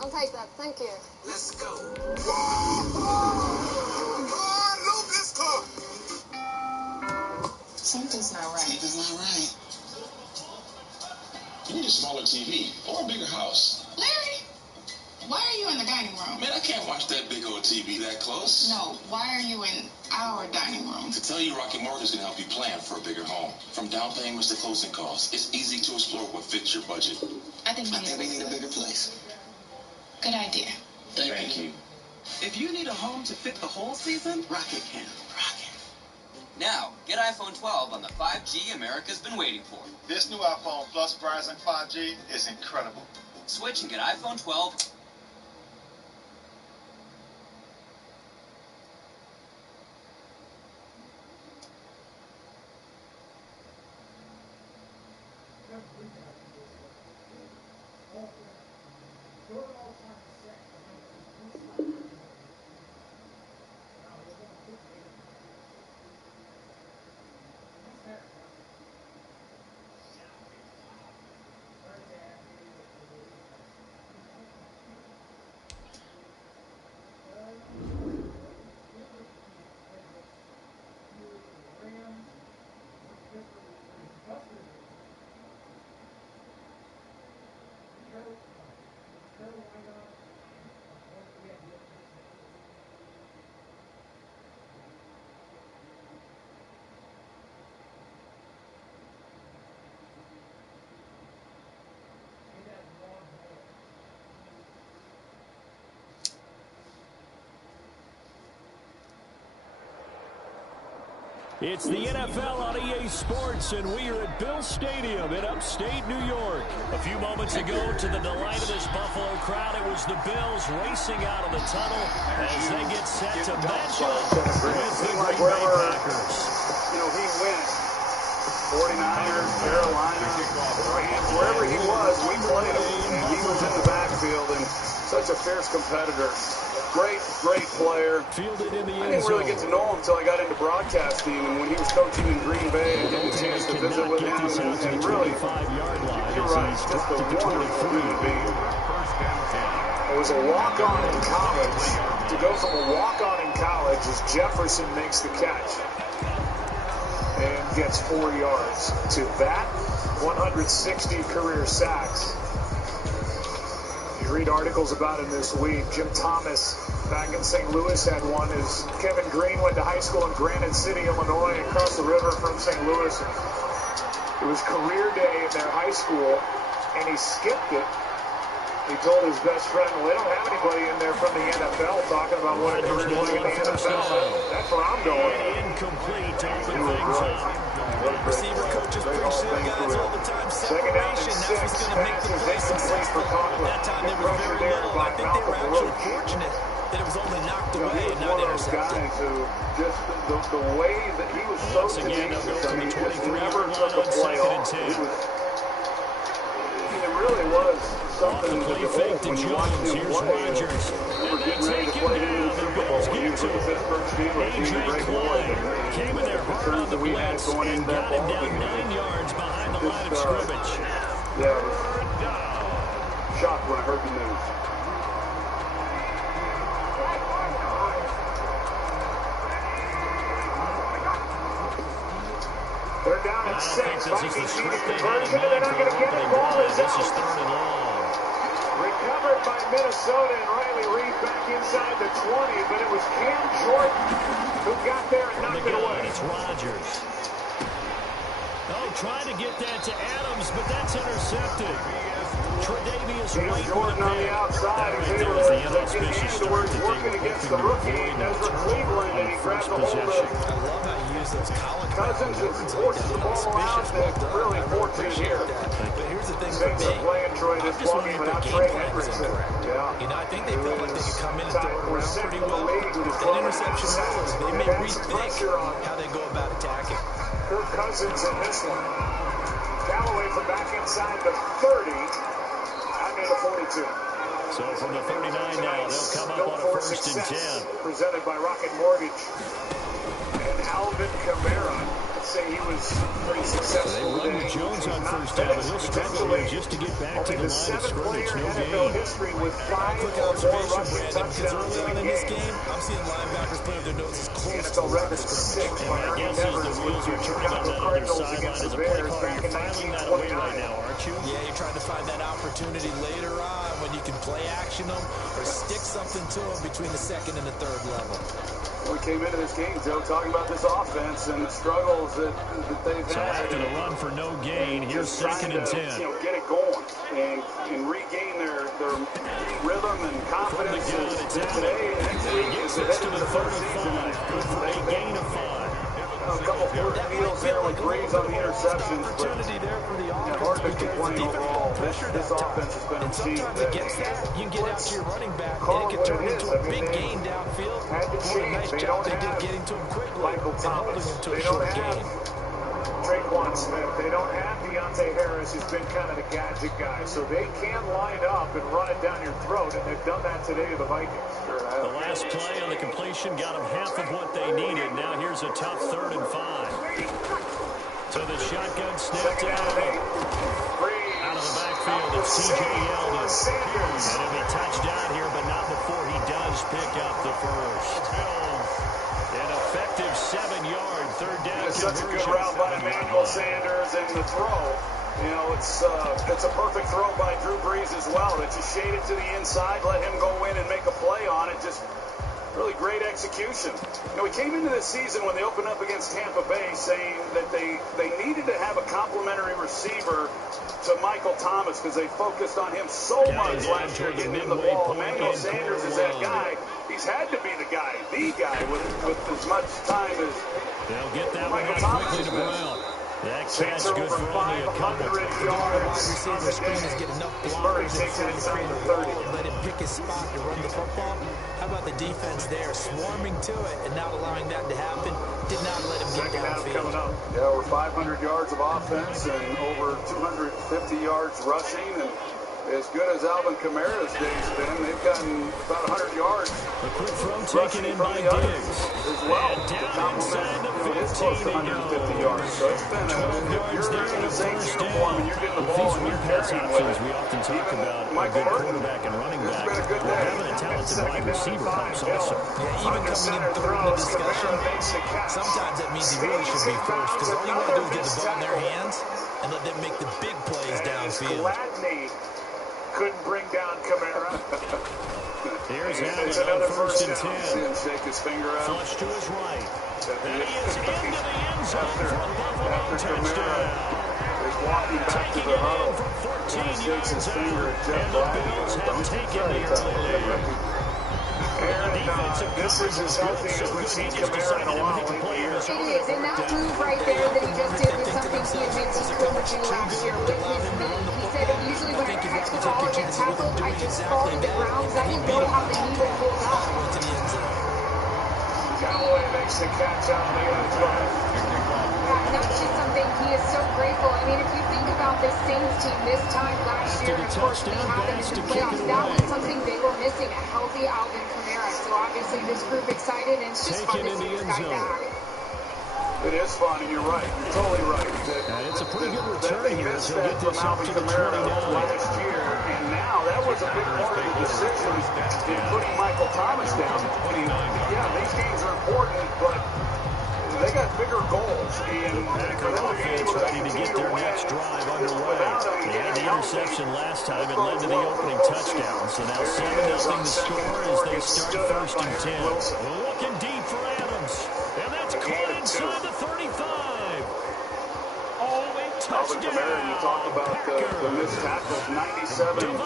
I'll take that. Thank you. Let's go. I love this car. Something's not right. Something's not right. You need a smaller TV or a bigger house. Larry, why are you in the dining room? Man, I can't watch that big old TV that close. No, why are you in our dining room? To tell you, Rocket Mortgage can help you plan for a bigger home. From down payments to closing costs, it's easy to explore what fits your budget. I think we need a bigger place. Good idea. Thank you. If you need a home to fit the whole season, Rocket can. Rocket. Now, get iPhone 12 on the 5G America's been waiting for. This new iPhone Plus Verizon 5G is incredible. Switch and get iPhone 12. It's the NFL on EA Sports, and we are at Bill Stadium in upstate New York. A few moments ago, to the delight of this Buffalo crowd, it was the Bills racing out of the tunnel as they get set to match up with the Green Bay Packers. You know, he went 49ers, Carolina, Rams, wherever he was, we played him. And he was in the backfield and such a fierce competitor. Great player. Fielded in the I didn't really get to know him until I got into broadcasting, and when he was coaching in Green Bay and getting a chance to visit with him, and really, you're right, just a wonderful human being. It was a walk-on in college. To go from a walk-on in college as Jefferson makes the catch and gets 4 yards. To that, 160 career sacks. You read articles about him this week. Jim Thomas back in St. Louis had one as Kevin Green went to high school in Granite City, Illinois, across the river from St. Louis. It was career day at their high school, and he skipped it. He told his best friend, well, they don't have anybody in there from the NFL talking about what a career like in the NFL. That's where I'm going. Incomplete to open things up. Receiver coaches preach to the guys all the time. Second down and Separation, 6. that's what's going to make the play successful. That time there was very little. I think they were actually fortunate that it was only knocked away and not intercepted. Guys who just the way that he was so tenacious, I mean, he just never took a play off. It really was something to behold when you watch him play. We were getting ready to play in the Super Bowl when he was with the Pittsburgh Steelers. He was a great boy. Came in there hard on the blitz and got him down 9 yards behind the line of scrimmage. Yeah, I was shocked when I heard the news. They're down at 6. Vikings need a conversion, and they're not going to get it. Ball is out. This is 3rd and long. Recovered by Minnesota, and Riley Reid back inside the 20, but it was Cam Jordan who got there and knocked it away. It's Rodgers. Oh, trying to get that to Adams, but that's intercepted. Tre'Davious White Jordan on the outside. He was able to get Edwards working against the rookie, Ezra Cleveland, and he grabbed the hold of. I love how you use those college Cousins has forced the ball around and really forced it here. But here's the thing for Saints me. are playing Troy this ball game without Trey Hendrickson. Yeah. You know, I think they felt like they could come in and throw it around pretty well. That interception rules, they may rethink how they go about attacking. Kirk Cousins in this one. Callaway from back inside the 30. I made a 42. So from the 39 now, they'll come up on a 1st and 10. Presented by Rocket Mortgage. And Alvin Kamara say he was pretty successful They run today. with Jones on Not first down, but finished. he'll struggle here just to get back to the line of scrimmage. No NFL gain. history with 5 Quick or more observation, rushing Brandon, because touchdowns early in on a in this game. game, I'm seeing linebackers put their noses close to the NFL line of record scrimmage. 6 And by my Ernie guess is the Evers wheels with are the turning on Chicago that other Cardinals sideline against as the a play Bears caller. back You're in filing that away 1929. right now, aren't you? Yeah, you're trying to find that opportunity later on when you can play action them or stick something to them between the second and the third level. We came into this game, Joe, talking about this offense and the struggles that they've So had. after the run for no gain, here's Just second and 10. get it going and regain their rhythm and confidence. From the gun, it's Today, next week, He gets as they this head to into the the 35. Good for a gain of 5. a couple first deals there with Breeze on the interceptions, but Opportunity there for the offense hard to because the complain defense overall. got pressure This that time. offense has been And a machine sometimes today. against that, you can get out to your running back, Call and it it can what turn it into is. a I mean, big they gain downfield. had to What a change. nice They job don't they did have getting to him quickly Michael and holding Thomas. him to They a don't short have gain. Traquan Smith. They don't have Deontay Harris, who's been kind of the gadget guy. So they can line up and run it down your throat, and they've done that today to the Vikings. The last play on the completion got them half of what they needed. Now here's a tough 3rd and 5. So the shotgun snap to Allen. Out of the backfield, it's T.J. Yeldon. And he'll be touched down here, but not before he does pick up the first. An effective 7-yard 3rd down It's conversion. such a good route by Emmanuel Sanders, and the throw. You know, it's a perfect throw by Drew Brees as well. That you shade it to the inside, let him go in and make a play on it. Just really great execution. You know, we came into this season when they opened up against Tampa Bay saying that they needed to have a complimentary receiver to Michael Thomas because they focused on him so much last year getting in the ball. Emmanuel Sanders is that guy. He's had to be the guy with as much time as They'll get that one Michael out Thomas quickly has to missed. Brown. That Saints catch are good over for only a couple. 500 yards on the Screens day. get enough Murray blockers takes it inside the 30. and let him pick his spot to run the football. How about the defense there, swarming to it and not allowing that to happen? Did not let him get Second half coming downfield. up. Yeah, over 500 yards of offense and over 250 yards rushing. And as good as Alvin Kamara's day's been, they've gotten about 100 yards. A quick throw Rushing taken in from by the others Diggs. as well. And down Compliment, inside the 15 it's close to 150 yards. So it's been if you're in a Saints uniform and you're getting the ball and you're pass carrying with options, it, we often talk even about a Michael good Burton, quarterback and running it's back. been a good Well, day. having a talented Second wide down receiver and helps 5. also. Yeah, even coming in third in the discussion, sometimes that means he really should be first because all you want to do is get the ball in their hands and let them make the big plays downfield. Gladney couldn't bring down Kamara. Here's It's Allen another on first and down. 10. See him shake his finger out. Flush to his right. And he is into the end zone for a Buffalo touchdown. He's walking back to Taking the it in huddle. from 14 Shakes yards his out. finger at Jeff And the Gladney. Bills have Don't you taken try the to tell early him. lead. And Defensive this is coverage as was healthy good, as so we've good, seen he just Kamara in decided a to while. make a play of his own. It is, and that move right there that he just did was something he admits he couldn't do last year with his knee. He said, usually when I catch the ball and get tackled, I just fall to the ground because I didn't know how the knee would hold up. Callaway makes the catch out of the end zone. Yeah, and that's just something he is so grateful. I mean, if you think about this Saints team this time last year, of course, we happened in the playoffs. That was something they were missing, a healthy Alvin Kamara. So obviously this group excited, and it's just fun to see this guy back. It is fun, and you're right. You're totally right. It's a pretty good return they here. missed So that get from this up Alvin to the Kamara 29. last year, and now that was a big part of the decision in putting Michael Thomas down. Yeah, these games are important, but they got bigger goals, and Packer offense ready to get their next drive underway. They had the interception last time. It led to the opening touchdown. So now 7-0 the score as they start first and 10. Looking deep for Adams. And that's caught inside the 35. Oh, a Alvin touchdown. Kamara, you talk about the missed tackles, 97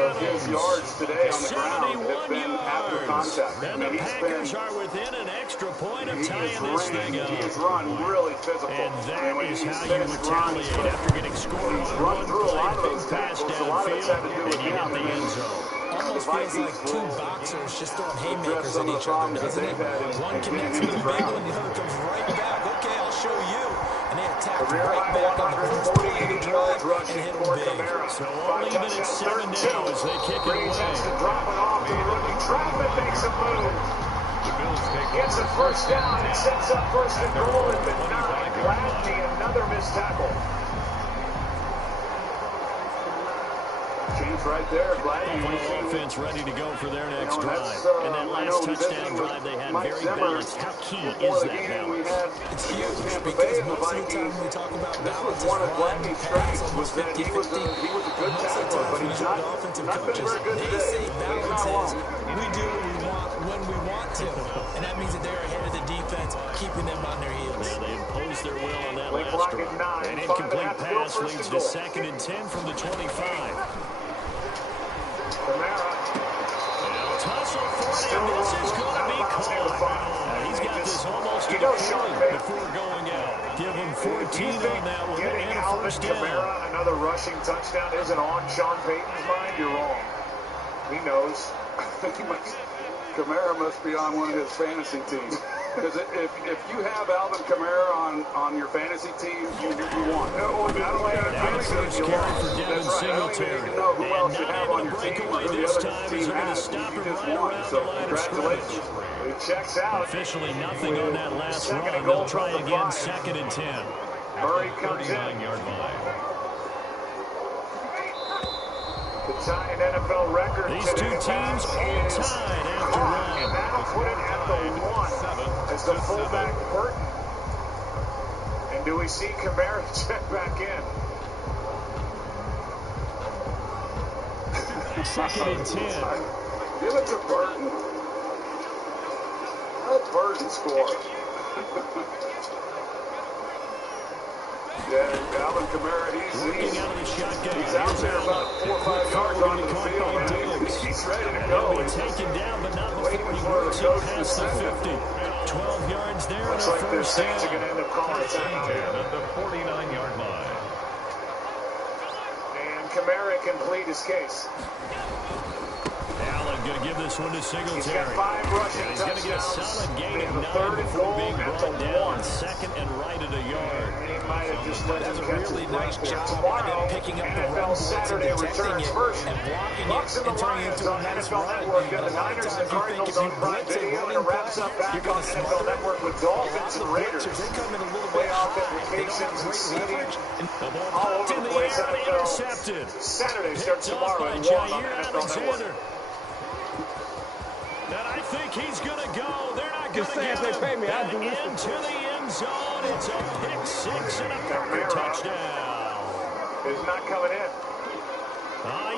of his yards today on the ground have been after contact. And the Packers are within an extra point of tying this thing up. He's run really physical. And that is how you retaliate after getting scored He's on run one through a lot of play, those big pass tackles. A lot of it's had to do downfield, with and you him. hit the end zone. Almost feels like two boxers just throwing haymakers at each other, doesn't it? One connects with the big one, the other comes right back. Okay, I'll show you. And they attack right back on the first play of the drive and hit them big. So we'll leave it at 7 now as they kick it away. Drop it off to the rookie. Traffic makes a move. Gets a first down and sets up first and goal at the 9. Gladney, another missed tackle. Change right there. Buffalo offense ready to go for their next drive. And that last touchdown drive they had very balanced. How key is that balance? It's huge because most of the time when we talk about balance, one of run, Gladney's strengths was that he was a good tackler, but he's not been very good they say today. balance is we do what we want when we want to. And that means that they're ahead of the defense, keeping them on their heels. Yeah, they imposed their will on that last drive. An incomplete pass leads to 2nd and 10 from the 25. Now tussle for it, and this is going to be caught. He's got this almost to the 40 before going out. Give him 14 on that one and a first down. Another rushing touchdown isn't on Sean Payton's mind. You're wrong. He knows. Kamara must be on one of his fantasy teams. Because if you have Alvin Kamara on your fantasy team, you want. Now the first carry for Devin Singletary. And not able to break away this time as they're going to stop him right around the line of scrimmage. It checks out. Officially nothing on that last run. They'll try again 2nd and 10. Murray comes in. 39-yard line. The tying NFL record. These two teams all tied after one. And that'll put it at the 1 as the fullback Burton. And do we see Kamara check back in? 2nd and 10. Give it to Burton. Let Burton score. Yeah, Alvin Kamara, Working out of the shotgun. he's out there about 4 or 5 yards on the field, and he's ready to go. He'll be taken down, but not before he works it past the 50. 12 yards there and a first down. Are going to end up calling a timeout at the 49-yard line. And Kamara complete his case. Allen going to give this one to Singletary. He's got 5 rushing touchdowns. He's going to get a solid gain of 9 before being brought down. 2nd and right at a yard. That's a really nice job of them picking up the run blitz and detecting it and blocking it and turning it into a nice run. A lot of times you think if you blitz a running play, you're going to smother it. A lot of blitzers, they come in a little bit high. They don't have great leverage. The ball popped in the air and intercepted. Saturday starts Picked off tomorrow by at 1 on Jair NFL Alexander. Network. And I think he's going to go. They're not going to get him. And into the end zone. It's a pick 6 and a Parker touchdown. Is not coming in.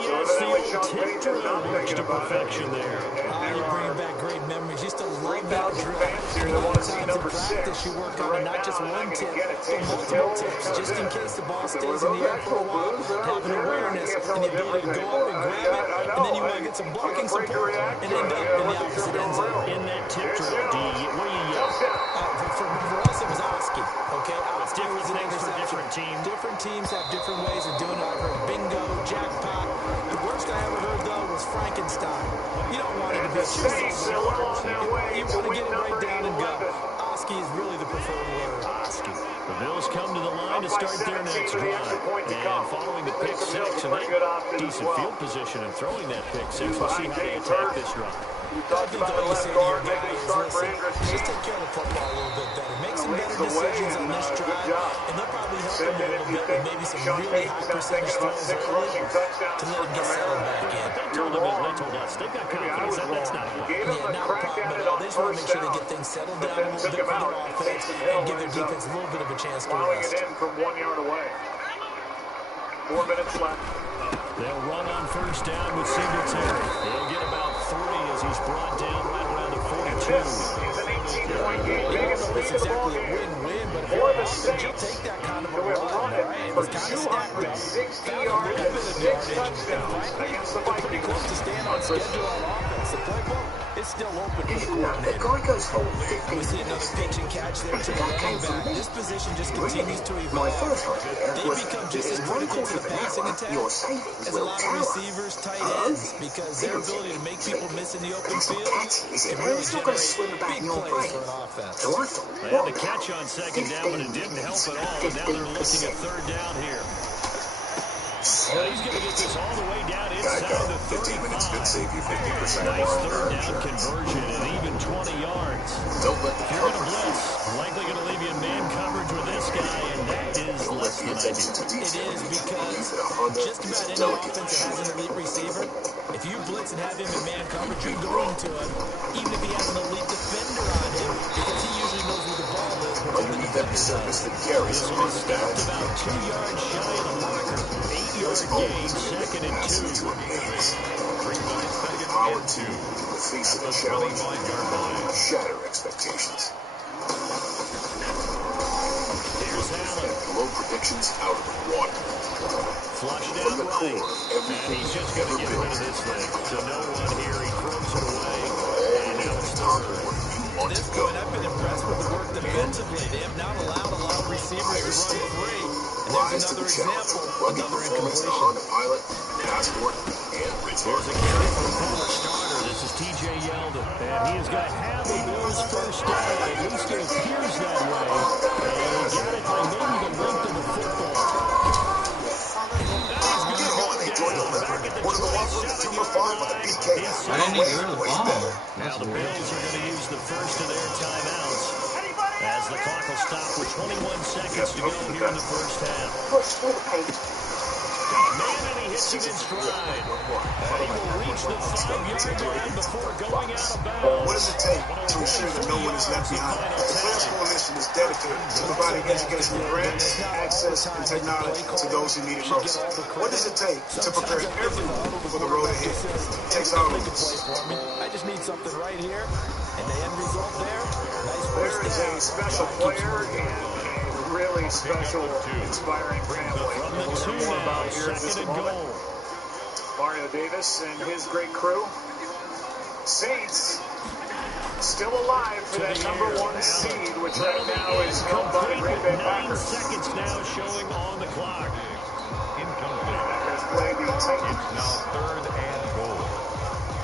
Yes, the old tip drill works to perfection there. You're bringing back great memories. Used to love that drill. A lot of times in practice, you work on not just one tip, but multiple tips, just in case the ball stays in the air for a while. Having awareness and the ability to go up and grab it, and then you want to get some blocking support and end up in the opposite end zone. In that tip drill, D, what do you yell? For us, it was Oski. Okay, Oski was an things for different teams. Different teams have different ways of doing it. I've heard bingo, jackpot. The worst I ever heard, though, was Frankenstein. You don't want it to be too simple. You want to get it right down and go. Oski is really the preferred word. Oski. The Bills come to the line to start their next drive. And following the pick 6, and they decent field position and throwing that pick 6. We'll see how they attack this drive. I think all you say to your guy is, listen, just take care of the football a little bit better. Make some better decisions on this drive, and they'll probably help him a little bit with maybe some really high percentage throws early to let him get settled back in. They told us they've got confidence that that's not a problem. Yeah, not a problem at all. They just want to make sure they get things settled down a little bit for their offense and give their defense a little bit of a chance to rest. It in from 1 yard away. 4 minutes left. They'll run on first down with Singletary. They'll get about 3 as he's brought down right around the 42. This is an 18-point game. Biggest lead of the ball Exactly a game. win-win, but For the you'll Saints, take that kind of a who have run, run it right? It for was kind of stacked up. 260 yards and 6 touchdowns against the Pretty Vikings. close to stand on schedule on offense. The playbook is still open for the The coordinator. guy goes home 15 We see another pitch and catch there to the running back. This position just continues to My evolve. first idea They was become just in as one critical quarter to the of an passing hour, attack your savings as a will lot of tower. receivers, tight ends, because their ability to make people miss in the open That's not field catchy, is it? can really It's not going to generate swim about big in your plays brain. for an offense. So I thought, They had the catch on second down, but it didn't help at all. And now they're looking at third down here. And he's going to get this all the way down inside the 35. 15 minutes could save you 50% Nice more third on down conversion and even 20 yards. Don't let the If you're going to blitz, likely going to leave you in man coverage with this guy, and that is less than ideal. It is because just about any offense that has an elite receiver, if you blitz and have him in man coverage, you're going to him, even if he has an elite defender on him, because he usually knows where the ball is before the defender does. This will be stopped about 2 yards shy of the marker. 8-yard gain, 2nd and 2. Power 2. Facing a challenge. Shatter expectations. Here's Allen. Blow predictions out of the water. Flushed From the out core right. of And everything he's just you've going to ever get rid built. of this thing. To no one here. He throws it away. And now it's On third. where you At want this to go. point, I've been impressed with the work defensively. They have not allowed a lot of receivers to run free. And there's another example, another incompletion. Honda Pilot, Passport, and Here's a carry for a former starter. This is T.J. Yeldon. And he is going to have the Bills' first down. At least it appears that way. And he got it by maybe the length of the football. Now he's going to go down. Back at the 27-yard line. He's Why didn't he go to the ball? Now the Bills are going to use the first of their timeouts as the clock will stop with 21 seconds to go here in the first half. Push through the paint. Got a man and he hits him in stride. And he will reach the 5-yard line before going out of bounds. What does it take to ensure that no one is left behind? The Players Coalition is dedicated to providing educational grants, access, and technology to those who need it most. What does it take to prepare everyone for the road ahead? It takes all of us. I just need something right here, and the end result there, nice There first is a down. special player and a really special, inspiring family. We'll learn more about it here in just a moment. Mario Davis and his great crew. Saints still alive for that number 1 seed, which right now is held by the Green Bay 9 Packers. seconds now showing on the clock. Packers play the Titans. Now 3rd and goal.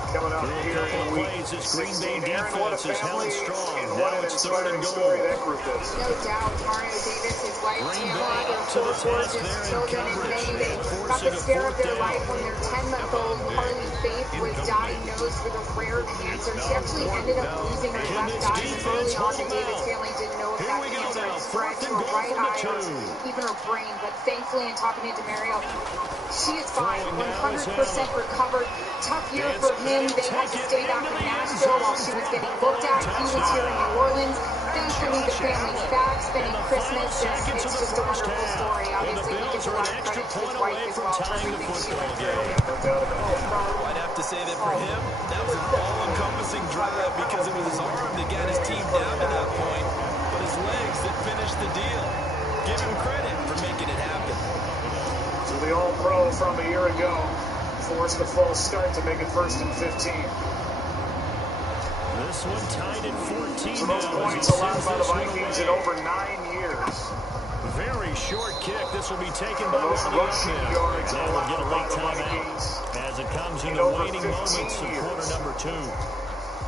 Coming up here in week Plays this Green 16. Bay Aaron, what a defense is family held strong. and Now what an it's 3rd and inspiring goal. story that group is. No doubt, Mario Davis, his wife Green Tamara, Bay their up to the 4 task gorgeous there in children, and coverage. today they got Forcing the a stare of 4th their down. life when their 10-month-old Harley Faith was diagnosed with a rare cancer. She actually ended up losing her left eye early on. The Davis family didn't know if Here that we go cancer now. had spread 4th to and her goal right from the eye or 2. even her brain. But thankfully, in talking to Demario, she is fine, Throwing now is 100% Allen. recovered. Tough year It's for him. he'll They had take to it stay back into in the end Nashville while zone she was for getting Buffalo looked at. He was here in New Orleans. Thankfully, the Josh family's Allen. back, In spending the Christmas. final seconds It's of the just a first wonderful half. story. And the Obviously, he Bills gives a are lot an of extra credit to his point wife away as from well for tying the everything she football went game. through. I'd have to say that for him, that was an all-encompassing drive because it was his arm that got his team down to that point, but his legs that finished the deal. Give him credit for making it happen. So the All-Pro from a year ago forced a false start to make it 1st and 15. This one tied at 14 So now those as he points allowed sends by the this one Vikings in away. over 9 years. Very short kick. This will be taken by The one most of the rushing men. yards And we'll get a allowed by late the timeout Vikings as it comes in in the over waning 15 moments of quarter years. number 2.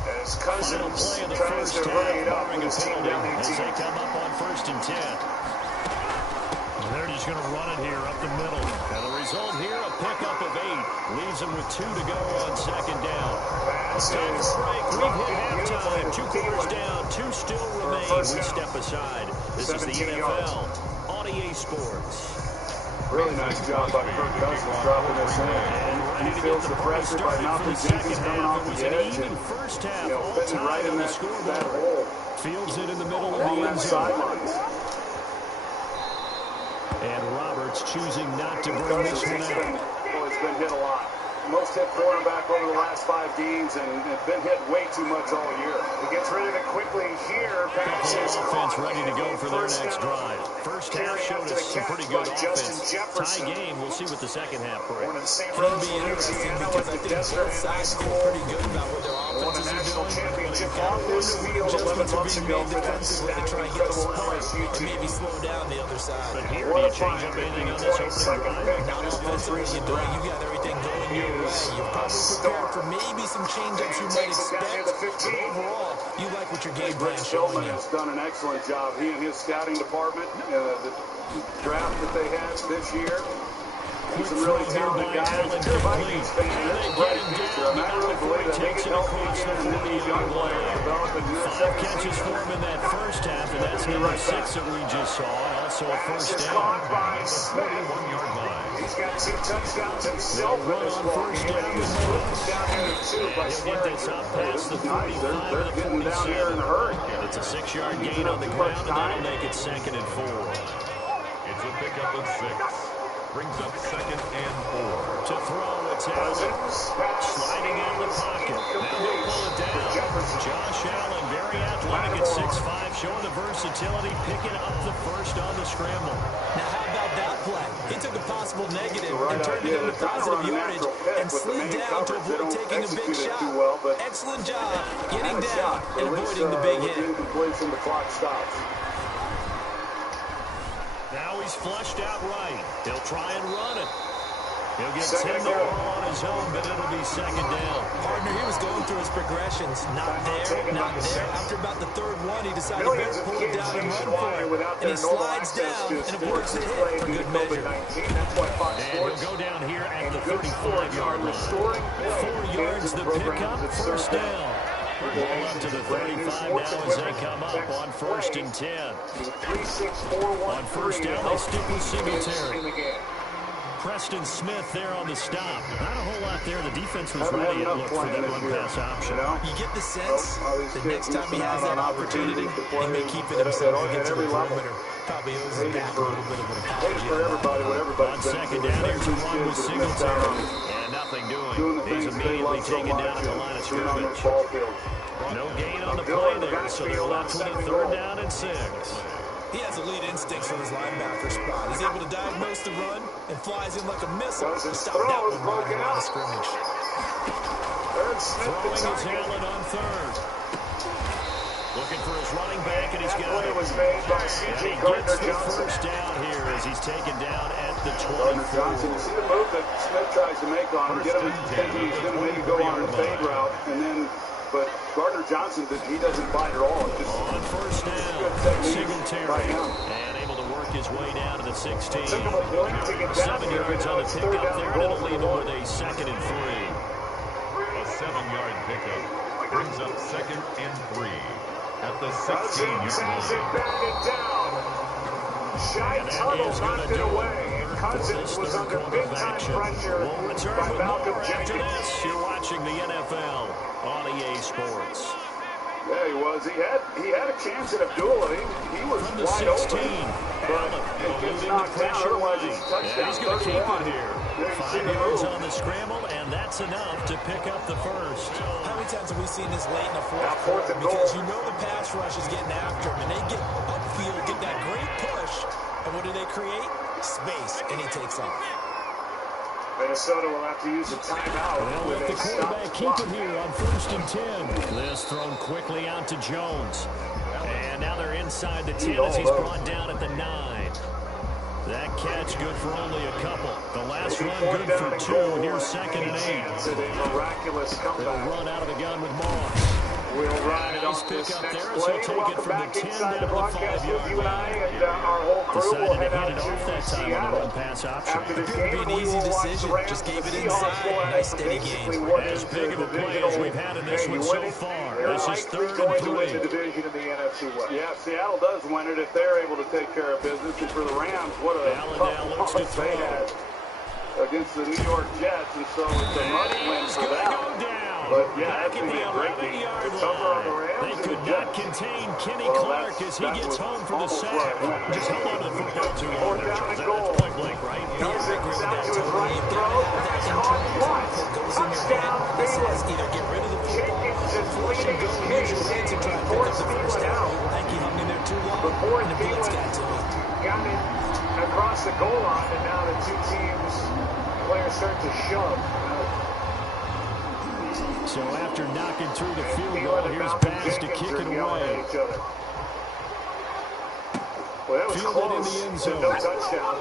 As Final Cousins play of the tries first to half, hurry it up barring with a his team penalty, down as 18. they come up on 1st and 10. And they're just going to run it here up the middle. And the result here, a pickup of 8. Leaves them with 2 to go on 2nd down. Pass Time is for break. We've dropped hit in beautifully halftime. to 2 quarters Thielen. down. 2 still For a remain. first We down. step aside. This is the 17 NFL on EA Sports. Really nice job by Kirk Cousins dropping this in. And He feels the pressure by Malcolm Jenkins coming off the edge and first half, fitting all right tied in on the that scoreboard. hole Fields it in the middle of along the that end zone. sidelines. And Roberts choosing not to bring Cousins this one out. has been hit a lot. Most hit quarterback over the last 5 games and been hit way too much all year. He gets rid of it quickly here. Pass is Offense caught. ready to go for their First next down. drive. First half Carry showed after us the some catch pretty good by Justin offense. Jefferson. Tie game. We'll see what the second half brings. Born in St. It'll Rose, be interesting Louisiana, because I went to think Desert both High sides feel School. pretty good about what their Won a offenses are national doing. championship Gotta on this wonder field what 11 adjustments are months being ago made for that defensively to stacked, try and get a incredible spark LSU or team. maybe slow down the other side. But here, What do a you change find up to anything be on this opening 22nd drive? pick Not in this most offensively, recent you don't. You draft. got everything going He your way. is You're a probably star. prepared for maybe some change-ups you And might takes it down near expect, the 15. but overall, you like what your game Rick plan's showing Philbin you. has done an excellent job. He and his scouting department, the draft that they had this year, quick some throw really here by talented guys. Allen If you're a complete. Vikings fan, And that's they a get bright him future. down And I really before believe he that they takes can it help across feed the in and these young 40-yard players line. develop into their 5 second catches season. for him in that first half, and that's Be number right 6 back. that we just saw, and also a Pass first is down. caught by The Smith. 41-yard line. He's got 2 touchdowns himself in Run this on ball first game, down and he's with put Moss. down here to 2 by And he'll get this Swearinger. up Hey, past this the is nice. 45 They're to the getting down here in a 47. hurry. It's a 6-yard Using gain up on the too much ground, and that'll time. make it 2nd and 4. It's a pickup of 6. Brings up 2nd and 4. To throw, it's Allen. Sliding out of the pocket. Now he'll pull it down. Josh Allen, very athletic at 6'5", showing the versatility, picking up the first on the scramble. Now, how about that play? He took a possible negative and turned it into positive yardage and slid down to avoid taking a big shot. Excellent job getting down and avoiding the big hit. Incomplete, the clock stops. Now he's flushed out right. He'll try and run it. He'll get 10 the ball on his own, but it'll be 2nd down. Partner, he was going through his progressions. Not there, not there. After about the 3rd one, he decided to better pull it down and run for it. And he slides down and avoids the hit for good measure. And he'll go down here at the 35-yard line. 4 yards the pickup, first down. Ball up to the 35 now as they come up on 1st and 10. On first down, they stick with Singletary. Preston Smith there on the stop. Not a whole lot there. The defense was ready, it looked, for that run-pass option. You get the sense that next time he has that opportunity, he may keep it himself against the perimeter. Probably owes him back a little bit of an apology. On 2nd down, here's a run with Singletary. And nothing doing. He's immediately taken down at the line of scrimmage. No gain on the play there, so they're left with a 3rd down and 6. He has elite instincts from his linebacker spot. He's able to diagnose the run and flies in like a missile to stop that one by the line of scrimmage. Throwing is Allen on 3rd. Looking for his running back, and he's got it. And he gets the first down here as he's taken down at the 24. Johnson, you see the move that Smith tries to make on him, get him thinking he's going to maybe go on a fade route, and then, but Gardner Johnson, he doesn't bite at all. Just on first down, Singletary, and able to work his way down to the 16. 7 yards on the pickup there, and it'll leave him with a 2nd and 3. A 7-yard pickup brings up 2nd and 3 at the 16-yard line. Shy Tuttle knocked it away. Cousins was under big-time pressure We'll return by with Malcolm more after Jenkins. this. You're watching the NFL on EA Sports. Yeah, he was. He had a chance at Abdullah. He was From the wide 16, open. But it gets eluding the knocked down. pressure Otherwise, right. it's a touchdown. He's going to keep it here. 5 yards move. on the scramble, and that's enough to pick up the first. How many times have we seen this late in the Now, fourth 4th quarter? and Because goal. you know the pass rush is getting after him, and they get upfield, get that great push. And what do they create? Space, and he takes off. Minnesota will have to use a timeout. They'll let the quarterback keep it here on 1st and 10. This thrown quickly out to Jones. And now they're inside the 10 as he's brought down at the 9. That catch good for only a couple. The last run good for 2. Here's 2nd and 8. It's a miraculous They'll comeback. run out of the gun with Moss. We'll ride Nice on this pick up next there as play. he'll take it Welcome from the back 10 inside down the to the broadcast 5-yard with you and I line. and our whole crew will Decided to head hit out it off that to time on the Seattle. run-pass option. After this Appeared to game, be an we easy will watch decision. the Rams Just and gave the it Seahawks inside. go at Nice it for steady basically gain. what As is big of a the play divisional. as we've had in this Hey, one you so win it, far. they're This is likely 3rd going and to win 3. the division in the NFC West. Yeah, Seattle does win it if they're able to take care of business. And for the Rams, what a Allen now tough looks to loss they throw. had against the New York Jets, and so it's a must win He's for going to them. go down. But yeah, Back that's at going to the be a great game. 11-yard It's tougher on the line. Rams They and could the not Jets. contain Kenny Well, Clark as he that gets was home for the almost sack. right. Just held on to the football too long. 4th there, down Charles. and goal. That's point blank, right? Cousins out to his right throw. Pass caught once. Touchdown, Says Baylor. either get rid of the football Jenkins or is flush and leading go his use your case. legs and try to pick up Forced the first Thielen down. out. I think he hung in there too long, Before and the blitz Thielen got to him. got it across the goal line, and now the two teams players start to shove. So after knocking through the field Thielen goal, and here's Malcolm Bass to Jenkins kick are it yelling away. at each other. Well, that was Fielded in close the end to zone. no touchdown.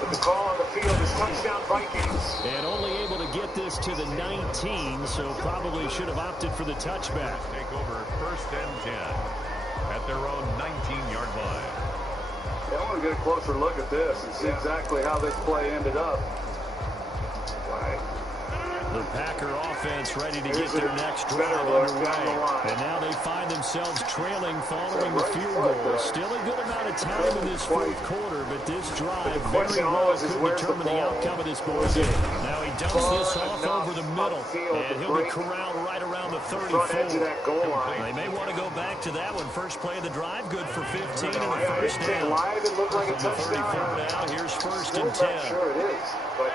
But the call on the field is touchdown Vikings. And only able to get this to the 19, so probably should have opted for the touchback. Take over 1st and 10 at their own 19-yard line. Yeah, I want to get a closer look at this and see exactly how this play ended up. The Packer offense ready to get their next drive underway. And now they find themselves trailing following the field goal. Still a good amount of time in this fourth quarter, but this drive very well could determine the outcome of this ball game. Now he dumps this off over the middle, and he'll be corralled right around the 34. They may want to go back to that one. First play of the drive, good for 15 and a first down. From the 34 now, here's first and 10. Sure it is, but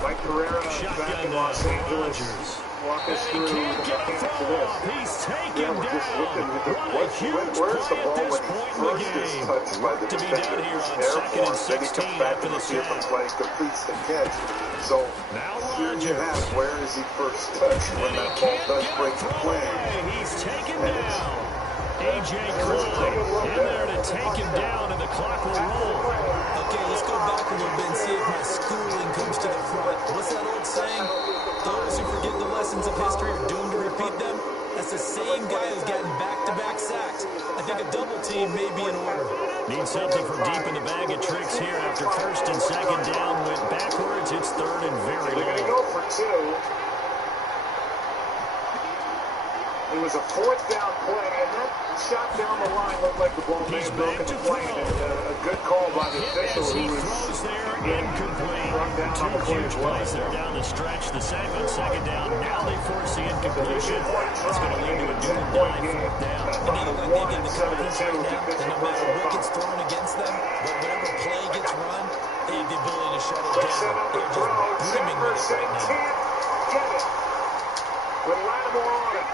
Mike Carrera back in Los Angeles. Walk us through the mechanics of this. He's taken down. What a huge play at this point in the game. Work to be done here on 2nd and 16 after the snap. Play completes the catch. So now here you have where is he first touched when that ball does break the plane. He's taken down. A.J. Klein in there to take him down, and the clock will roll. Okay, let's go back a little bit and see if my schooling comes to the front. What's that old saying? Those who forget the lessons of history are doomed to repeat them. That's the same guy who's gotten back-to-back sacks. I think a double team may be in order. Need something from deep in the bag of tricks here after first and second down. Went backwards. It's third and very They're going to long. go for two. It was a fourth down play, and that shot down the line looked like the ball may have broken the plane. A good call by the official who was incomplete. Two huge plays there down the stretch. The second down. Now they force the incompletion. It's going to lead to a do or die fourth down. And you know what they give the confidence right now? That no matter what gets thrown against them, but whatever play gets run, they have the ability to shut it down. They're just brimming with it right now. Can't get it. With Lattimore on it.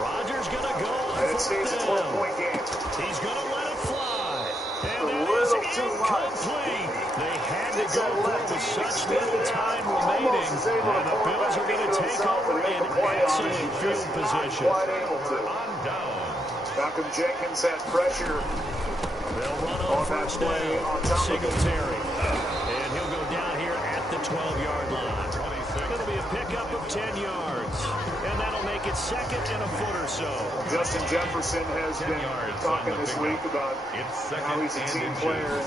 Rodgers going to go on fourth down. He's going to let it fly. And that is incomplete. They had to go for it with such little time remaining. And the Bills are going to take over in excellent field position. On down. Malcolm Jenkins had pressure. They'll run on first down. Singletary. And he'll go down here at the 12-yard line. It'll be a pickup of 10 yards. And that'll make it second and a foot or so. Justin Jefferson has been talking this week about how he's a team player.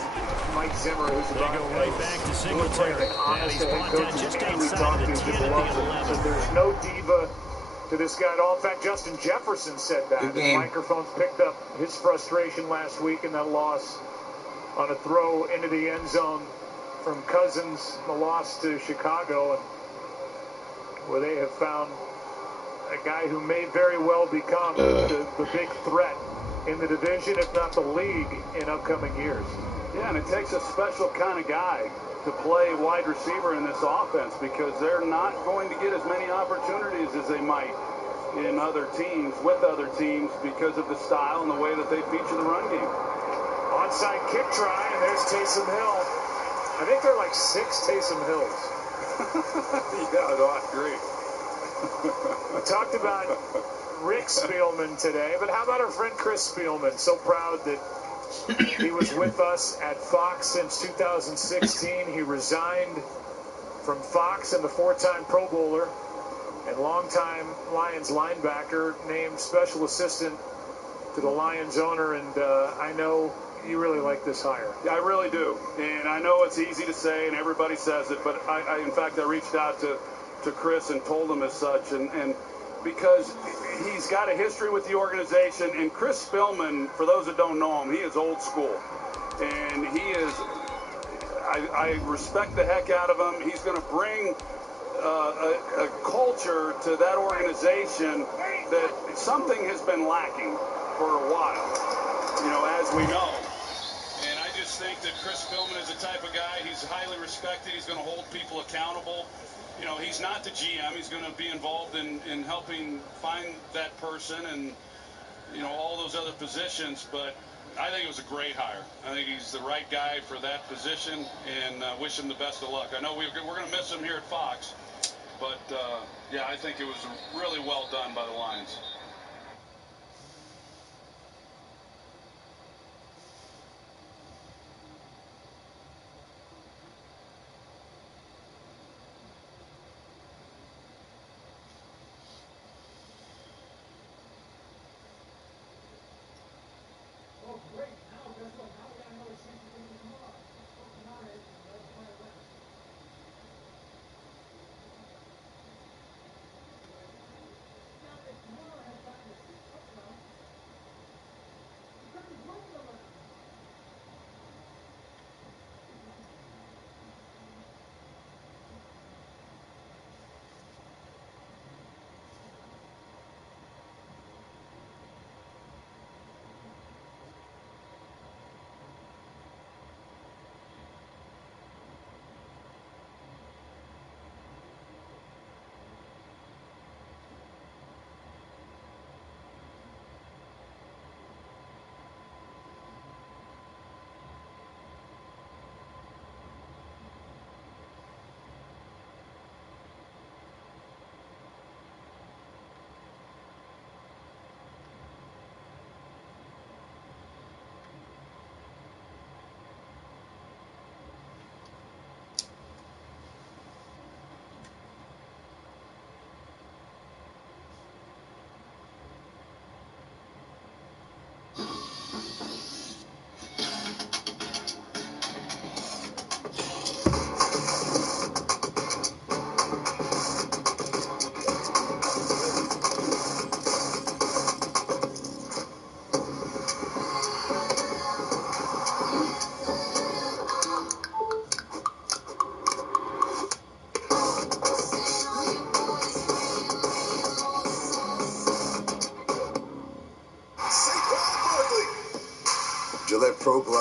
Mike Zimmer, who's about to go right back to Singletary. And he's brought down just outside the 10 at the 11. So there's no diva to this guy at all. In fact, Justin Jefferson said that. The microphones picked up his frustration last week in that loss on a throw into the end zone from Cousins, the loss to Chicago, and where they have found a guy who may very well become the big threat in the division, if not the league, in upcoming years. Yeah, and it takes a special kind of guy to play wide receiver in this offense because they're not going to get as many opportunities as they might in other teams, with other teams, because of the style and the way that they feature the run game. Onside kick try, and there's Taysom Hill. I think there are like 6 Taysom Hills. Yeah, no, I agree. We talked about Rick Spielman today, but how about our friend Chris Spielman? So proud that he was with us at Fox since 2016. He resigned from Fox and the 4-time Pro Bowler and longtime Lions linebacker, named special assistant to the Lions owner, and I know you really like this hire. Yeah, I really do. And I know it's easy to say, and everybody says it, but in fact, I reached out to Chris and told him as such, and because he's got a history with the organization, and Chris Spielman, for those that don't know him, he is old school. And he is, I respect the heck out of him. He's going to bring a culture to that organization that something has been lacking for a while, you know, as we know. And I just think that Chris Spielman is the type of guy, he's highly respected. He's going to hold people accountable. You know, he's not the GM. He's going to be involved in helping find that person and, you know, all those other positions. But I think it was a great hire. I think he's the right guy for that position, and wish him the best of luck. I know we're going to miss him here at Fox, but, yeah, I think it was really well done by the Lions.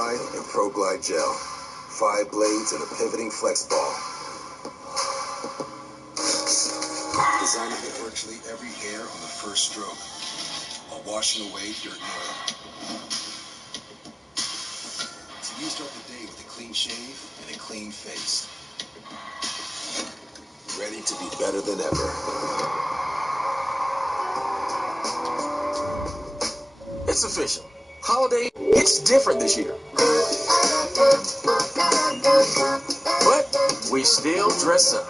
Glide and Pro Glide Gel. 5 blades and a pivoting flex ball. Designed to hit virtually every hair on the first stroke, while washing away dirt and oil. So you start the day with a clean shave and a clean face. Ready to be better than ever. It's official. Holiday hits different this year. But we still dress up.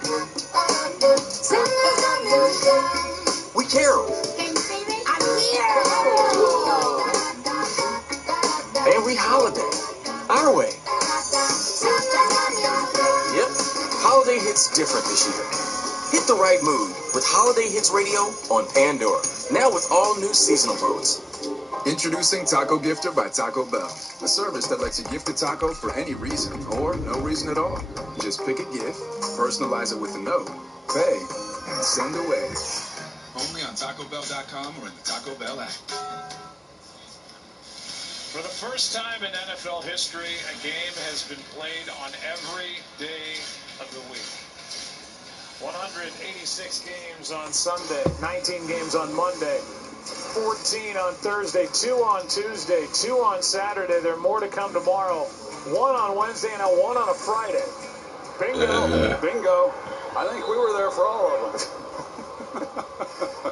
We carol. And we holiday. Our way. Yep. Holiday hits different this year. Hit the right mood with Holiday Hits Radio on Pandora. Now with all new seasonal modes. Introducing Taco Gifter by Taco Bell, a service that lets you gift a taco for any reason or no reason at all. Just pick a gift, personalize it with a note, pay, and send away. Only on TacoBell.com or in the Taco Bell app. For the first time in NFL history, a game has been played on every day of the week. 186 games on Sunday, 19 games on Monday, 14 on Thursday, 2 on Tuesday, 2 on Saturday. There are more to come tomorrow. 1 on Wednesday and 1 on a Friday. Bingo. Bingo. I think we were there for all of them.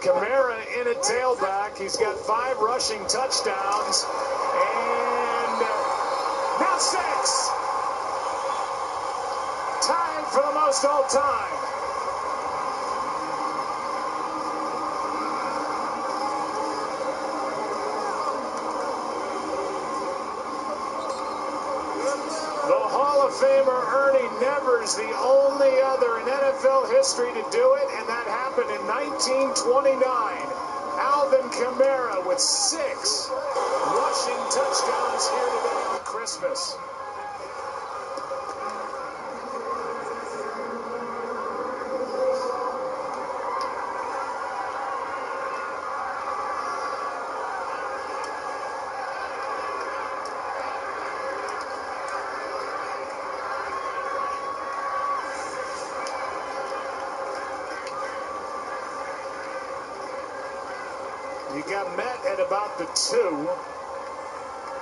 Kamara in at tailback. He's got 5 rushing touchdowns. And now 6. Tied for the most all time. Famer Ernie Nevers, the only other in NFL history to do it, and that happened in 1929. Alvin Kamara with 6 rushing touchdowns here today on Christmas. He got met at about the 2.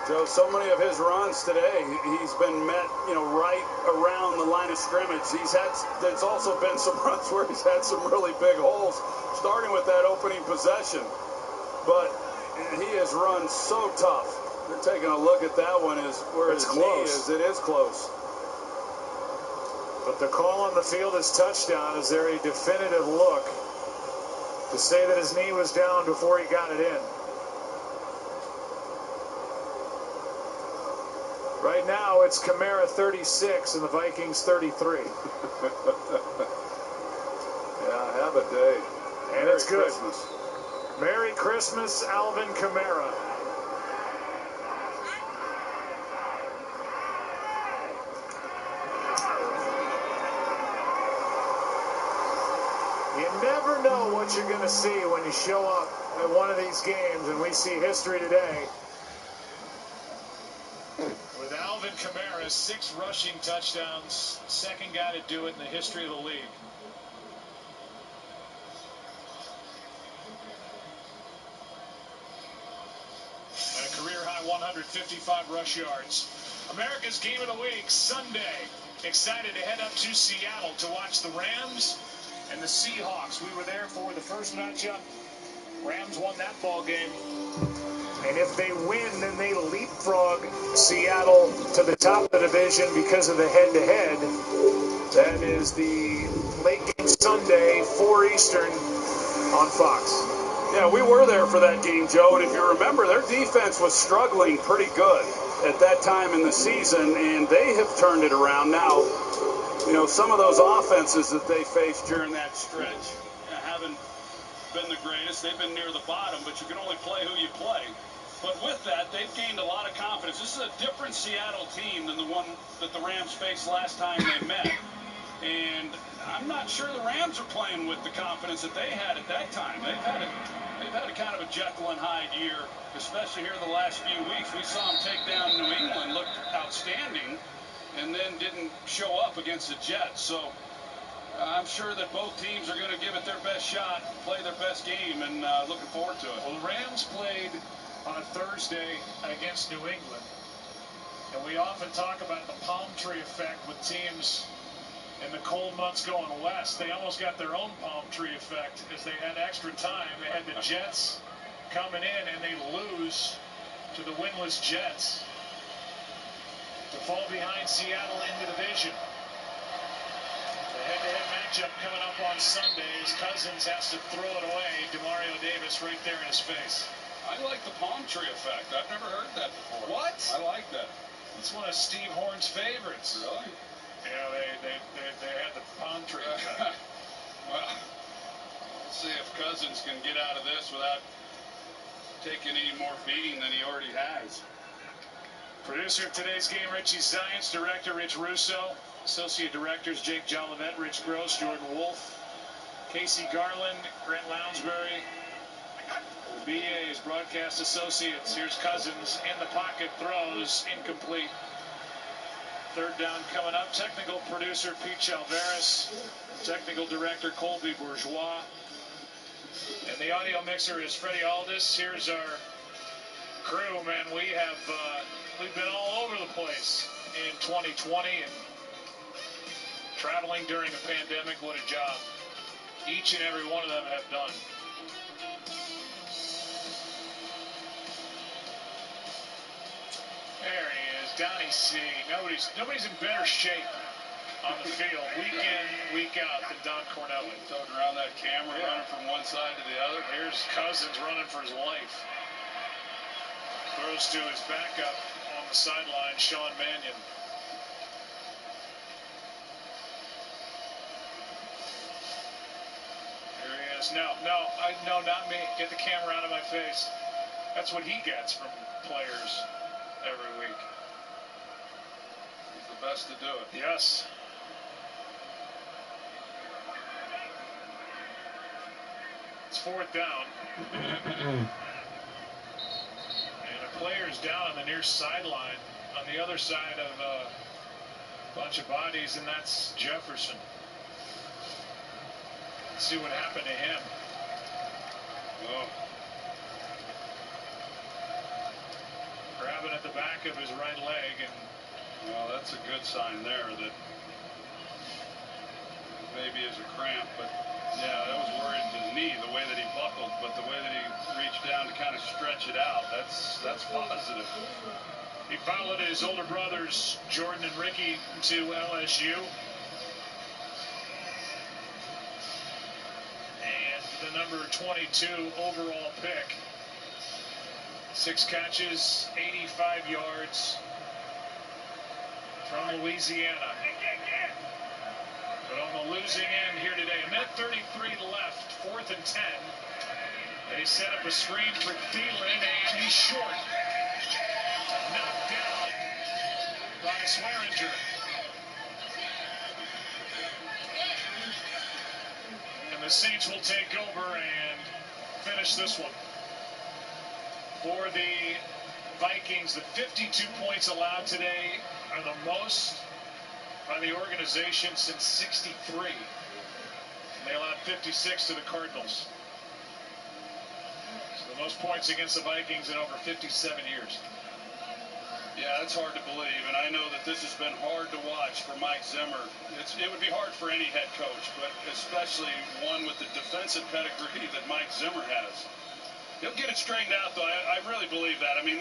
Joe, so many of his runs today, he's been met, right around the line of scrimmage. There's also been some runs where he's had some really big holes, starting with that opening possession. But he has run so tough. They're taking a look at that one is where his knee is. It is close. But the call on the field is touchdown. Is there a definitive look to say that his knee was down before he got it in? Right now, it's Kamara 36 and the Vikings 33. Yeah, have a day. And Merry it's good. Christmas. Merry Christmas, Alvin Kamara. You never know what you're going to see when you show up at one of these games, and we see history today. With Alvin Kamara, 6 rushing touchdowns, second guy to do it in the history of the league. And a career-high 155 rush yards. America's Game of the Week, Sunday. Excited to head up to Seattle to watch the Rams and the Seahawks. We were there for the first matchup. Rams won that ball game. And if they win, then they leapfrog Seattle to the top of the division because of the head-to-head. That is the late game Sunday, 4 Eastern on Fox. Yeah, we were there for that game, Joe. And if you remember, their defense was struggling pretty good at that time in the season, and they have turned it around now. Some of those offenses that they faced during that stretch haven't been the greatest. They've been near the bottom, but you can only play who you play. But with that, they've gained a lot of confidence. This is a different Seattle team than the one that the Rams faced last time they met. And I'm not sure the Rams are playing with the confidence that they had at that time. They've had a kind of a Jekyll and Hyde year, especially here the last few weeks. We saw them take down New England, looked outstanding, and then didn't show up against the Jets. So I'm sure that both teams are going to give it their best shot, play their best game, and looking forward to it. Well, the Rams played on Thursday against New England, and we often talk about the palm tree effect with teams in the cold months going west. They almost got their own palm tree effect as they had extra time. They had the Jets coming in, and they lose to the winless Jets to fall behind Seattle in the division. The head-to-head matchup coming up on Sunday as Cousins has to throw it away. DeMario Davis right there in his face. I like the palm tree effect. I've never heard that before. What? I like that. It's one of Steve Horn's favorites. Really? Yeah, they had the palm tree effect. Well, let's see if Cousins can get out of this without taking any more beating than he already has. Producer of today's game, Richie Zients. Director, Rich Russo. Associate directors, Jake Jolivet, Rich Gross, Jordan Wolf, Casey Garland, Grant Lounsbury. BA's broadcast associates. Here's Cousins in the pocket, throws incomplete. Third down coming up. Technical producer Pete Chalveris, technical director Colby Bourgeois, and the audio mixer is Freddie Aldis. Here's our crew, man. We've been all over the place in 2020 and traveling during a pandemic. What a job each and every one of them have done. There he is, Donnie C. Nobody's in better shape on the field week in, week out than Don Cornelli. Toting around that camera, running from one side to the other. Here's Cousins running for his life. Throws to his backup on the sideline, Sean Mannion. Here he is. No, not me. Get the camera out of my face. That's what he gets from players every week. He's the best to do it. Yes. It's fourth down. And a player's down on the near sideline on the other side of a bunch of bodies, and that's Jefferson. Let's see what happened to him. Oh. Grabbing at the back of his right leg, and well, that's a good sign there that maybe is a cramp, but yeah, that was worried to the knee, the way that he buckled, but the way that he reached down to kind of stretch it out, that's positive. He followed his older brothers, Jordan and Ricky, to LSU. And the number 22 overall pick. 6 catches, 85 yards from Louisiana. But on the losing end here today, a minute 33 left, 4th and 10. They set up a screen for Thielen, and he's short. Knocked down by Swearinger. And the Saints will take over and finish this one. For the Vikings, the 52 points allowed today are the most by the organization since '63. They allowed 56 to the Cardinals. So the most points against the Vikings in over 57 years. Yeah, that's hard to believe, and I know that this has been hard to watch for Mike Zimmer. It would be hard for any head coach, but especially one with the defensive pedigree that Mike Zimmer has. He'll get it straightened out, though. I really believe that. I mean,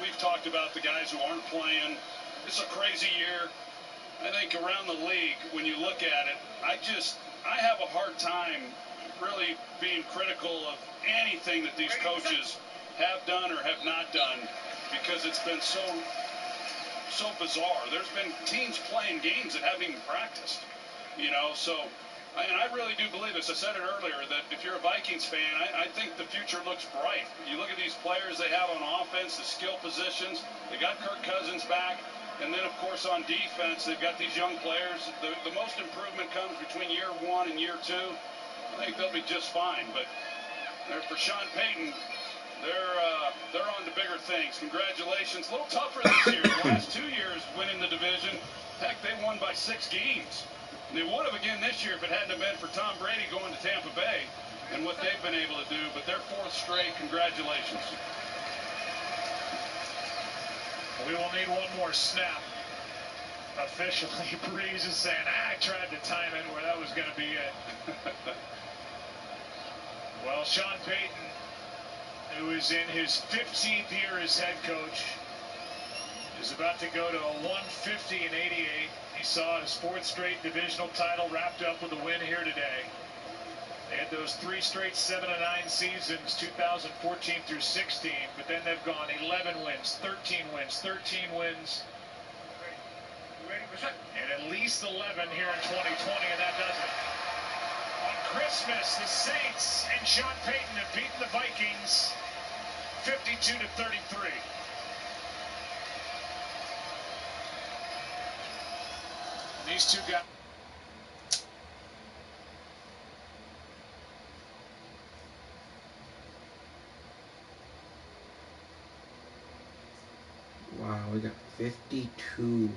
we've talked about the guys who aren't playing. It's a crazy year. I think around the league, when you look at it, I have a hard time really being critical of anything that these coaches have done or have not done, because it's been so bizarre. There's been teams playing games that haven't even practiced, so. And I really do believe this. I said it earlier that if you're a Vikings fan, I think the future looks bright. You look at these players they have on offense, the skill positions. They got Kirk Cousins back. And then, of course, on defense, they've got these young players. The most improvement comes between year 1 and year 2. I think they'll be just fine. But for Sean Payton, they're on to bigger things. Congratulations. A little tougher this year. The last 2 years winning the division, heck, they won by 6 games. And they would have again this year if it hadn't have been for Tom Brady going to Tampa Bay and what they've been able to do. But they're 4th straight. Congratulations. We will need one more snap. Officially, Breeze is saying, I tried to time it where that was going to be it. Well, Sean Payton, who is in his 15th year as head coach, is about to go to a 150 and 88. He saw his 4th straight divisional title wrapped up with a win here today. They had those 3 straight 7-9 seasons, 2014 through 16, but then they've gone 11 wins, 13 wins, 13 wins, and at least 11 here in 2020, and that does it. On Christmas, the Saints and Sean Payton have beaten the Vikings 52-33. These two guys. Wow, we got 52.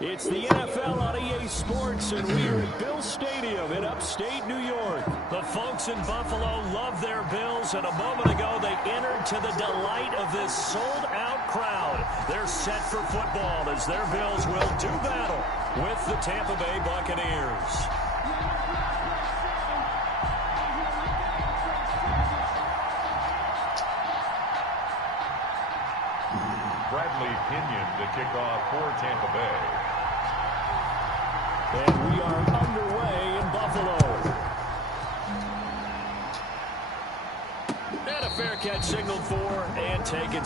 It's the NFL on EA Sports, and we are at Bill Stadium in upstate New York. The folks in Buffalo love their Bills, and a moment ago they entered to the delight of this sold-out crowd. They're set for football as their Bills will do battle with the Tampa Bay Buccaneers. Bradley Pinion to kick off for Tampa Bay. And we are underway in Buffalo. And a fair catch signaled for and taken.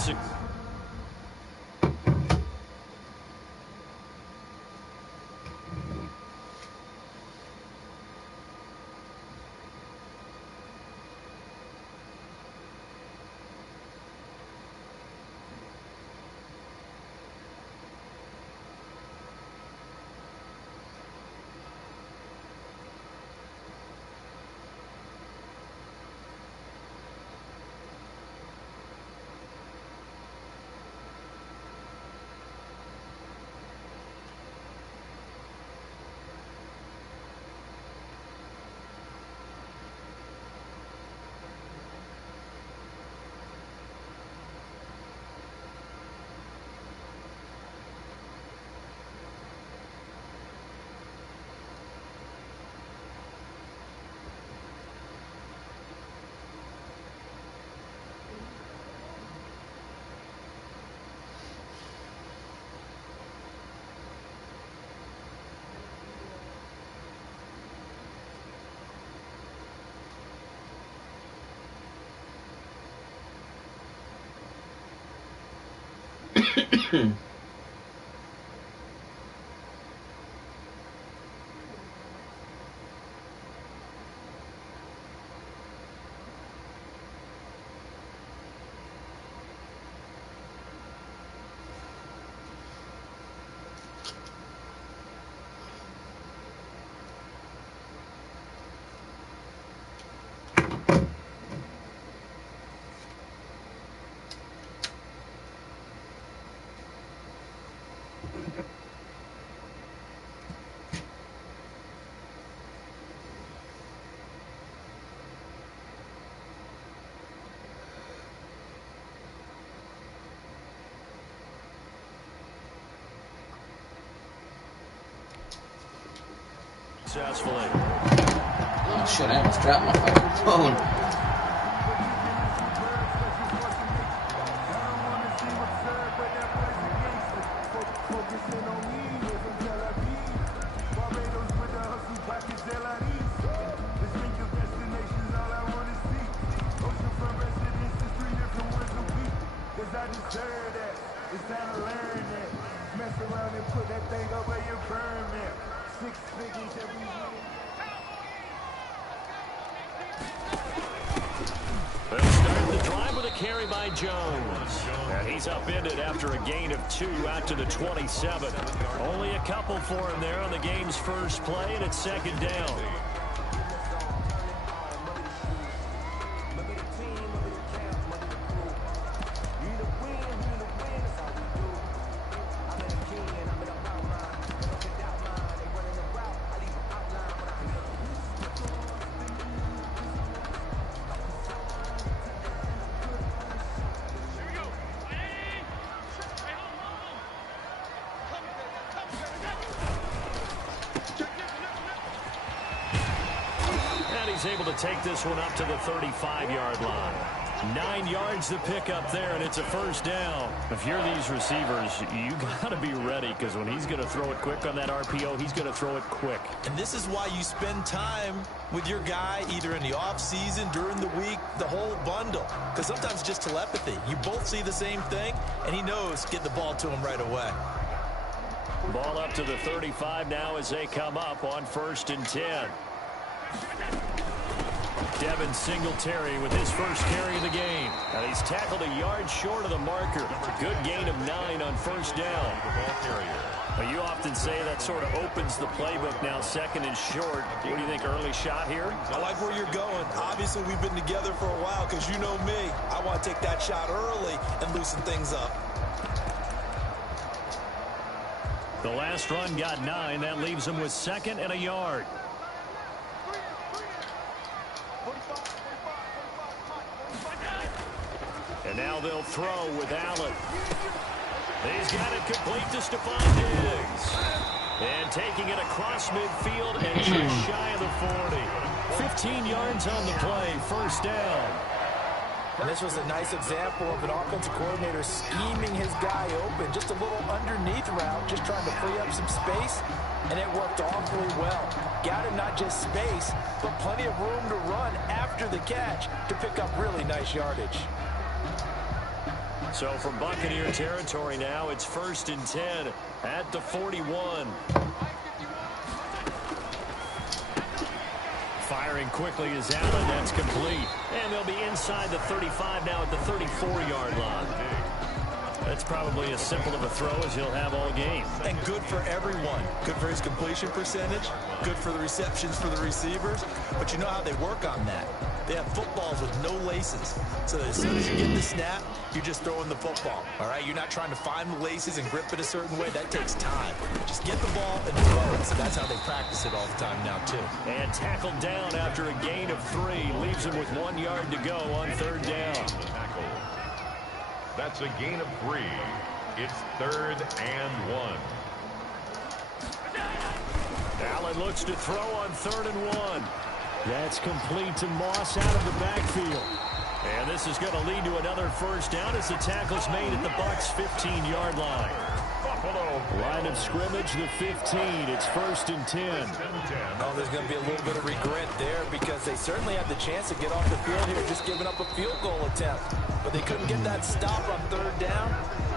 Successfully. Oh shit, I almost dropped my fucking phone. Jones. And he's upended after a gain of 2 out to the 27. Only a couple for him there on the game's first play, and it's second down. Able to take this one up to the 35-yard line. 9 yards to pick up there, and it's a first down. If you're these receivers, you got to be ready, because when he's going to throw it quick on that RPO, he's going to throw it quick. And this is why you spend time with your guy, either in the offseason, during the week, the whole bundle. Because sometimes it's just telepathy. You both see the same thing, and he knows get the ball to him right away. Ball up to the 35 now as they come up on 1st and 10. Devin Singletary with his first carry of the game. And he's tackled a yard short of the marker. Good gain of 9 on first down. Well, you often say that sort of opens the playbook now, 2nd and short. What do you think, early shot here? I like where you're going. Obviously, we've been together for a while, because you know me. I want to take that shot early and loosen things up. The last run got 9. That leaves him with 2nd and a yard. And now they'll throw with Allen. He's got it complete to Stephon Diggs. And taking it across midfield and just shy of the 40. 15 yards on the play, first down. And this was a nice example of an offensive coordinator scheming his guy open. Just a little underneath route, just trying to free up some space, and it worked awfully well. Got him not just space, but plenty of room to run after the catch to pick up really nice yardage. So from Buccaneer territory now, it's 1st and 10 at the 41. Firing quickly is Allen. That's complete. And they'll be inside the 35 now at the 34-yard line. That's probably as simple of a throw as he'll have all game. And good for everyone. Good for his completion percentage. Good for the receptions for the receivers. But you know how they work on that. They have footballs with no laces. So that as soon as you get the snap, you're just throwing the football. All right? You're not trying to find the laces and grip it a certain way. That takes time. Just get the ball and throw it. So that's how they practice it all the time now, too. And tackled down after a gain of 3. Leaves him with 1 yard to go on 3rd down. That's a gain of 3. It's 3rd and 1. Allen looks to throw on 3rd and 1. That's complete to Moss out of the backfield. And this is going to lead to another first down as the tackle's made at the Bucs' 15-yard line. Line of scrimmage, the 15. It's 1st and 10. Oh, there's going to be a little bit of regret there because they certainly had the chance to get off the field here, just giving up a field goal attempt. But they couldn't get that stop on 3rd down.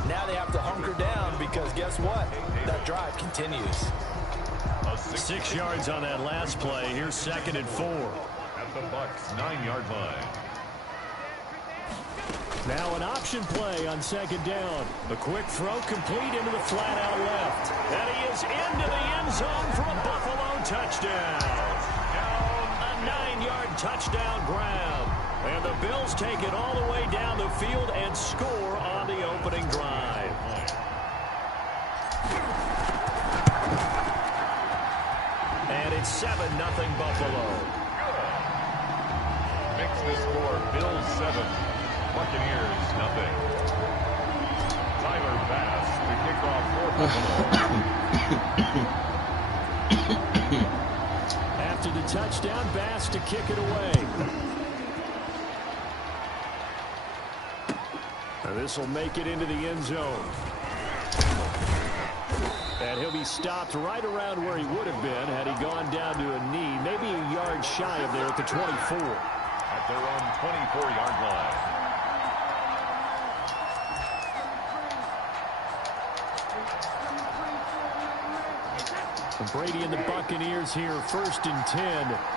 Now they have to hunker down because guess what? That drive continues. 6 yards on that last play. Here's 2nd and 4. At the Bucs' 9-yard line. Now an option play on 2nd down. The quick throw complete into the flat out left. And he is into the end zone for a Buffalo touchdown. A 9-yard touchdown grab. And the Bills take it all the way down the field and score on the opening drive. And it's 7-0 Buffalo. Makes the score Bills 7, Buccaneers 0. Tyler Bass to kick off for Buffalo. After the touchdown, Bass to kick it away. And this will make it into the end zone. And he'll be stopped right around where he would have been had he gone down to a knee, maybe a yard shy of there at the 24. At their own 24-yard line. And Brady and the Buccaneers here, 1st and 10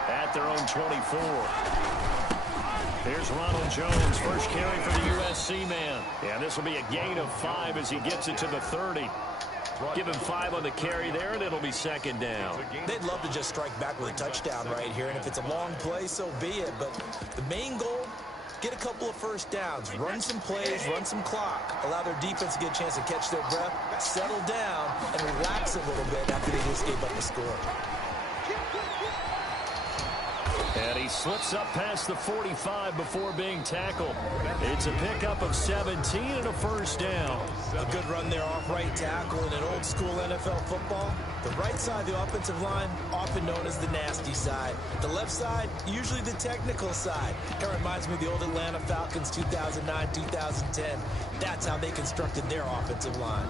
at their own 24. Here's Ronald Jones, first carry for the USC man. And this will be a gain of 5 as he gets it to the 30. Give him 5 on the carry there, and it'll be 2nd down. They'd love to just strike back with a touchdown right here, and if it's a long play, so be it. But the main goal, get a couple of first downs, run some plays, run some clock, allow their defense to get a chance to catch their breath, settle down, and relax a little bit after they just gave up the score. And he slips up past the 45 before being tackled. It's a pickup of 17 and a first down. A good run there off right tackle in an old school NFL football. The right side of the offensive line, often known as the nasty side. The left side, usually the technical side. It reminds me of the old Atlanta Falcons 2009-2010. That's how they constructed their offensive line.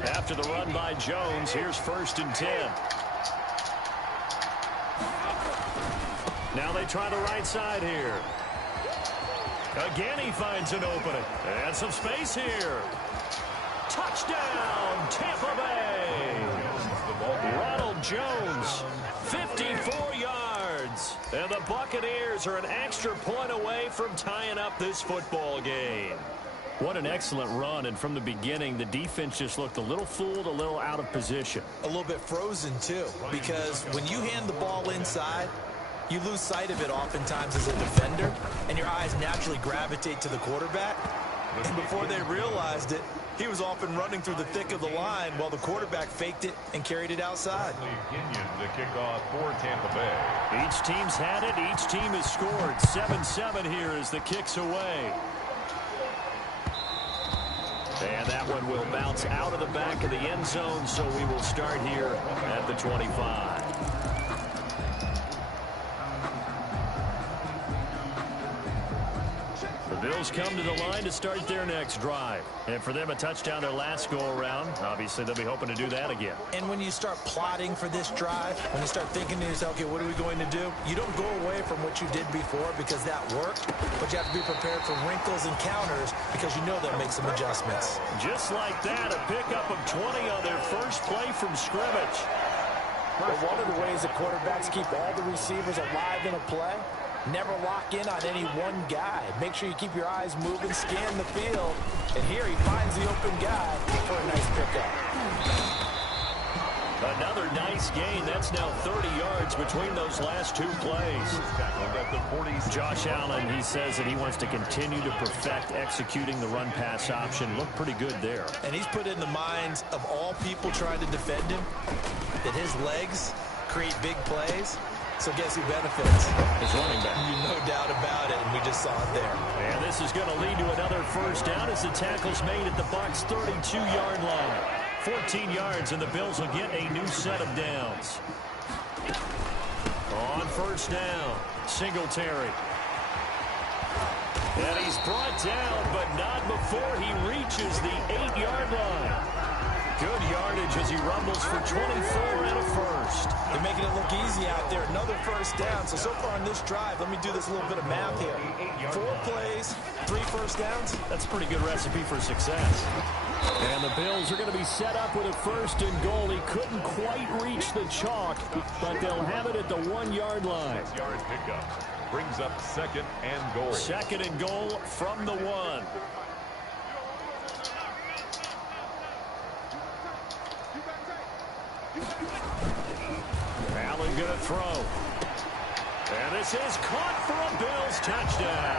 After the run by Jones, here's 1st and 10. Now they try the right side here. Again, he finds an opening. And some space here. Touchdown, Tampa Bay. Ronald Jones, 54 yards. And the Buccaneers are an extra point away from tying up this football game. What an excellent run, and from the beginning, the defense just looked a little fooled, a little out of position. A little bit frozen, too, because when you hand the ball inside, you lose sight of it oftentimes as a defender, and your eyes naturally gravitate to the quarterback. And before they realized it, he was off and running through the thick of the line while the quarterback faked it and carried it outside. The kickoff for Tampa Bay. Each team's had it. Each team has scored. 7-7 here as the kick's away. And that one will bounce out of the back of the end zone, so we will start here at the 25. The Bills come to the line to start their next drive. And for them, a touchdown their last go-around. Obviously, they'll be hoping to do that again. And when you start plotting for this drive, when you start thinking to yourself, okay, what are we going to do? You don't go away from what you did before because that worked, but you have to be prepared for wrinkles and counters because you know they'll make some adjustments. Just like that, a pickup of 20 on their first play from scrimmage. Well, one of the ways that quarterbacks keep all the receivers alive in a play, never lock in on any one guy. Make sure you keep your eyes moving, scan the field. And here he finds the open guy for a nice pickup. Another nice gain. That's now 30 yards between those last two plays. Josh Allen, he says that he wants to continue to perfect executing the run-pass option. Looked pretty good there. And he's put in the minds of all people trying to defend him that his legs create big plays. So guess who benefits? His running back. No doubt about it, and we just saw it there. And this is going to lead to another first down as the tackle's made at the Bucs' 32-yard line. 14 yards, and the Bills will get a new set of downs. On first down, Singletary. And he's brought down, but not before he reaches the 8-yard line. Good yardage as he rumbles for 24 and a first. They're making it look easy out there. Another first down. So far on this drive, let me do this little bit of math here. 4 plays, 3 first downs. That's a pretty good recipe for success. And the Bills are going to be set up with a first and goal. He couldn't quite reach the chalk, but they'll have it at the 1-yard line. 6-yard pickup brings up second and goal. Second and goal from the 1. Allen going to throw. And this is caught for a Bills touchdown.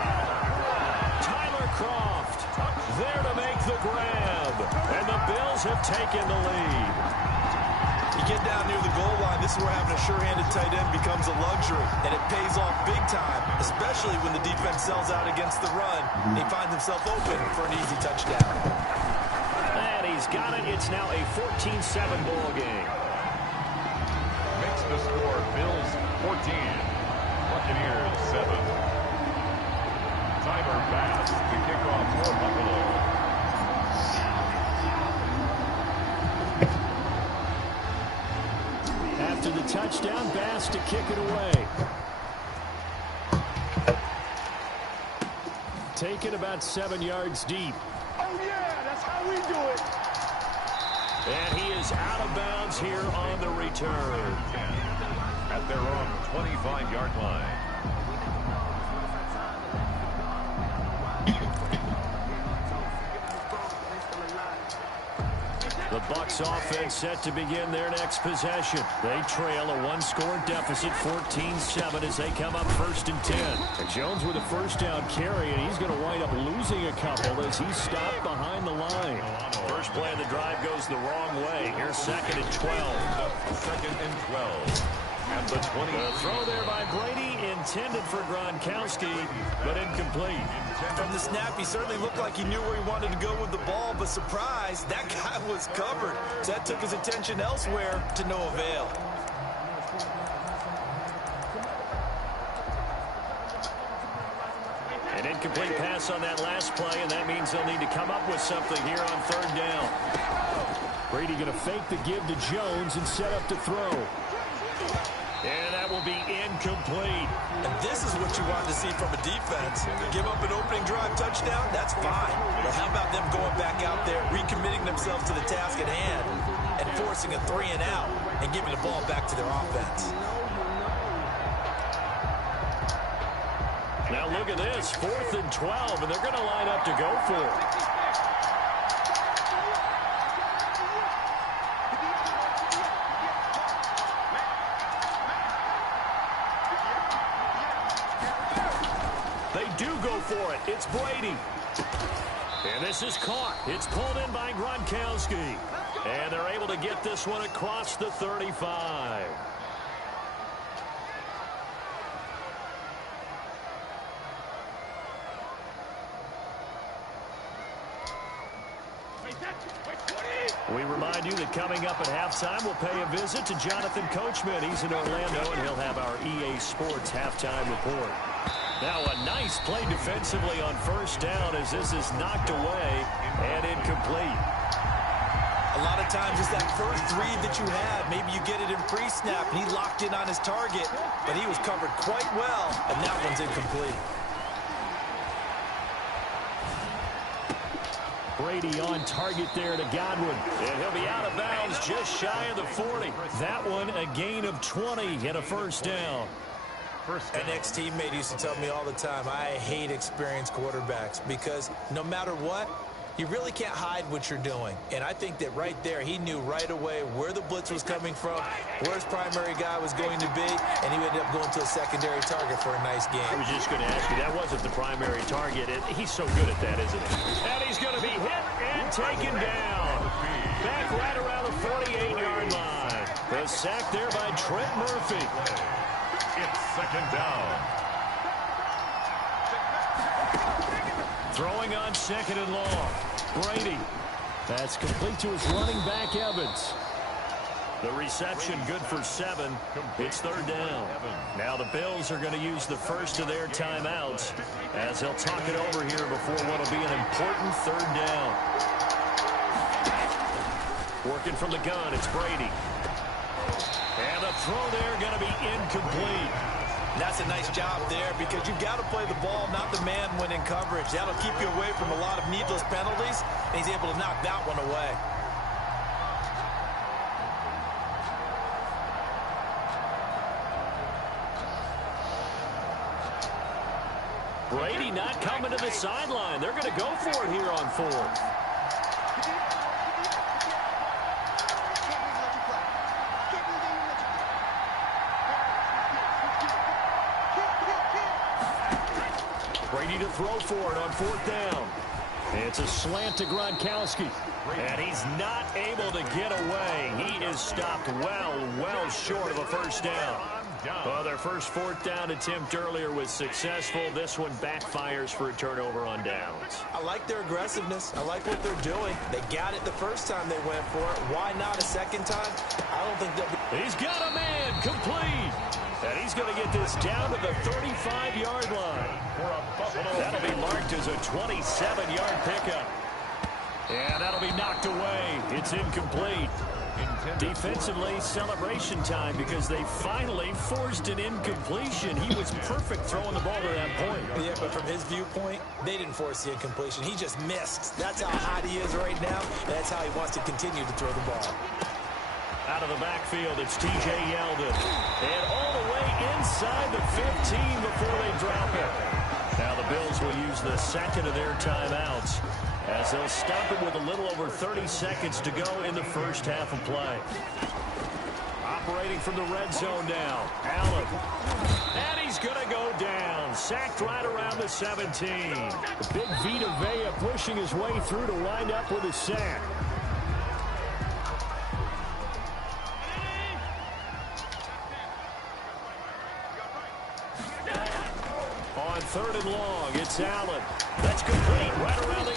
Tyler Kroft there to make the grab. And the Bills have taken the lead. You get down near the goal line, this is where having a sure-handed tight end becomes a luxury. And it pays off big time, especially when the defense sells out against the run. He finds himself open for an easy touchdown. And he's got it. It's now a 14-7 ball game. Makes the score Bills 14, Buccaneers 7. Tyler Bass, the kickoff for Buffalo. After the touchdown, Bass to kick it away. Taken about 7 yards deep. Oh, yeah, that's how we do it. And he is out of bounds here on the return. At their own 25-yard line. The Bucs offense set to begin their next possession. They trail a 1-score deficit, 14-7 as they come up first and 10. And Jones with a first down carry, and he's going to wind up losing a couple as he's stopped behind the line. First play of the drive goes the wrong way. Here's second and 12. Second and 12. At the 20. The throw there by Brady intended for Gronkowski, but incomplete. From the snap, he certainly looked like he knew where he wanted to go with the ball, but surprise, that guy was covered. So that took his attention elsewhere to no avail. An incomplete pass on that last play, and that means they'll need to come up with something here on third down. Brady going to fake the give to Jones and set up to throw. And that will be incomplete. And this is what you want to see from a defense. Give up an opening drive touchdown, that's fine. But how about them going back out there, recommitting themselves to the task at hand, and forcing a 3 and out, and giving the ball back to their offense. Now look at this, 4th and 12, and they're going to line up to go for it. They do go for it. It's Brady. And this is caught. It's pulled in by Gronkowski. And they're able to get this one across the 35. We remind you that coming up at halftime, we'll pay a visit to Jonathan Coachman. He's in Orlando, and he'll have our EA Sports halftime report. Now a nice play defensively on first down as this is knocked away and incomplete. A lot of times it's that first read that you have. Maybe you get it in pre-snap, and he locked in on his target, but he was covered quite well, and that one's incomplete. Brady on target there to Godwin. And he'll be out of bounds just shy of the 40. That one a gain of 20 and a first down. An ex-teammate used to tell me all the time, I hate experienced quarterbacks because no matter what, you really can't hide what you're doing. And I think that right there, he knew right away where the blitz was coming from, where his primary guy was going to be, and he ended up going to a secondary target for a nice game. I was just going to ask you, that wasn't the primary target. He's so good at that, isn't he? And he's going to be hit and taken down. Back right around the 48-yard line. The sack there by Trent Murphy. It's second down. Throwing on second and long. Brady. That's complete to his running back, Evans. The reception good for 7. It's third down. Now the Bills are going to use the first of their timeouts as they'll talk it over here before what will be an important third down. Working from the gun, it's Brady. And the throw there going to be incomplete. That's a nice job there because you've got to play the ball, not the man when in coverage. That'll keep you away from a lot of needless penalties, and he's able to knock that one away. Brady not coming to the sideline. They're going to go for it here on fourth. Brady to throw for it on fourth down. It's a slant to Gronkowski. And he's not able to get away. He is stopped well short of a first down. Well, their first fourth down attempt earlier was successful. This one backfires for a turnover on downs. I like their aggressiveness. I like what they're doing. They got it the first time they went for it. Why not a second time? I don't think they'll be... He's got a man complete. And he's going to get this down to the 35-yard line. That'll be marked as a 27-yard pickup. And that'll be knocked away. It's incomplete. Defensively, celebration time because they finally forced an incompletion. He was perfect throwing the ball to that point. Yeah, but from his viewpoint, they didn't force the incompletion. He just missed. That's how hot he is right now, and that's how he wants to continue to throw the ball. Out of the backfield, it's T.J. Yeldon. And all the way inside the 15 before they drop it. Now the Bills will use the second of their timeouts as they'll stop it with a little over 30 seconds to go in the first half of play. Operating from the red zone now, Allen. And he's going to go down. Sacked right around the 17. The big Vita Vea pushing his way through to wind up with a sack. On third and long, it's Allen. That's complete right around the 8.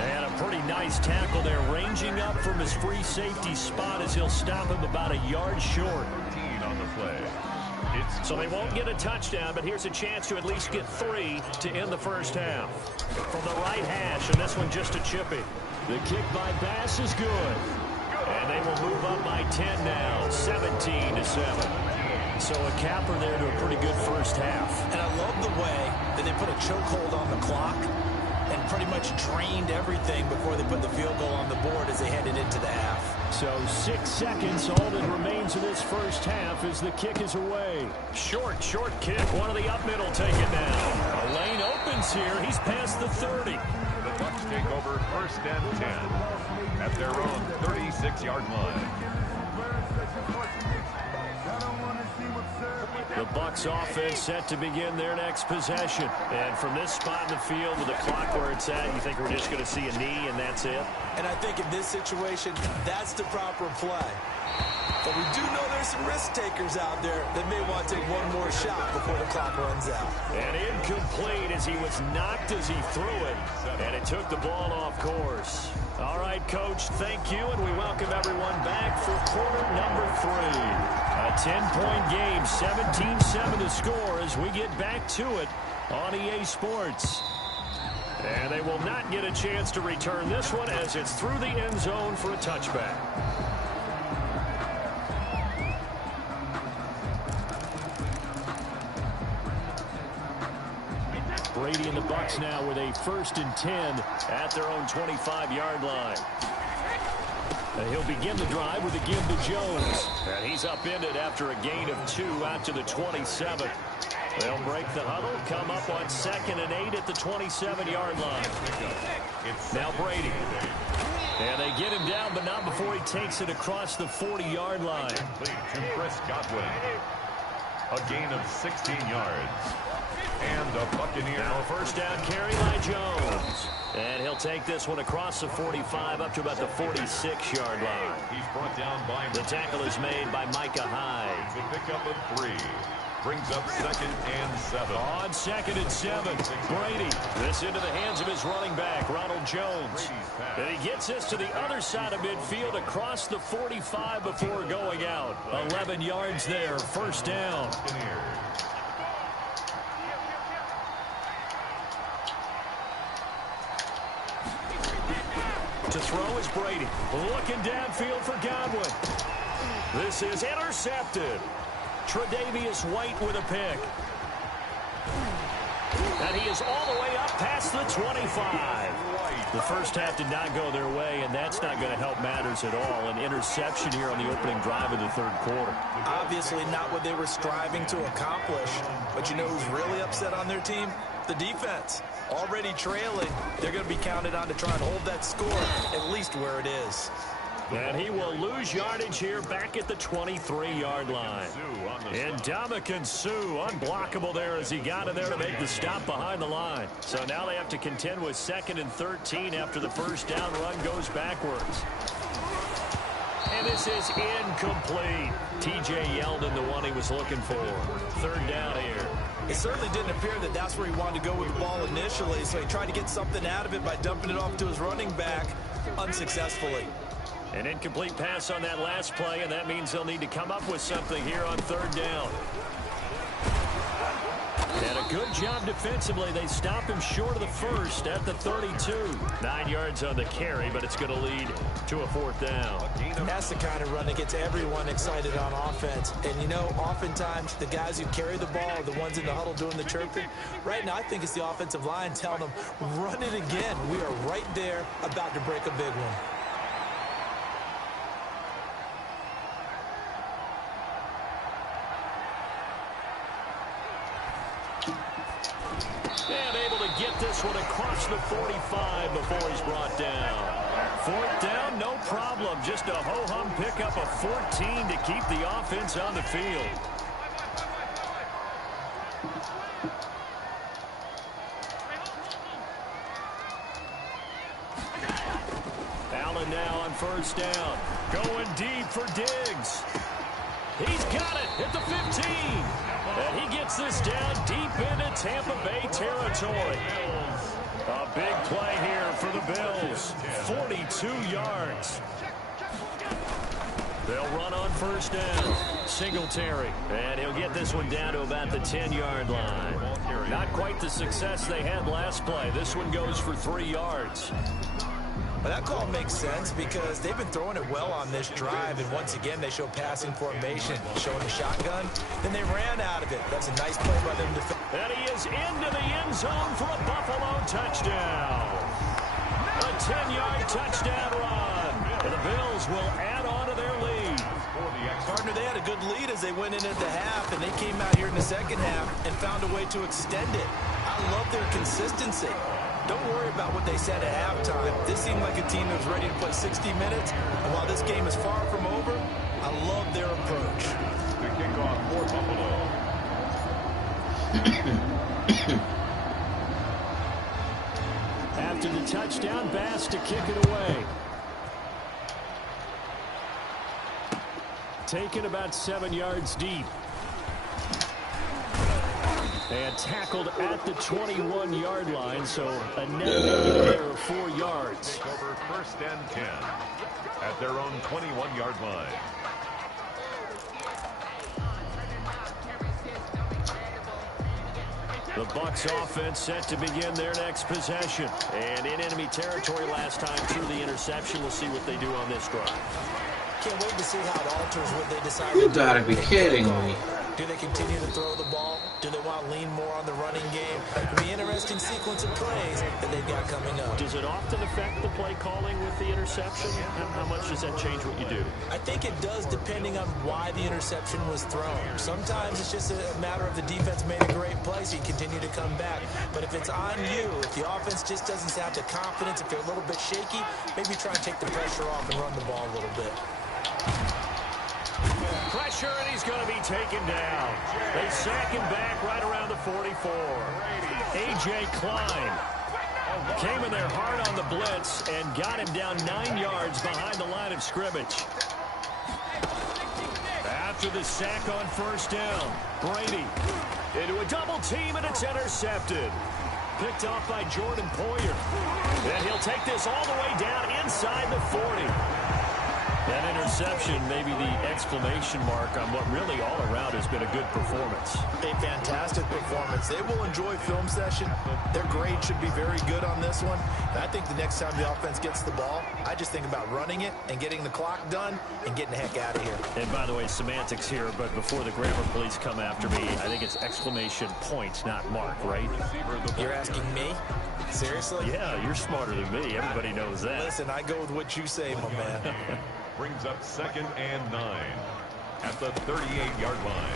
And a pretty nice tackle there, ranging up from his free safety spot as he'll stop him about a yard short. On the play. So they won't get a touchdown, but here's a chance to at least get 3 to end the first half. From the right hash, and this one just a chippy. The kick by Bass is good. And they will move up by 10 now, 17-7. So a capper there to a pretty good first half. And I love the way that they put a chokehold on the clock and pretty much drained everything before they put the field goal on the board as they headed into the half. So 6 seconds, all that remains of this first half as the kick is away. Short kick. One of the up middle take it now. A lane opens here. He's past the 30. The Bucs take over first and 10 at their own 36-yard line. The Bucs offense set to begin their next possession. And from this spot in the field with the clock where it's at, you think we're just going to see a knee and that's it? And I think in this situation, that's the proper play. But we do know there's some risk takers out there that may want to take one more shot before the clock runs out. And incomplete as he was knocked as he threw it. And it took the ball off course. All right, Coach, thank you. And we welcome everyone back for quarter number 3. A 10-point game, 17-7 to score as we get back to it on EA Sports. And they will not get a chance to return this one as it's through the end zone for a touchback. Brady and the Bucs now with a 1st and 10 at their own 25-yard line. And he'll begin the drive with a give to Jones. And he's upended after a gain of 2 out to the 27. They'll break the huddle, come up on 2nd and 8 at the 27-yard line. Now Brady. And they get him down, but not before he takes it across the 40-yard line. To Chris Godwin. A gain of 16 yards. And a Buccaneer. Now a first down carry by Jones. And he'll take this one across the 45 up to about the 46-yard line. He's brought down by... The tackle is made by Micah Hyde. The pickup of 3. Brings up 2nd and 7. On 2nd and 7, Brady. This into the hands of his running back, Ronald Jones. And he gets this to the other side of midfield across the 45 before going out. 11 yards there, first down. To throw is Brady. Looking downfield for Godwin. This is intercepted. Tre'Davious White with a pick. And he is all the way up past the 25. The first half did not go their way, and that's not going to help matters at all. An interception here on the opening drive of the 3rd quarter. Obviously not what they were striving to accomplish. But you know who's really upset on their team? The defense. Already trailing, they're going to be counted on to try and hold that score at least where it is. And he will lose yardage here back at the 23-yard line. And Ndamukong Suh unblockable there as he got in there to make the stop behind the line. So now they have to contend with 2nd and 13 after the first down run goes backwards. And this is incomplete. T.J. Yeldon, the one he was looking for. 3rd down here. It certainly didn't appear that that's where he wanted to go with the ball initially, so he tried to get something out of it by dumping it off to his running back unsuccessfully. An incomplete pass on that last play, and that means they'll need to come up with something here on 3rd down. And a good job defensively. They stop him short of the first at the 32. 9 yards on the carry, but it's going to lead to a 4th down. And that's the kind of run that gets everyone excited on offense. And, you know, oftentimes the guys who carry the ball are the ones in the huddle doing the chirping. Right now, I think it's the offensive line telling them, run it again. We are right there about to break a big one. And able to get this one across the 45 before he's brought down. 4th down, no problem. Just a ho-hum pickup of 14 to keep the offense on the field. Allen now on 1st down. Going deep for Diggs. He's got it at the 15. And he gets this down deep into Tampa Bay territory. A big play here for the Bills. 42 yards. They'll run on 1st down. Singletary. And he'll get this one down to about the 10-yard line. Not quite the success they had last play. This one goes for 3 yards. Well, that call makes sense because they've been throwing it well on this drive, and once again they show passing formation, showing the shotgun, then they ran out of it. That's a nice play by them. And he is into the end zone for a Buffalo touchdown. A 10-yard touchdown run. And the Bills will add on to their lead. Partner, they had a good lead as they went in at the half, and they came out here in the 2nd half and found a way to extend it. I love their consistency. Don't worry about what they said at halftime. This seemed like a team that was ready to play 60 minutes. And while this game is far from over, I love their approach. The kickoff for Buffalo. After the touchdown, Bass to kick it away. Taken about 7 yards deep. And tackled at the 21-yard line, so a net there of 4 yards. Take over 1st and 10 at their own 21-yard line. The Bucs offense set to begin their next possession. And in enemy territory last time through the interception. We'll see what they do on this drive. Can't wait to see how it alters what they decide. You gotta be kidding me. Do they continue to throw the ball? Do they want to lean more on the running game? It'll be an interesting sequence of plays that they've got coming up. Does it often affect the play calling with the interception? How much does that change what you do? I think it does, depending on why the interception was thrown. Sometimes it's just a matter of the defense made a great play, so you continue to come back. But if it's on you, if the offense just doesn't have the confidence, if they're a little bit shaky, maybe try and take the pressure off and run the ball a little bit. Pressure, and he's going to be taken down. They sack him back right around the 44. A.J. Klein came in there hard on the blitz and got him down 9 yards behind the line of scrimmage. After the sack on 1st down, Brady into a double team, and it's intercepted. Picked off by Jordan Poyer. And he'll take this all the way down inside the 40. That interception may be the exclamation mark on what really all around has been a good performance. A fantastic performance. They will enjoy film session. Their grade should be very good on this one. And I think the next time the offense gets the ball, I just think about running it and getting the clock done and getting the heck out of here. And by the way, semantics here, but before the grammar police come after me, I think it's exclamation point, not mark, right? You're asking me? Seriously? Yeah, you're smarter than me. Everybody knows that. Listen, I go with what you say, my man. Brings up 2nd and 9 at the 38-yard line.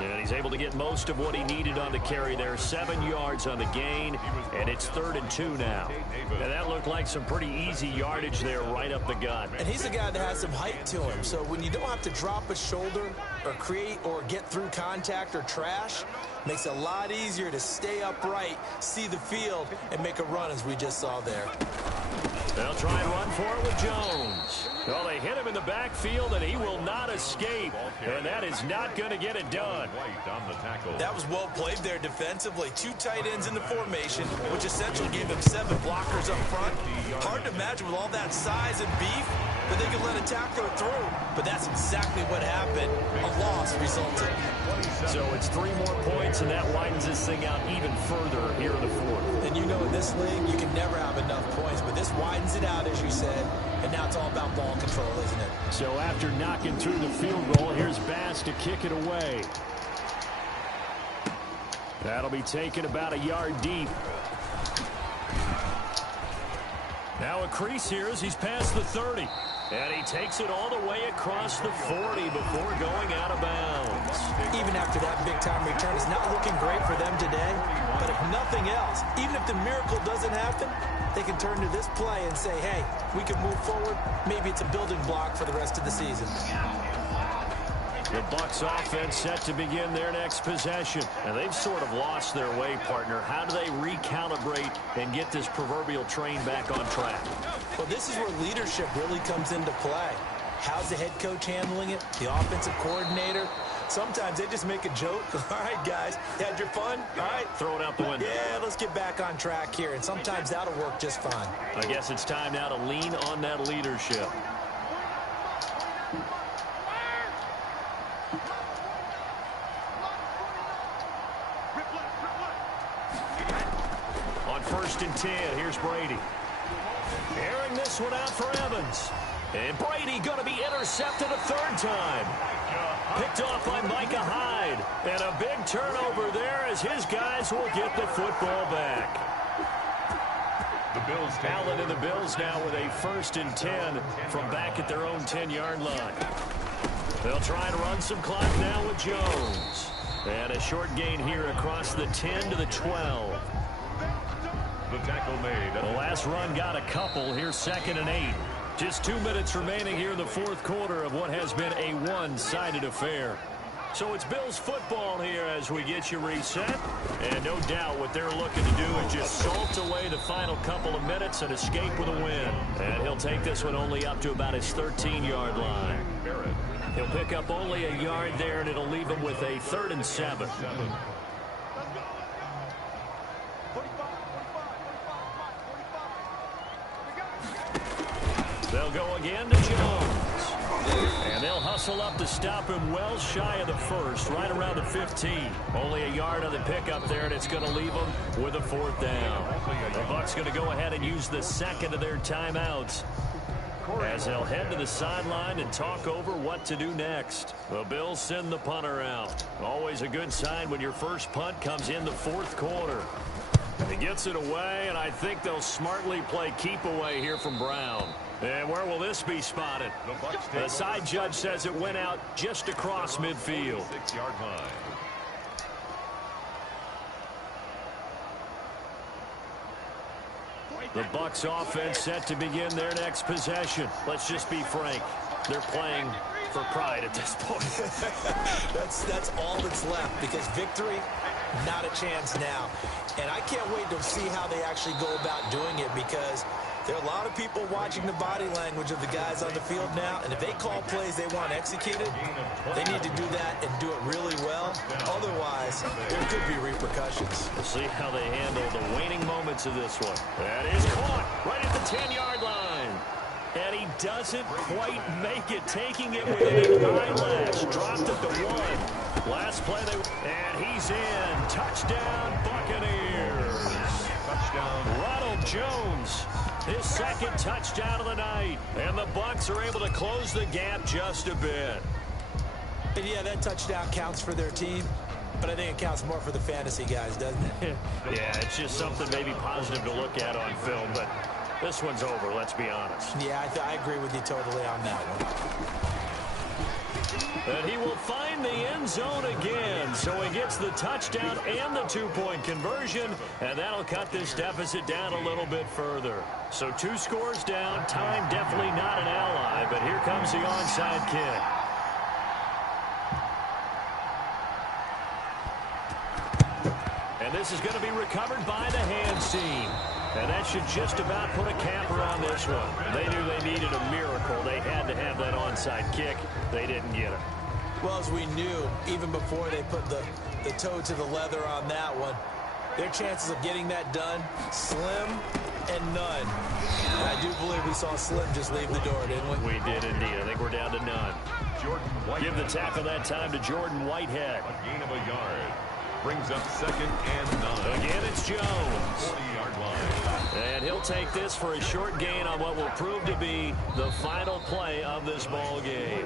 And he's able to get most of what he needed on the carry there. 7 yards on the gain, and it's 3rd and 2 now. And that looked like some pretty easy yardage there right up the gut. And he's a guy that has some height to him. So when you don't have to drop a shoulder or create or get through contact or trash, makes it a lot easier to stay upright, see the field, and make a run as we just saw there. They'll try and run for it with Jones. Well, they hit him in the backfield, and he will not escape. And that is not going to get it done. That was well played there defensively. 2 tight ends in the formation, which essentially gave him 7 blockers up front. Hard to imagine with all that size and beef that they could let a tackler through. But that's exactly what happened. A loss resulted. So it's 3 more points, and that widens this thing out even further here in the 4th. And you know in this league, you can never have enough points. But this widens it out, as you said. And now it's all about ball control, isn't it? So after knocking through the field goal, here's Bass to kick it away. That'll be taken about a yard deep. Now a crease here as he's past the 30. And he takes it all the way across the 40 before going out of bounds. Even after that big-time return, it's not looking great for them today. But if nothing else, even if the miracle doesn't happen, they can turn to this play and say, hey, we can move forward. Maybe it's a building block for the rest of the season. The Bucs offense set to begin their next possession. And they've sort of lost their way, partner. How do they recalibrate and get this proverbial train back on track? Well, this is where leadership really comes into play. How's the head coach handling it? The offensive coordinator? Sometimes they just make a joke. All right, guys, you had your fun? All right. Throw it out the window. Yeah, let's get back on track here. And sometimes that'll work just fine. I guess it's time now to lean on that leadership. On 1st and 10, here's Brady. Airing this one out for Evans. And Brady going to be intercepted a 3rd time. Picked off by Micah Hyde. And a big turnover there as his guys will get the football back. The Bills. Allen and the Bills now with a 1st and 10 from back at their own 10-yard line. They'll try and run some clock now with Jones. And a short gain here across the 10 to the 12. The tackle made. The last run got a couple. Here's 2nd and 8. Just 2 minutes remaining here in the fourth quarter of what has been a one-sided affair. So it's Bills football here as we get you reset. And no doubt what they're looking to do is just salt away the final couple of minutes and escape with a win. And he'll take this one only up to about his 13-yard line. He'll pick up only a yard there, and it'll leave him with a 3rd and 7. They'll go again to Jones. And they'll hustle up to stop him well shy of the first, right around the 15. Only a yard on the pickup there, and it's going to leave them with a 4th down. The Bucs going to go ahead and use the second of their timeouts as they'll head to the sideline and talk over what to do next. The Bills send the punter out. Always a good sign when your first punt comes in the fourth quarter. He gets it away, and I think they'll smartly play keep away here from Brown. And where will this be spotted? The side judge says it went out just across midfield. 6-yard line. The Bucs offense set to begin their next possession. Let's just be frank. They're playing for pride at this point. that's all that's left, because victory, not a chance now. And I can't wait to see how they actually go about doing it, because there are a lot of people watching the body language of the guys on the field now, and if they call plays they want executed, they need to do that and do it really well. Otherwise, there could be repercussions. We'll see how they handle the waning moments of this one. That is caught right at the 10-yard line. And he doesn't quite make it, taking it with an eyelash. Dropped at the 1. Last play, and he's in. Touchdown, Buccaneers. Touchdown. Ronald Jones, his 2nd touchdown of the night. And the Bucs are able to close the gap just a bit. And yeah, that touchdown counts for their team, but I think it counts more for the fantasy guys, doesn't it? Yeah, it's just something maybe positive to look at on film, but this one's over, let's be honest. Yeah, I agree with you totally on that one. And he will find the end zone again, so he gets the touchdown and the 2-point conversion, and that'll cut this deficit down a little bit further. So 2 scores down, time definitely not an ally, but here comes the onside kick. And this is going to be recovered by the hands team. And that should just about put a capper on this one. They knew they needed a miracle. They had to have that onside kick. They didn't get it. Well, as we knew, even before they put the toe to the leather on that one, their chances of getting that done, slim and none. And I do believe we saw Slim just leave the door, didn't we? We did indeed. I think we're down to none. Jordan Whitehead. Give the tackle that time to Jordan Whitehead. A gain of a yard. Brings up 2nd and 9. Again, it's Jones. 40-yard line. And he'll take this for a short gain on what will prove to be the final play of this ball game.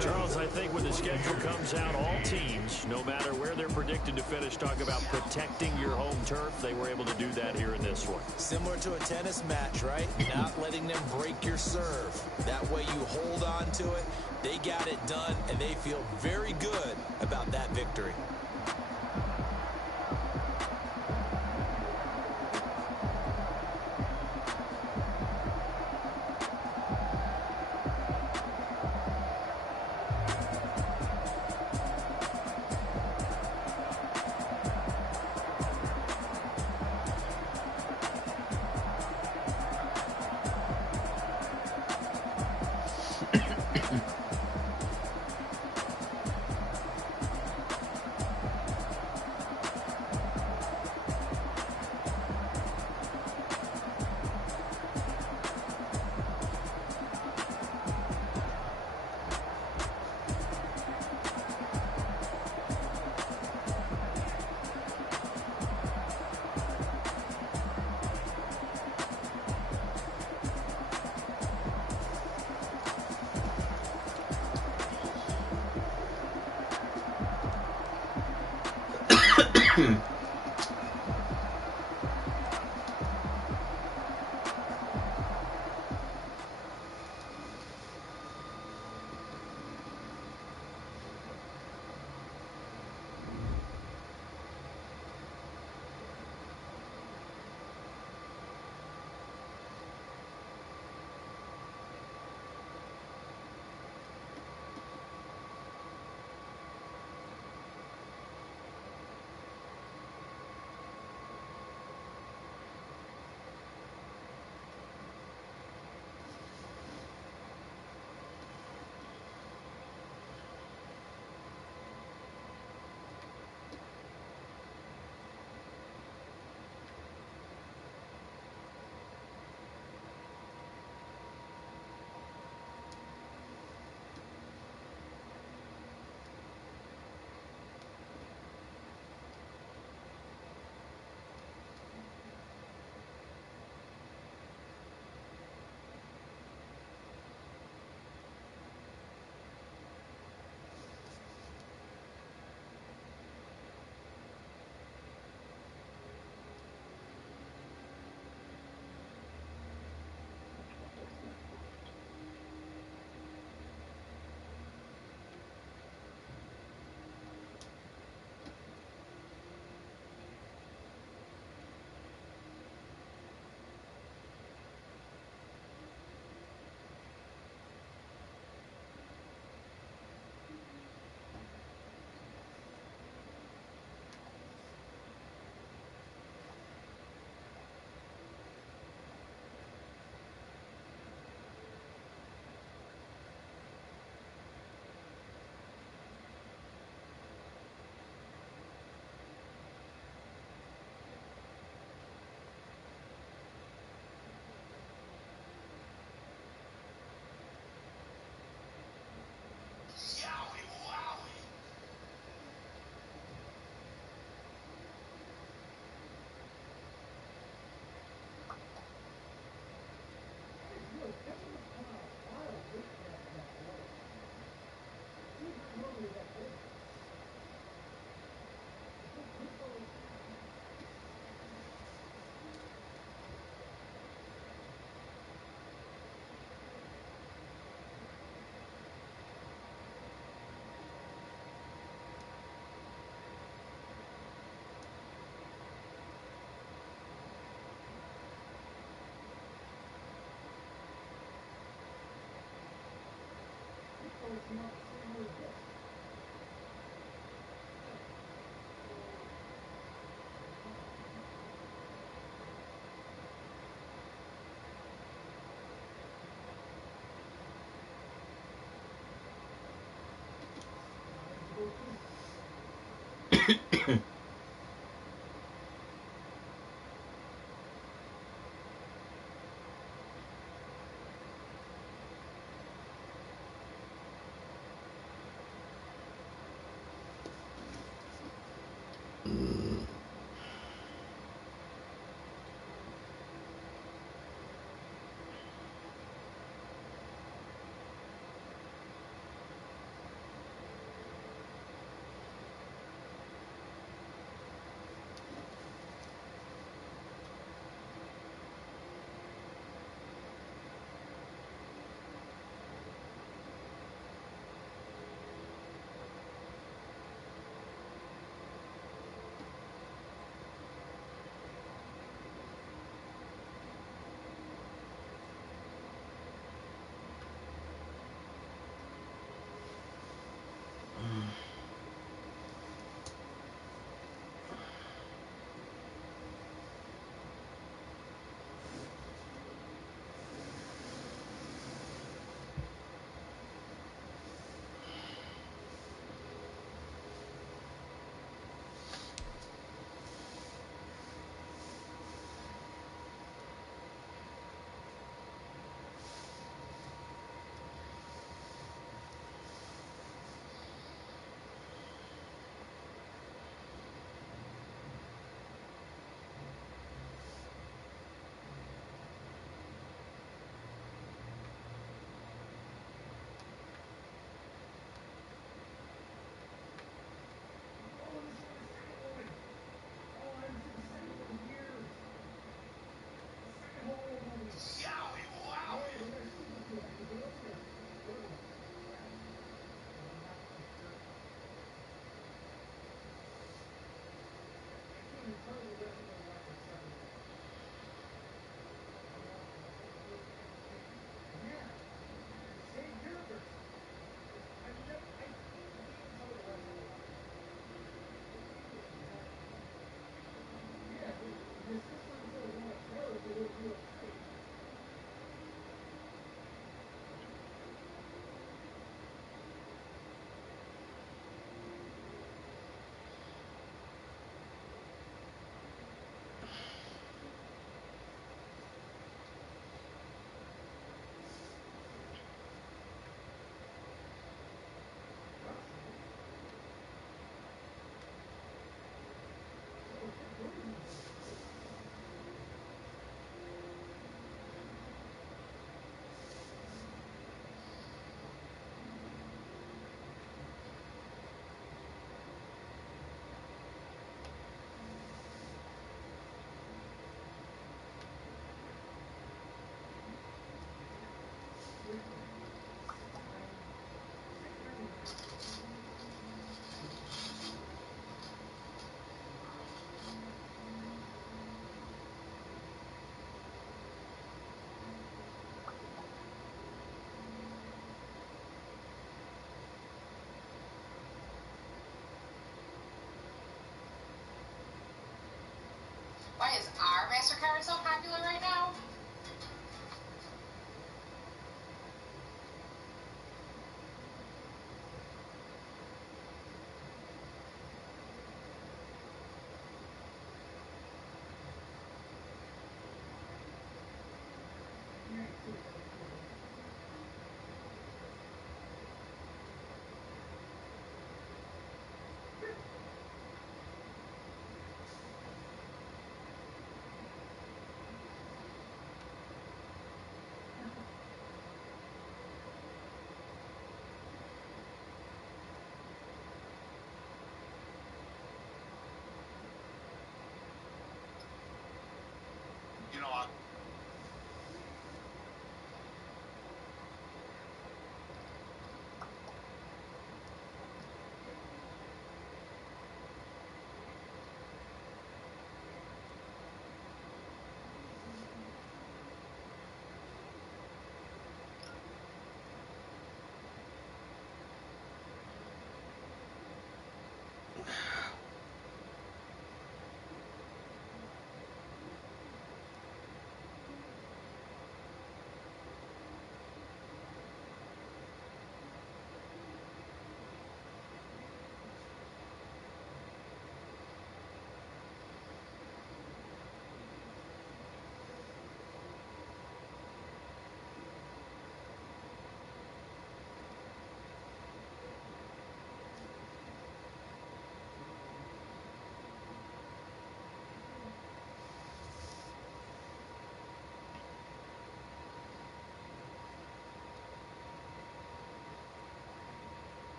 Charles, I think when the schedule comes out, all teams, no matter where they're predicted to finish, talk about protecting your home turf. They were able to do that here in this one. Similar to a tennis match, right? Not letting them break your serve. That way you hold on to it. They got it done, and they feel very good about that victory. Why is our MasterCard so popular right now?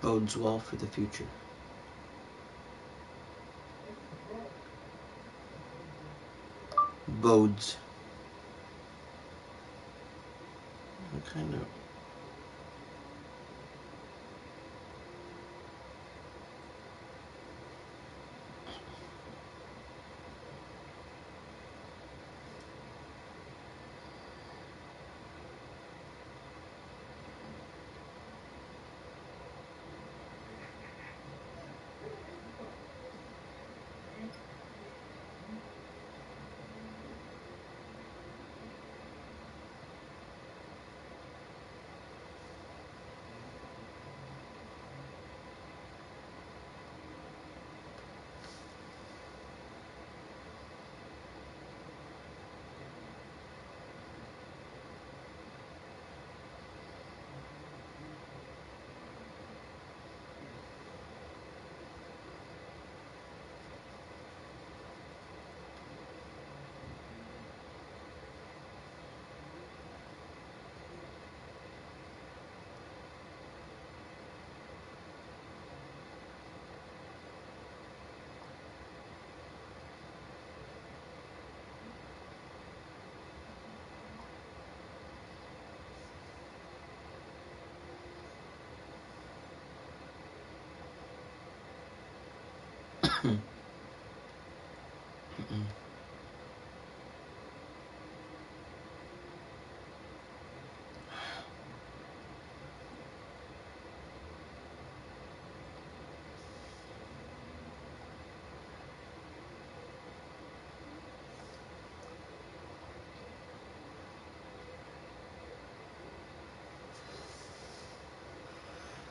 Bodes well for the future. Bodes. Kind of.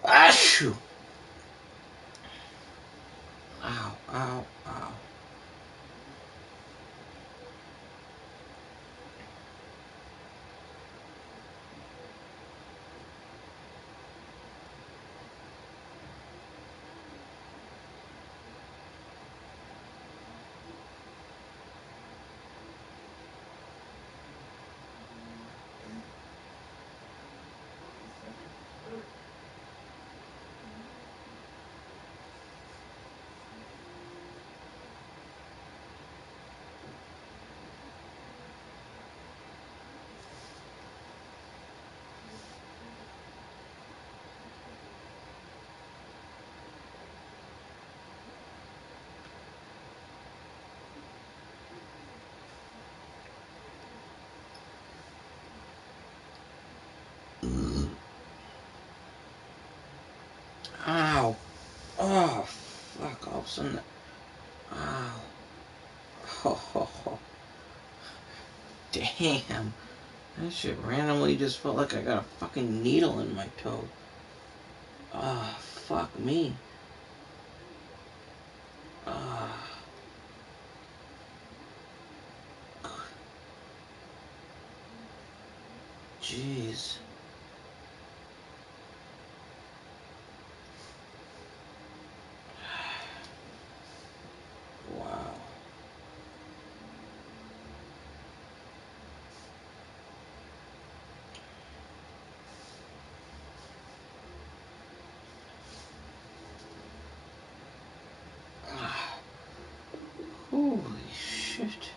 Ashoo! Ow, ow, ow. Ow. Oh, fuck. All of a sudden. Ow. Ho, ho, ho. Damn. That shit randomly just felt like I got a fucking needle in my toe. Ah, fuck me. Ah. jeez. Wow. Holy shit.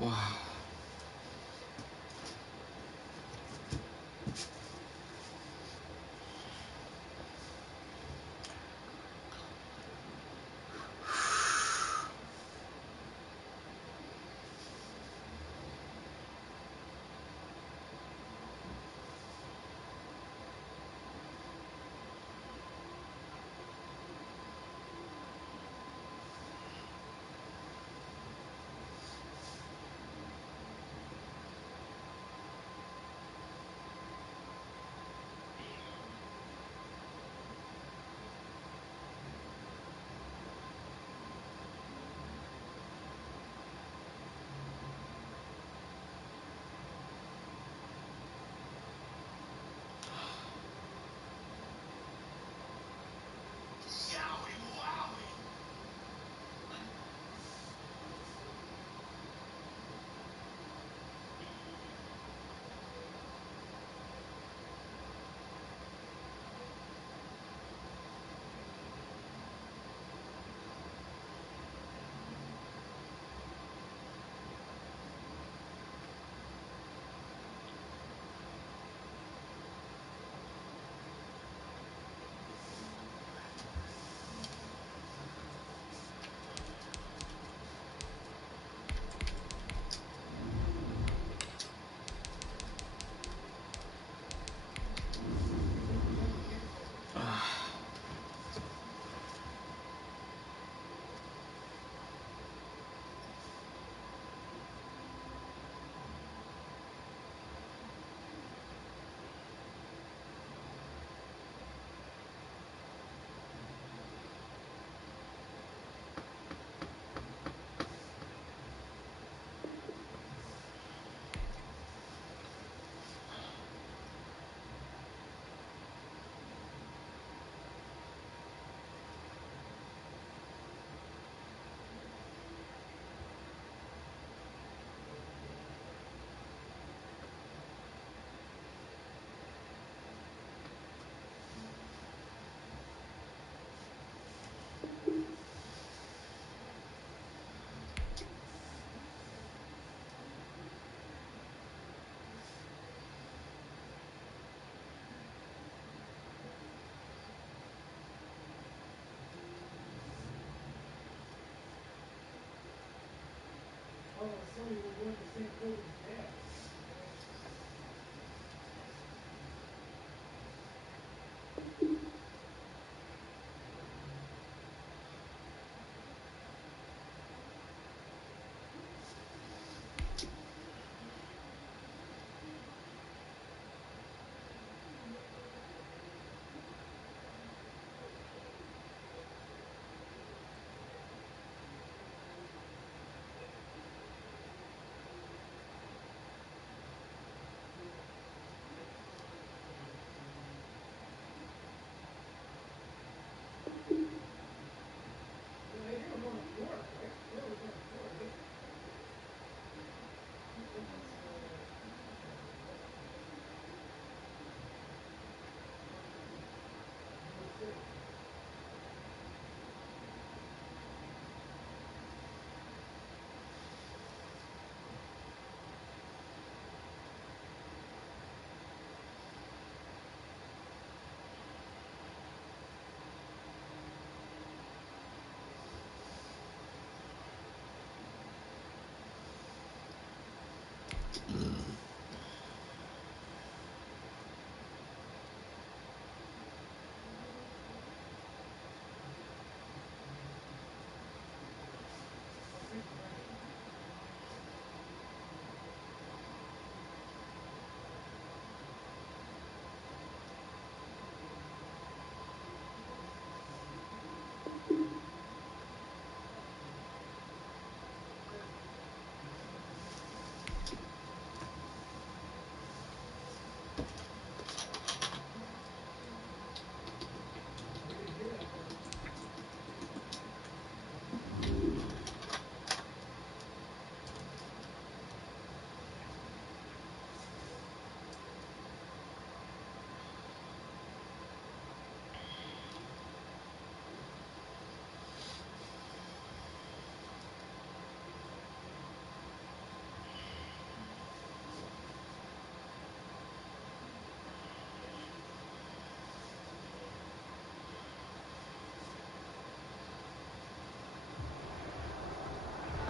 Wow.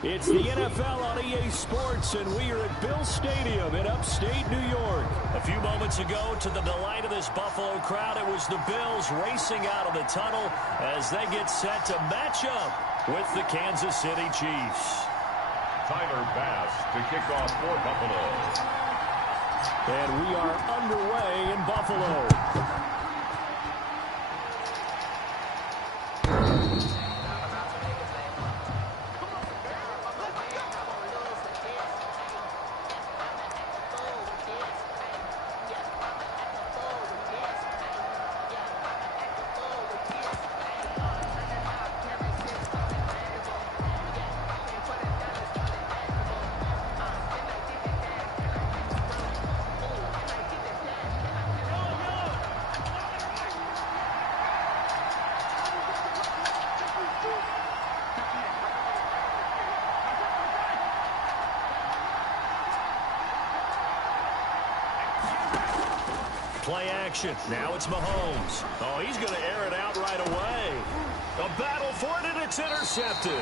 It's the NFL on EA Sports, and we are at Bill Stadium in upstate New York. A few moments ago, to the delight of this Buffalo crowd, it was the Bills racing out of the tunnel as they get set to match up with the Kansas City Chiefs. Tyler Bass to kick off for Buffalo. And we are underway in Buffalo. Play action. Now it's Mahomes. Oh, he's going to air it out right away. A battle for it, and it's intercepted.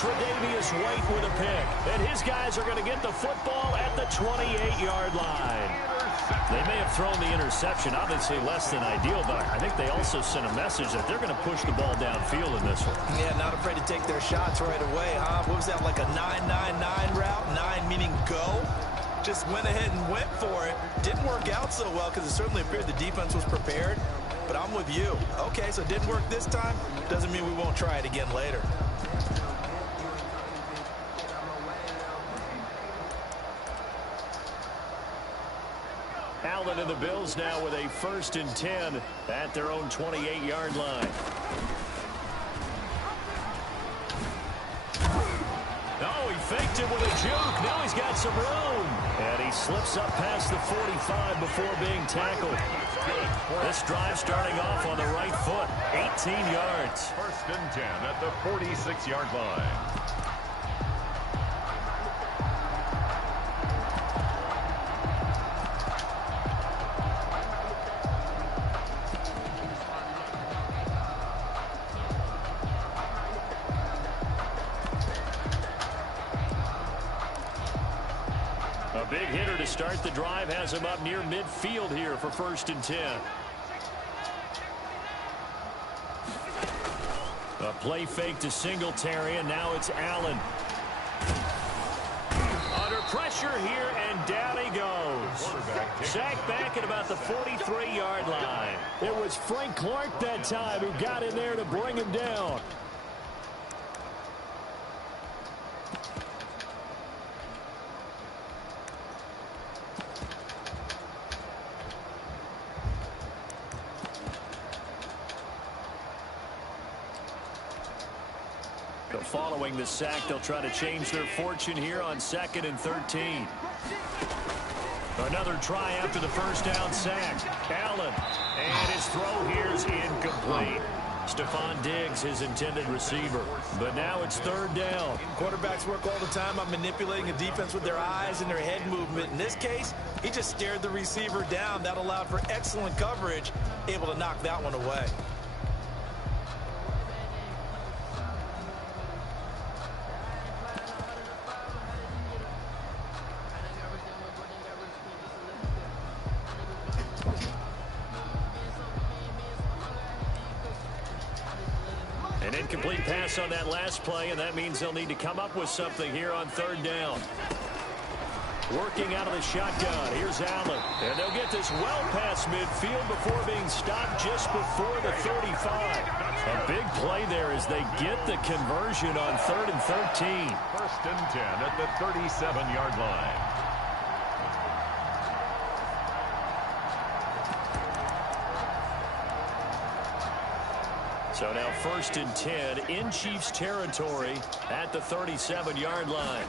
Tre'Davious White with a pick. And his guys are going to get the football at the 28-yard line. They may have thrown the interception, obviously less than ideal, but I think they also sent a message that they're going to push the ball downfield in this one. Yeah, not afraid to take their shots right away, huh? What was that, like a 9-9-9 route? 9 meaning go? Just went ahead and went for it. Didn't work out so well because it certainly appeared the defense was prepared. But I'm with you. Okay, so it didn't work this time. Doesn't mean we won't try it again later. Allen and the Bills now with a 1st and 10 at their own 28-yard line. Oh, he faked it with a juke. Now he's got some room. And he slips up past the 45 before being tackled. This drive starting off on the right foot. 18 yards. 1st and 10 at the 46-yard line. A big hitter to start the drive has him up near midfield here for 1st and 10. A play fake to Singletary, and now it's Allen. Under pressure here, and down he goes. Sacked back at about the 43-yard line. It was Frank Clark that time who got in there to bring him down. Following the sack, they'll try to change their fortune here on 2nd and 13. Another try after the 1st down sack. Allen, and his throw here is incomplete. Stephon Diggs, his intended receiver. But now it's 3rd down. Quarterbacks work all the time on manipulating a defense with their eyes and their head movement. In this case, he just stared the receiver down. That allowed for excellent coverage, able to knock that one away. An incomplete pass on that last play, and that means they'll need to come up with something here on 3rd down. Working out of the shotgun. Here's Allen. And they'll get this well past midfield before being stopped just before the 35. A big play there as they get the conversion on 3rd and 13. 1st and 10 at the 37-yard line. So now 1st and 10 in Chiefs territory at the 37-yard line.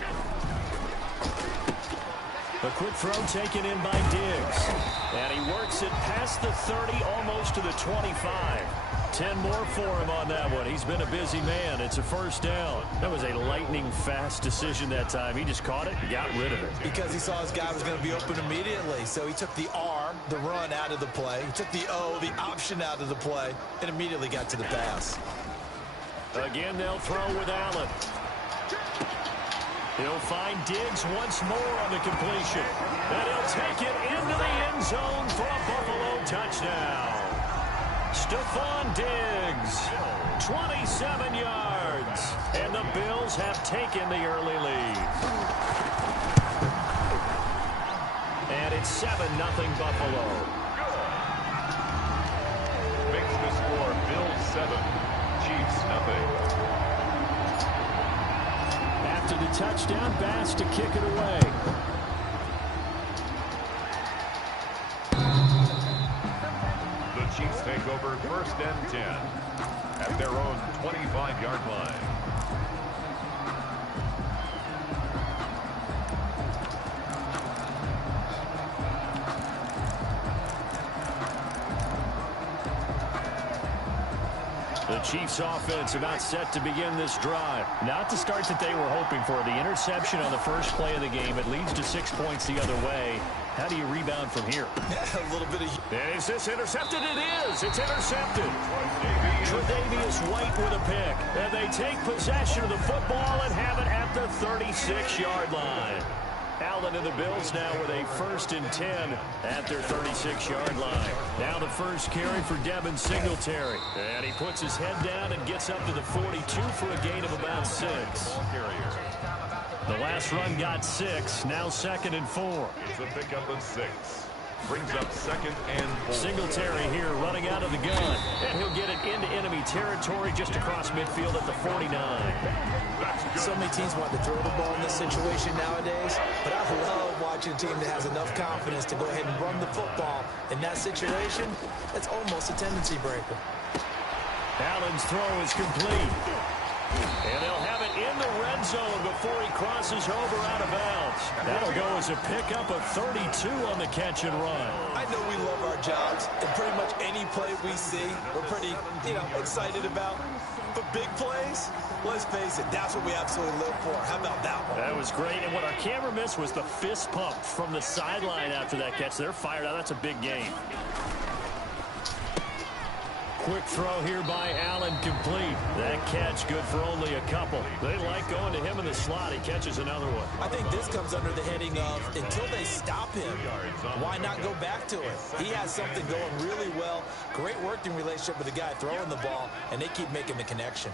A quick throw taken in by Diggs. And he works it past the 30, almost to the 25. 10 more for him on that one. He's been a busy man. It's a 1st down. That was a lightning-fast decision that time. He just caught it and got rid of it. Because he saw his guy was going to be open immediately. So he took the R, the run, out of the play. He took the O, the option, out of the play, and immediately got to the pass. Again, they'll throw with Allen. He'll find Diggs once more on the completion. And he'll take it into the end zone for a Buffalo touchdown. Stephon Diggs, 27 yards. And the Bills have taken the early lead. And it's 7-0 Buffalo. Makes the score Bills 7, Chiefs nothing. After the touchdown, Bass to kick it away. The Chiefs take over 1st and 10 at their own 25-yard line. The Chiefs offense about set to begin this drive. Not the start that they were hoping for. The interception on the first play of the game. It leads to 6 points the other way. How do you rebound from here? A little bit of... Is this intercepted? It is. It's intercepted. Tre'Davious White with a pick. And they take possession of the football and have it at the 36-yard line. Allen and the Bills now with a 1st and 10 at their 36-yard line. Now the first carry for Devin Singletary. And he puts his head down and gets up to the 42 for a gain of about 6. The last run got 6. Now 2nd and 4. It's a pickup of 6. Brings up 2nd and 4. Singletary here running out of the gun. And he'll get it into enemy territory just across midfield at the 49. So many teams want to throw the ball in this situation nowadays, but I love watching a team that has enough confidence to go ahead and run the football. In that situation, that's almost a tendency breaker. Allen's throw is complete. And they'll have it in the red zone before he crosses over out of bounds. That'll go as a pickup of 32 on the catch and run. I know we love our jobs, and pretty much any play we see, we're pretty, excited about. But big plays, let's face it, that's what we absolutely live for. How about that one? That was great, and what our camera missed was the fist pump from the sideline after that catch. They're fired out. That's a big game. Quick throw here by Allen, complete. That catch good for only a couple. They like going to him in the slot. He catches another one. I think this comes under the heading of until they stop him, why not go back to it? He has something going really well. Great working relationship with the guy throwing the ball, and they keep making the connection.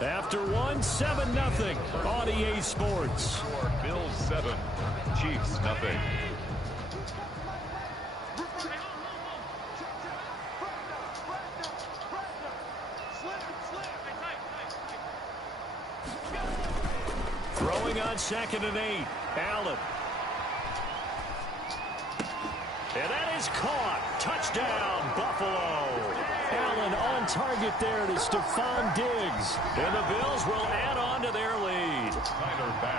After one, 7-0 on EA Sports. Bills 7, Chiefs nothing. Throwing on 2nd and 8, Allen. And that is caught. Touchdown, Buffalo. Allen on target there to Stephon Diggs. And the Bills will add on to their lead.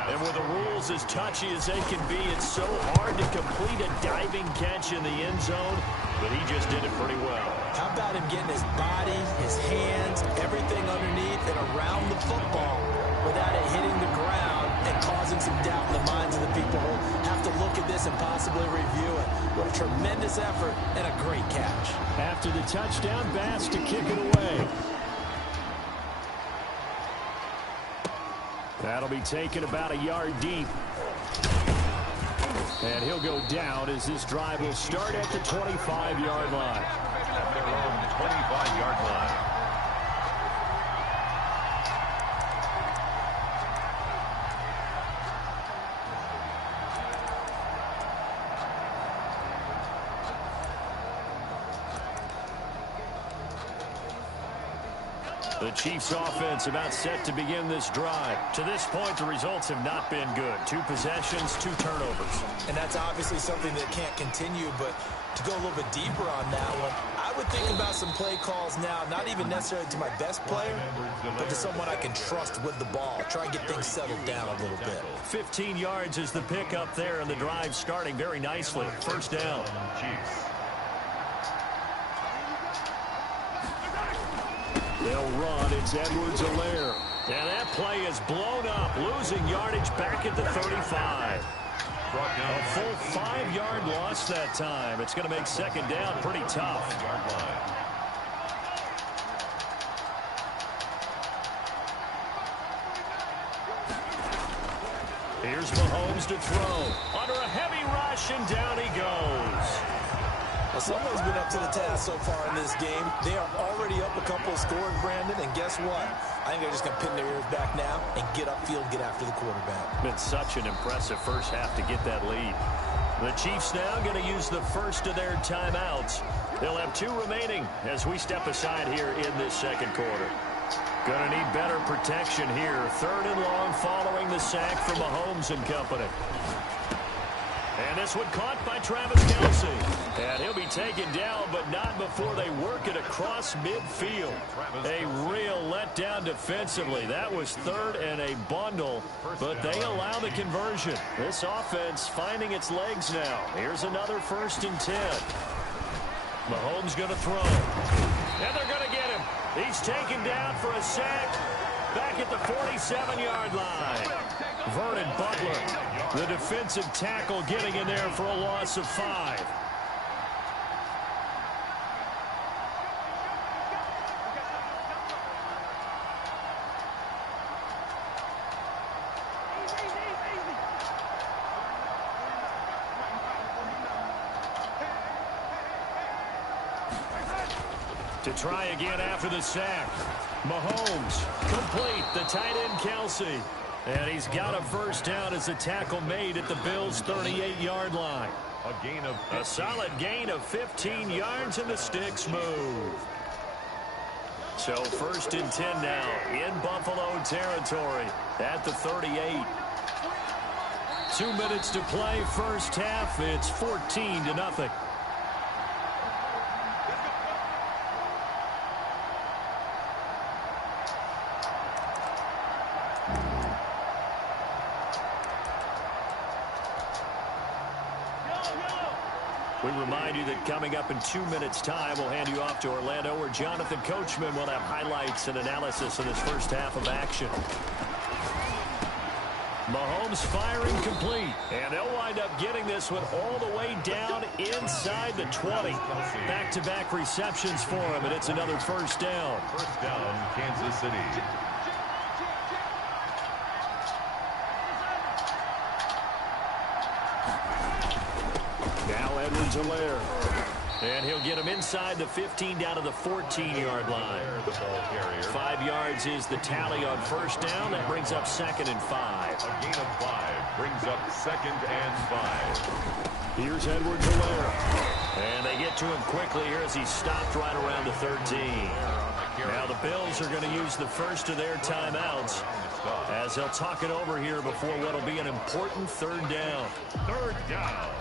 And with the rules as touchy as they can be, it's so hard to complete a diving catch in the end zone, but he just did it pretty well. How about him getting his body, his hands, everything underneath and around the football without it hitting the ground and causing some doubt in the minds of the people who have to look at this and possibly review it. What a tremendous effort and a great catch. After the touchdown, Bass to kick it away. That'll be taken about a yard deep. And he'll go down as this drive will start at the 25-yard line. At their own 25-yard line. The Chiefs offense about set to begin this drive. To this point, the results have not been good. 2 possessions, 2 turnovers. And that's obviously something that can't continue, but to go a little bit deeper on that one, I would think about some play calls now, not even necessarily to my best player, but to someone I can trust with the ball. Try and get things settled down a little bit. 15 yards is the pickup there, and the drive starting very nicely. First down. Chiefs. They'll run. It's Edwards-Helaire. And that play is blown up, losing yardage back at the 35. brought down a full 5-yard loss that time. It's going to make second down pretty tough. Here's Mahomes to throw. Under a heavy rush, and down he goes. Well, someone's been up to the task so far in this game. They are already up a couple of scores, Brandon, and guess what? I think they're just going to pin their ears back now and get upfield, get after the quarterback. Been such an impressive first half to get that lead. The Chiefs now going to use the first of their timeouts. They'll have 2 remaining as we step aside here in this second quarter. Going to need better protection here. 3rd and long following the sack from Mahomes and company. And this one caught by Travis Kelce. And he'll be taken down, but not before they work it across midfield. A real letdown defensively. That was 3rd and a bundle, but they allow the conversion. This offense finding its legs now. Here's another 1st and 10. Mahomes going to throw. And they're going to get him. He's taken down for a sack back at the 47-yard line. Vernon Butler, the defensive tackle, getting in there for a loss of 5. To try again after the sack. Mahomes, complete, the tight end Kelce. And he's got a first down as a tackle made at the Bills' 38-yard line. A solid gain of 15 yards, and the sticks move. So 1st and 10 now in Buffalo territory at the 38. 2 minutes to play first half. It's 14-0. We remind you that coming up in 2 minutes' time, we'll hand you off to Orlando, where Jonathan Coachman will have highlights and analysis of this first half of action. Mahomes firing complete, and they'll wind up getting this one all the way down inside the 20. Back-to-back receptions for him, and it's another first down. First down, Kansas City. Now Edwards-Helaire. And he'll get him inside the 15 down to the 14-yard line. 5 yards is the tally on first down. That brings up 2nd and 5. A gain of 5 brings up 2nd and 5. Here's Edwards-Helaire. And they get to him quickly here as he stopped right around the 13. Now the Bills are going to use the first of their timeouts as they'll talk it over here before what will be an important 3rd down. 3rd down.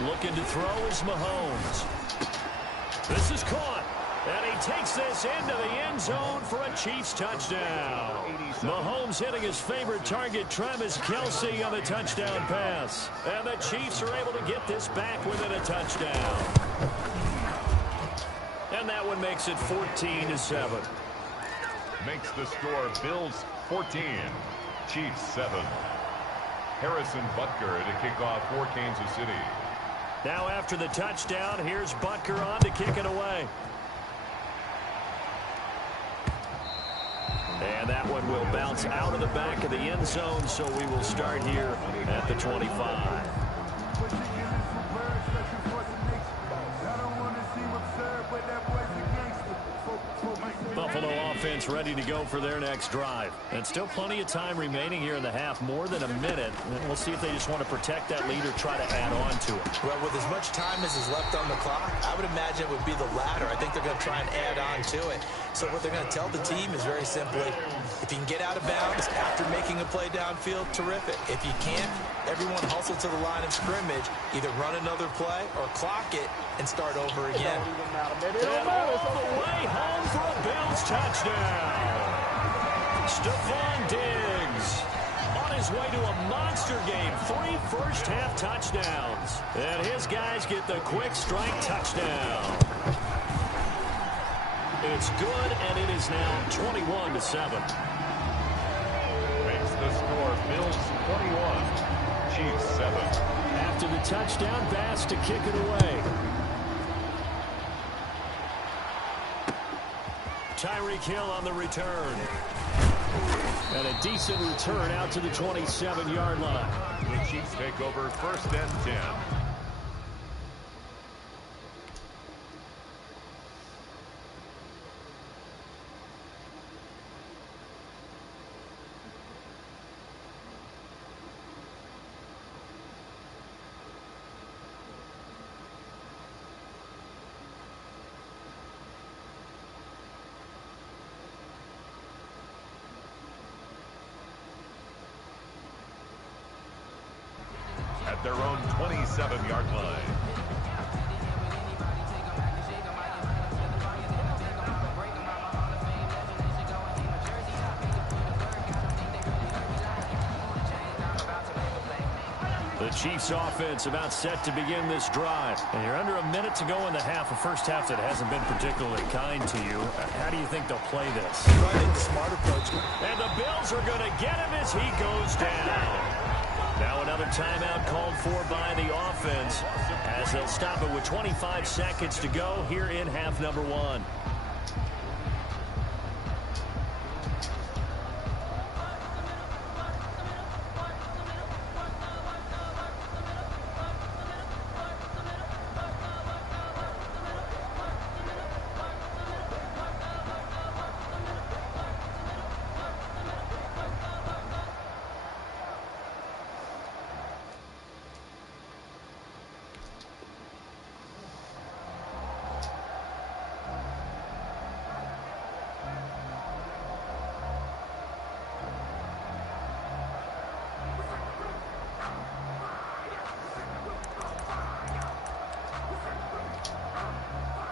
Looking to throw is Mahomes. This is caught. And he takes this into the end zone for a Chiefs touchdown. Mahomes hitting his favorite target, Travis Kelce, on the touchdown pass. And the Chiefs are able to get this back within a touchdown. And that one makes it 14-7. Makes the score Bills 14, Chiefs 7. Harrison Butker to kick off for Kansas City. Now after the touchdown, here's Butker on to kick it away. And that one will bounce out of the back of the end zone, so we will start here at the 25. Buffalo offense ready to go for their next drive. And still plenty of time remaining here in the half, more than a minute. We'll see if they just want to protect that lead or try to add on to it. Well, with as much time as is left on the clock, I would imagine it would be the latter. I think they're going to try and add on to it. So what they're going to tell the team is very simply, if you can get out of bounds after making a play downfield, terrific. If you can't, everyone hustle to the line of scrimmage, either run another play or clock it and start over again. And all the way home for a Bills touchdown. Stephon Diggs on his way to a monster game. 3 first-half touchdowns. And his guys get the quick strike touchdown. It's good, and it is now 21-7. Makes the score Bills 21, Chiefs 7. After the touchdown, Bass to kick it away. Tyreek Hill on the return. And a decent return out to the 27-yard line. The Chiefs take over 1st and 10. At their own 27-yard line. The Chiefs offense about set to begin this drive. And you're under a minute to go in the half, a first half that hasn't been particularly kind to you. How do you think they'll play this? Try to take the smart approach. And the Bills are going to get him as he goes down. Now another timeout called for by the offense as they'll stop it with 25 seconds to go here in half number 1.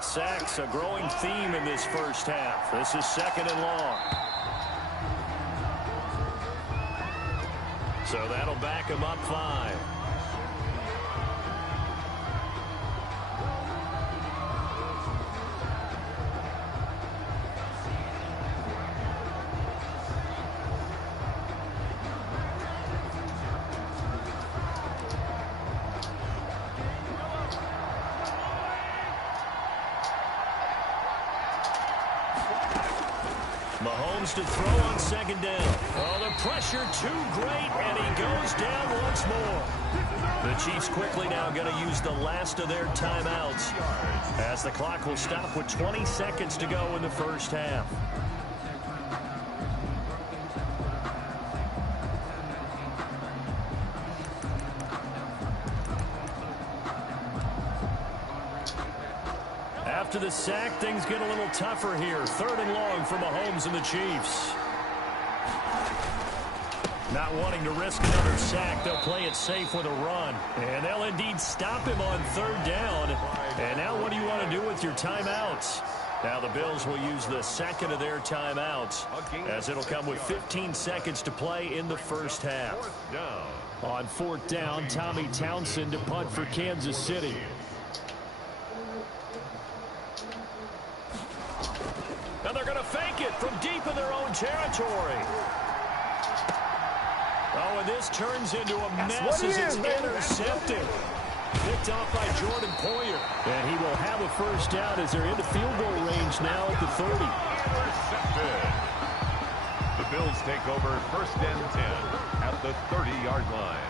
Sacks, a growing theme in this first half. This is 2nd and long. So that'll back him up 5. Mahomes to throw on 2nd down. Oh, the pressure too great, and he goes down once more. The Chiefs quickly now going to use the last of their timeouts as the clock will stop with 20 seconds to go in the first half. After the sack, things get a little tougher here. 3rd and long for Mahomes and the Chiefs. Not wanting to risk another sack, they'll play it safe with a run. And they'll indeed stop him on 3rd down. And now what do you want to do with your timeouts? Now the Bills will use the 2nd of their timeouts as it'll come with 15 seconds to play in the first half. On 4th down, Tommy Townsend to punt for Kansas City. And they're going to fake it from deep in their own territory. Oh, and this turns into a mess as it's intercepted. Picked off by Jordan Poyer. And he will have a first down as they're into field goal range now at the 30. Intercepted. The Bills take over 1st and 10 at the 30-yard line.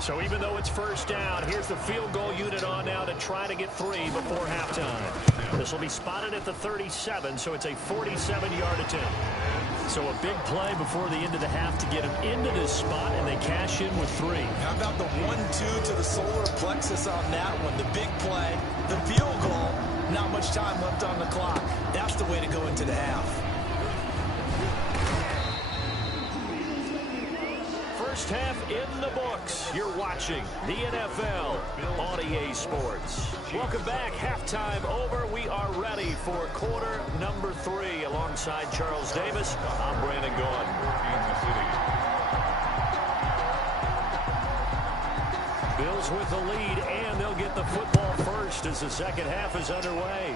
So even though it's first down, here's the field goal unit on now to try to get 3 before halftime. This will be spotted at the 37, so it's a 47-yard attempt. So a big play before the end of the half to get him into this spot, and they cash in with 3. How about the 1-2 to the solar plexus on that one? The big play, the field goal, not much time left on the clock. That's the way to go into the half. First half in the books. You're watching the NFL on EA Sports. Welcome back. Halftime over. We are ready for quarter number 3. Alongside Charles Davis, I'm Brandon Gaughan. Bills with the lead, and they'll get the football first as the second half is underway.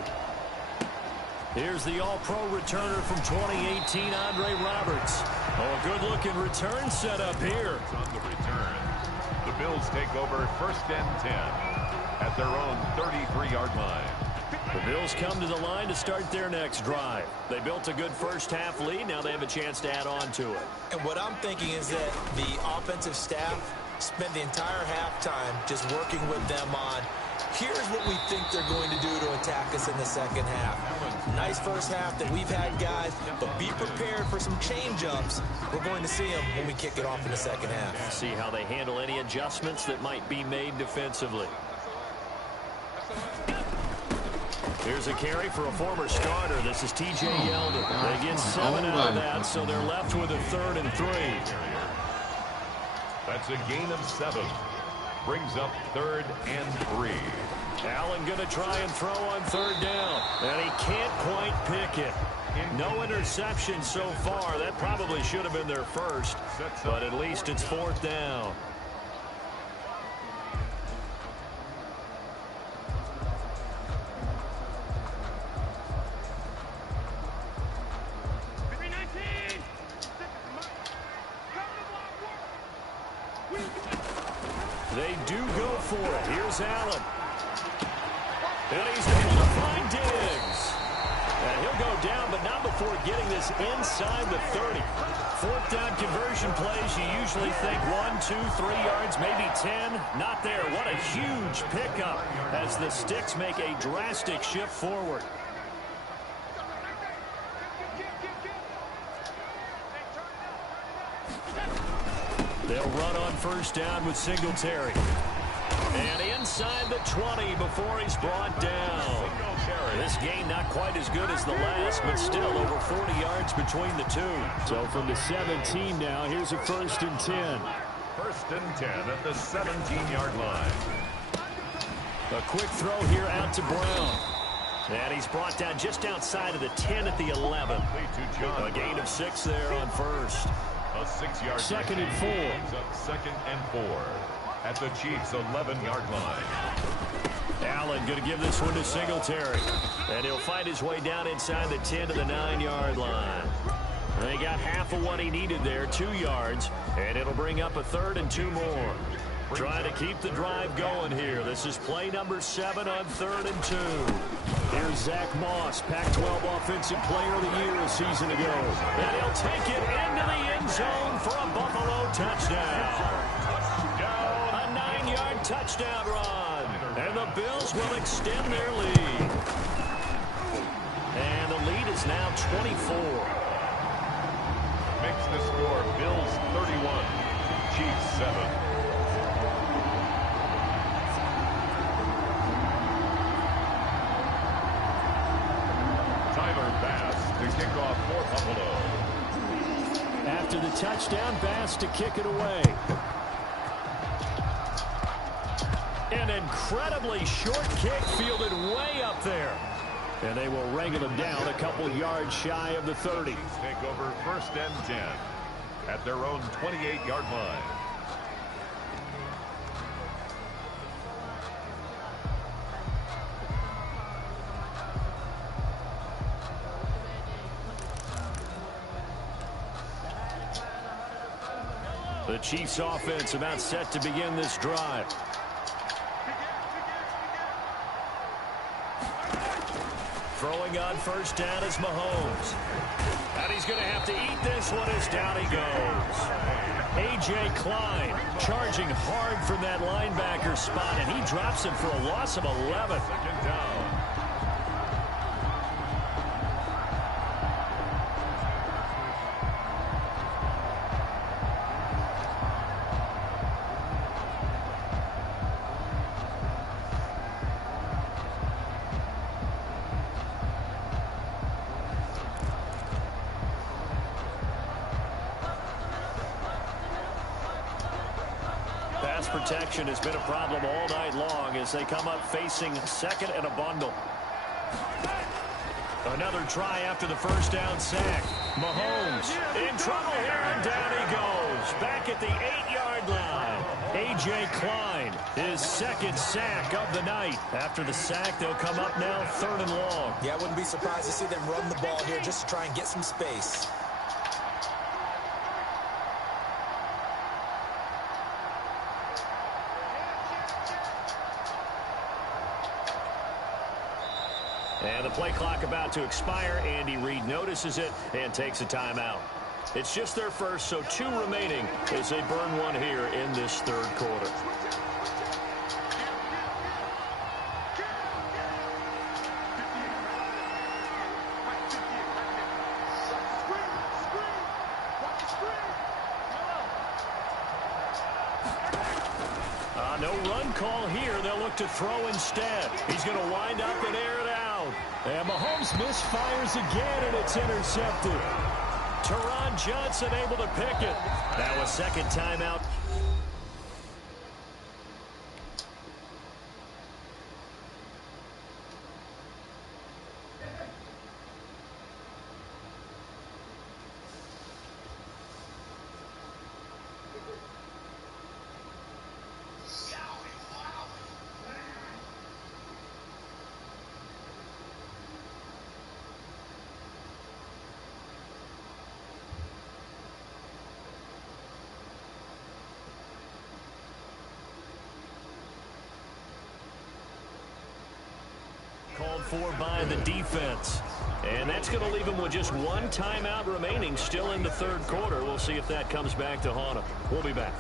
Here's the all-pro returner from 2018, Andre Roberts. Oh, a good-looking return set up here. On the return, the Bills take over first and 10 at their own 33-yard line. The Bills come to the line to start their next drive. They built a good first-half lead. Now they have a chance to add on to it. And what I'm thinking is that the offensive staff spent the entire halftime just working with them on, here's what we think they're going to do to attack us in the second half. Nice first half that we've had, guys, but be prepared for some change-ups. We're going to see them when we kick it off in the second half. See how they handle any adjustments that might be made defensively. Here's a carry for a former starter. This is T.J. Yeldon. They get 7 out of that, so they're left with a 3rd and 3. That's a gain of 7. Brings up 3rd and 3. Allen going to try and throw on 3rd down. And he can't quite pick it. No interception so far. That probably should have been their first. But at least it's 4th down. They do go for it. Here's Allen. And he's able to find Diggs. And he'll go down, but not before getting this inside the 30. 4th down conversion plays, you usually think 1, 2, 3 yards, maybe 10. Not there. What a huge pickup as the Sticks make a drastic shift forward. They'll run on 1st down with Singletary. And inside the 20 before he's brought down. This game not quite as good as the last, but still over 40 yards between the two. So from the 17 now, here's a 1st and 10. 1st and 10 at the 17-yard line. A quick throw here out to Brown. And he's brought down just outside of the 10 at the 11. A gain of 6 there on 1st. A 6-yard 2nd and 4. Up 2nd and 4 at the Chiefs' 11-yard line. Allen going to give this one to Singletary. And he'll find his way down inside the 10 to the 9-yard line. They got half of what he needed there, 2 yards. And it'll bring up a 3rd and 2 more. Trying to keep the drive going here. This is play number 7 on 3rd and 2. Here's Zach Moss, Pac-12 Offensive Player of the Year a season ago. And he'll take it into the end zone for a Buffalo touchdown. A 9-yard touchdown run. And the Bills will extend their lead. And the lead is now 24. Makes the score Bills 31, Chiefs 7. To kick off for Buffalo. After the touchdown, Bass to kick it away. An incredibly short kick fielded way up there. And they will wrangle him down a couple yards shy of the 30. Take over 1st and 10 at their own 28-yard line. The Chiefs offense about set to begin this drive. Throwing on 1st down is Mahomes. And he's going to have to eat this one as down he goes. A.J. Klein charging hard from that linebacker spot, and he drops him for a loss of 11. 2nd down. Pass protection has been a problem all night long as they come up facing second and a bundle. Another try after the first down sack. Mahomes in trouble here, and down he goes. Back at the 8-yard line. A.J. Klein, his second sack of the night. After the sack, they'll come up now 3rd and long. Yeah, I wouldn't be surprised to see them run the ball here just to try and get some space. And the play clock about to expire. Andy Reid notices it and takes a timeout. It's just their first, so 2 remaining as they burn one here in this 3rd quarter. No run call here. They'll look to throw instead. He's going to wind up and air it out. And Mahomes misfires again, and it's intercepted. Teron Johnson able to pick it. Now a second timeout. Called for by the defense. And that's going to leave him with just 1 timeout remaining still in the 3rd quarter. We'll see if that comes back to haunt him. We'll be back.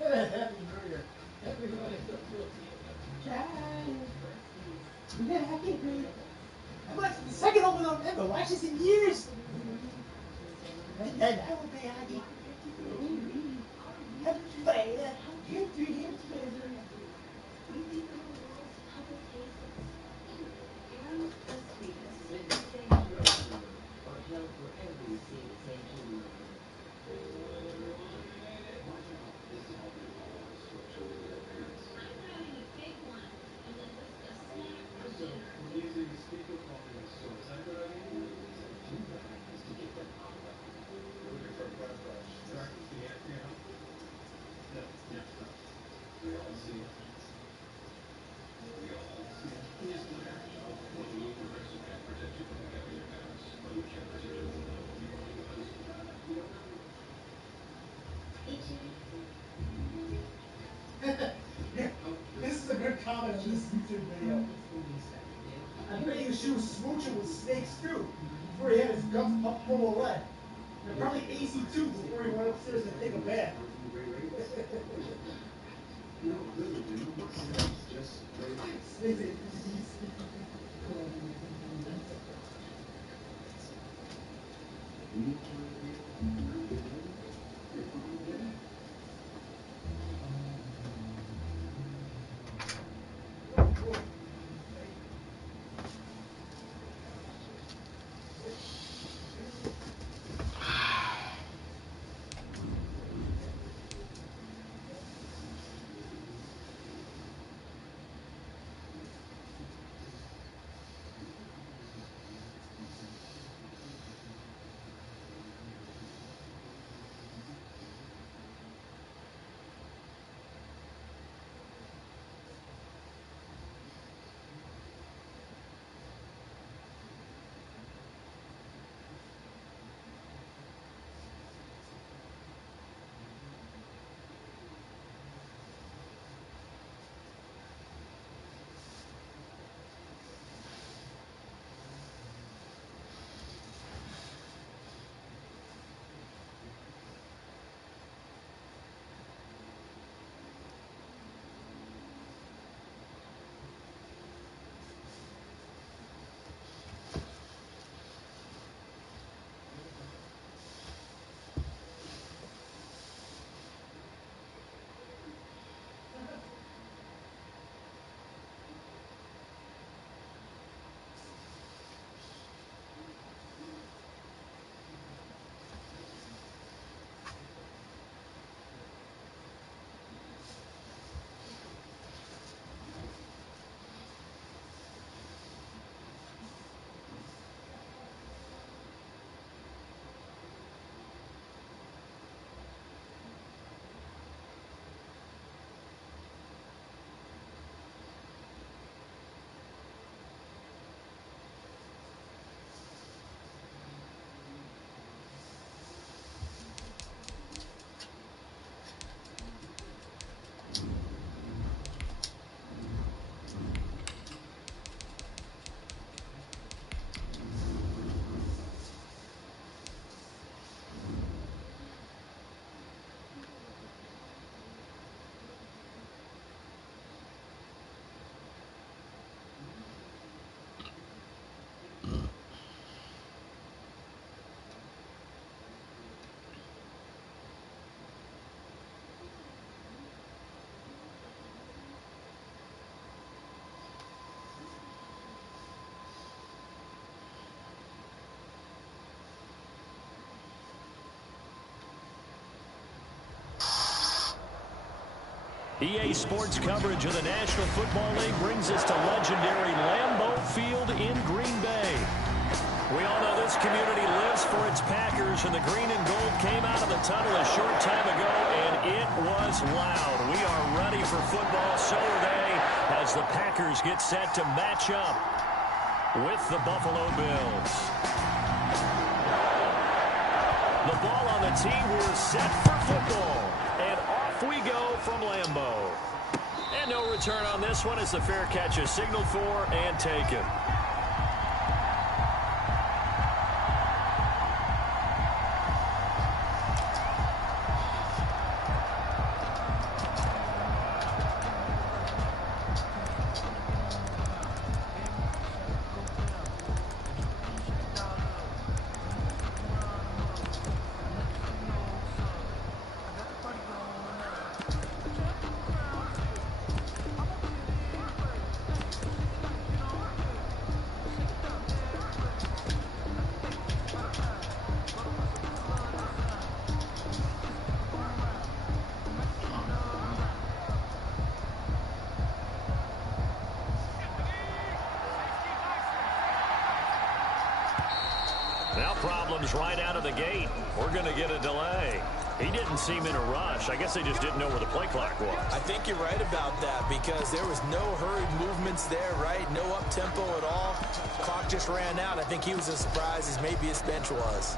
Happy Burger. Everybody so guilty. Giants. Yeah, I can't breathe. I'm watching the second open up ever. Watch this in years. And then I will be Aggie. Everybody, get 3 years together. This is a good comment on this YouTube video. I bet you she was smooching with snakes too, before he had his guts pumped full of lead. And probably AC too before he went upstairs to take a bath. Snakes. EA Sports coverage of the National Football League brings us to legendary Lambeau Field in Green Bay. We all know this community lives for its Packers, and the green and gold came out of the tunnel a short time ago, and it was loud. We are ready for football, so are they, as the Packers get set to match up with the Buffalo Bills. The ball on the tee. We're set for football. And off we go from Lambeau. And no return on this one as the fair catch is signaled for and taken. Now problems right out of the gate. We're going to get a delay. He didn't seem in a rush. I guess they just didn't know where the play clock was. I think you're right about that because there was no hurried movements there, right? No up-tempo at all. Clock just ran out. I think he was as surprised as maybe his bench was.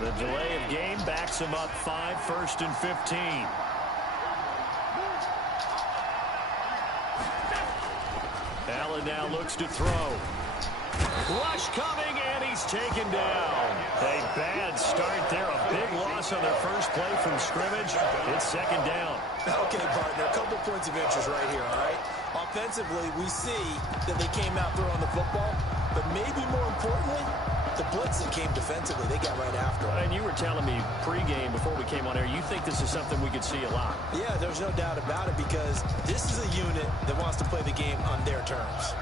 The delay of game backs him up 5, 1st and 15. Allen now looks to throw. Rush coming, and he's taken down. A bad start there. A big loss on their first play from scrimmage. It's 2nd down. Okay, partner, a couple points of interest right here, all right? Offensively, we see that they came out throwing the football, but maybe more importantly, the blitz that came defensively, they got right after him. And you were telling me pregame before we came on air, you think this is something we could see a lot. Yeah, there's no doubt about it because this is a unit that wants to play the game on their terms.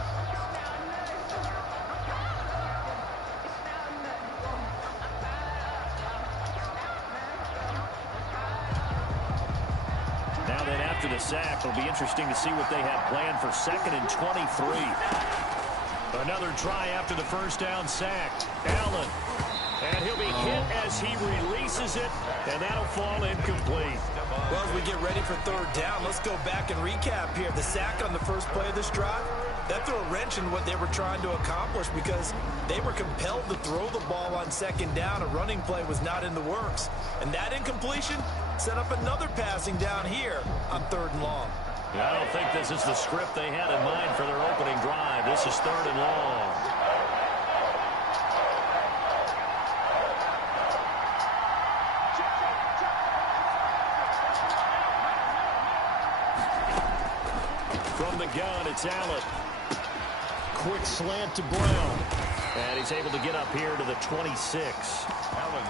Now then, after the sack, it'll be interesting to see what they have planned for 2nd and 23. Another try after the first down sack. Allen. And he'll be hit as he releases it, and that'll fall incomplete. Well, as we get ready for 3rd down, let's go back and recap here. The sack on the first play of this drive, that threw a wrench in what they were trying to accomplish because they were compelled to throw the ball on 2nd down. A running play was not in the works. And that incompletion set up another passing down here on 3rd and long. I don't think this is the script they had in mind for their opening drive. This is 3rd and long. From the gun, it's Allen. Quick slant to Brown. And he's able to get up here to the 26.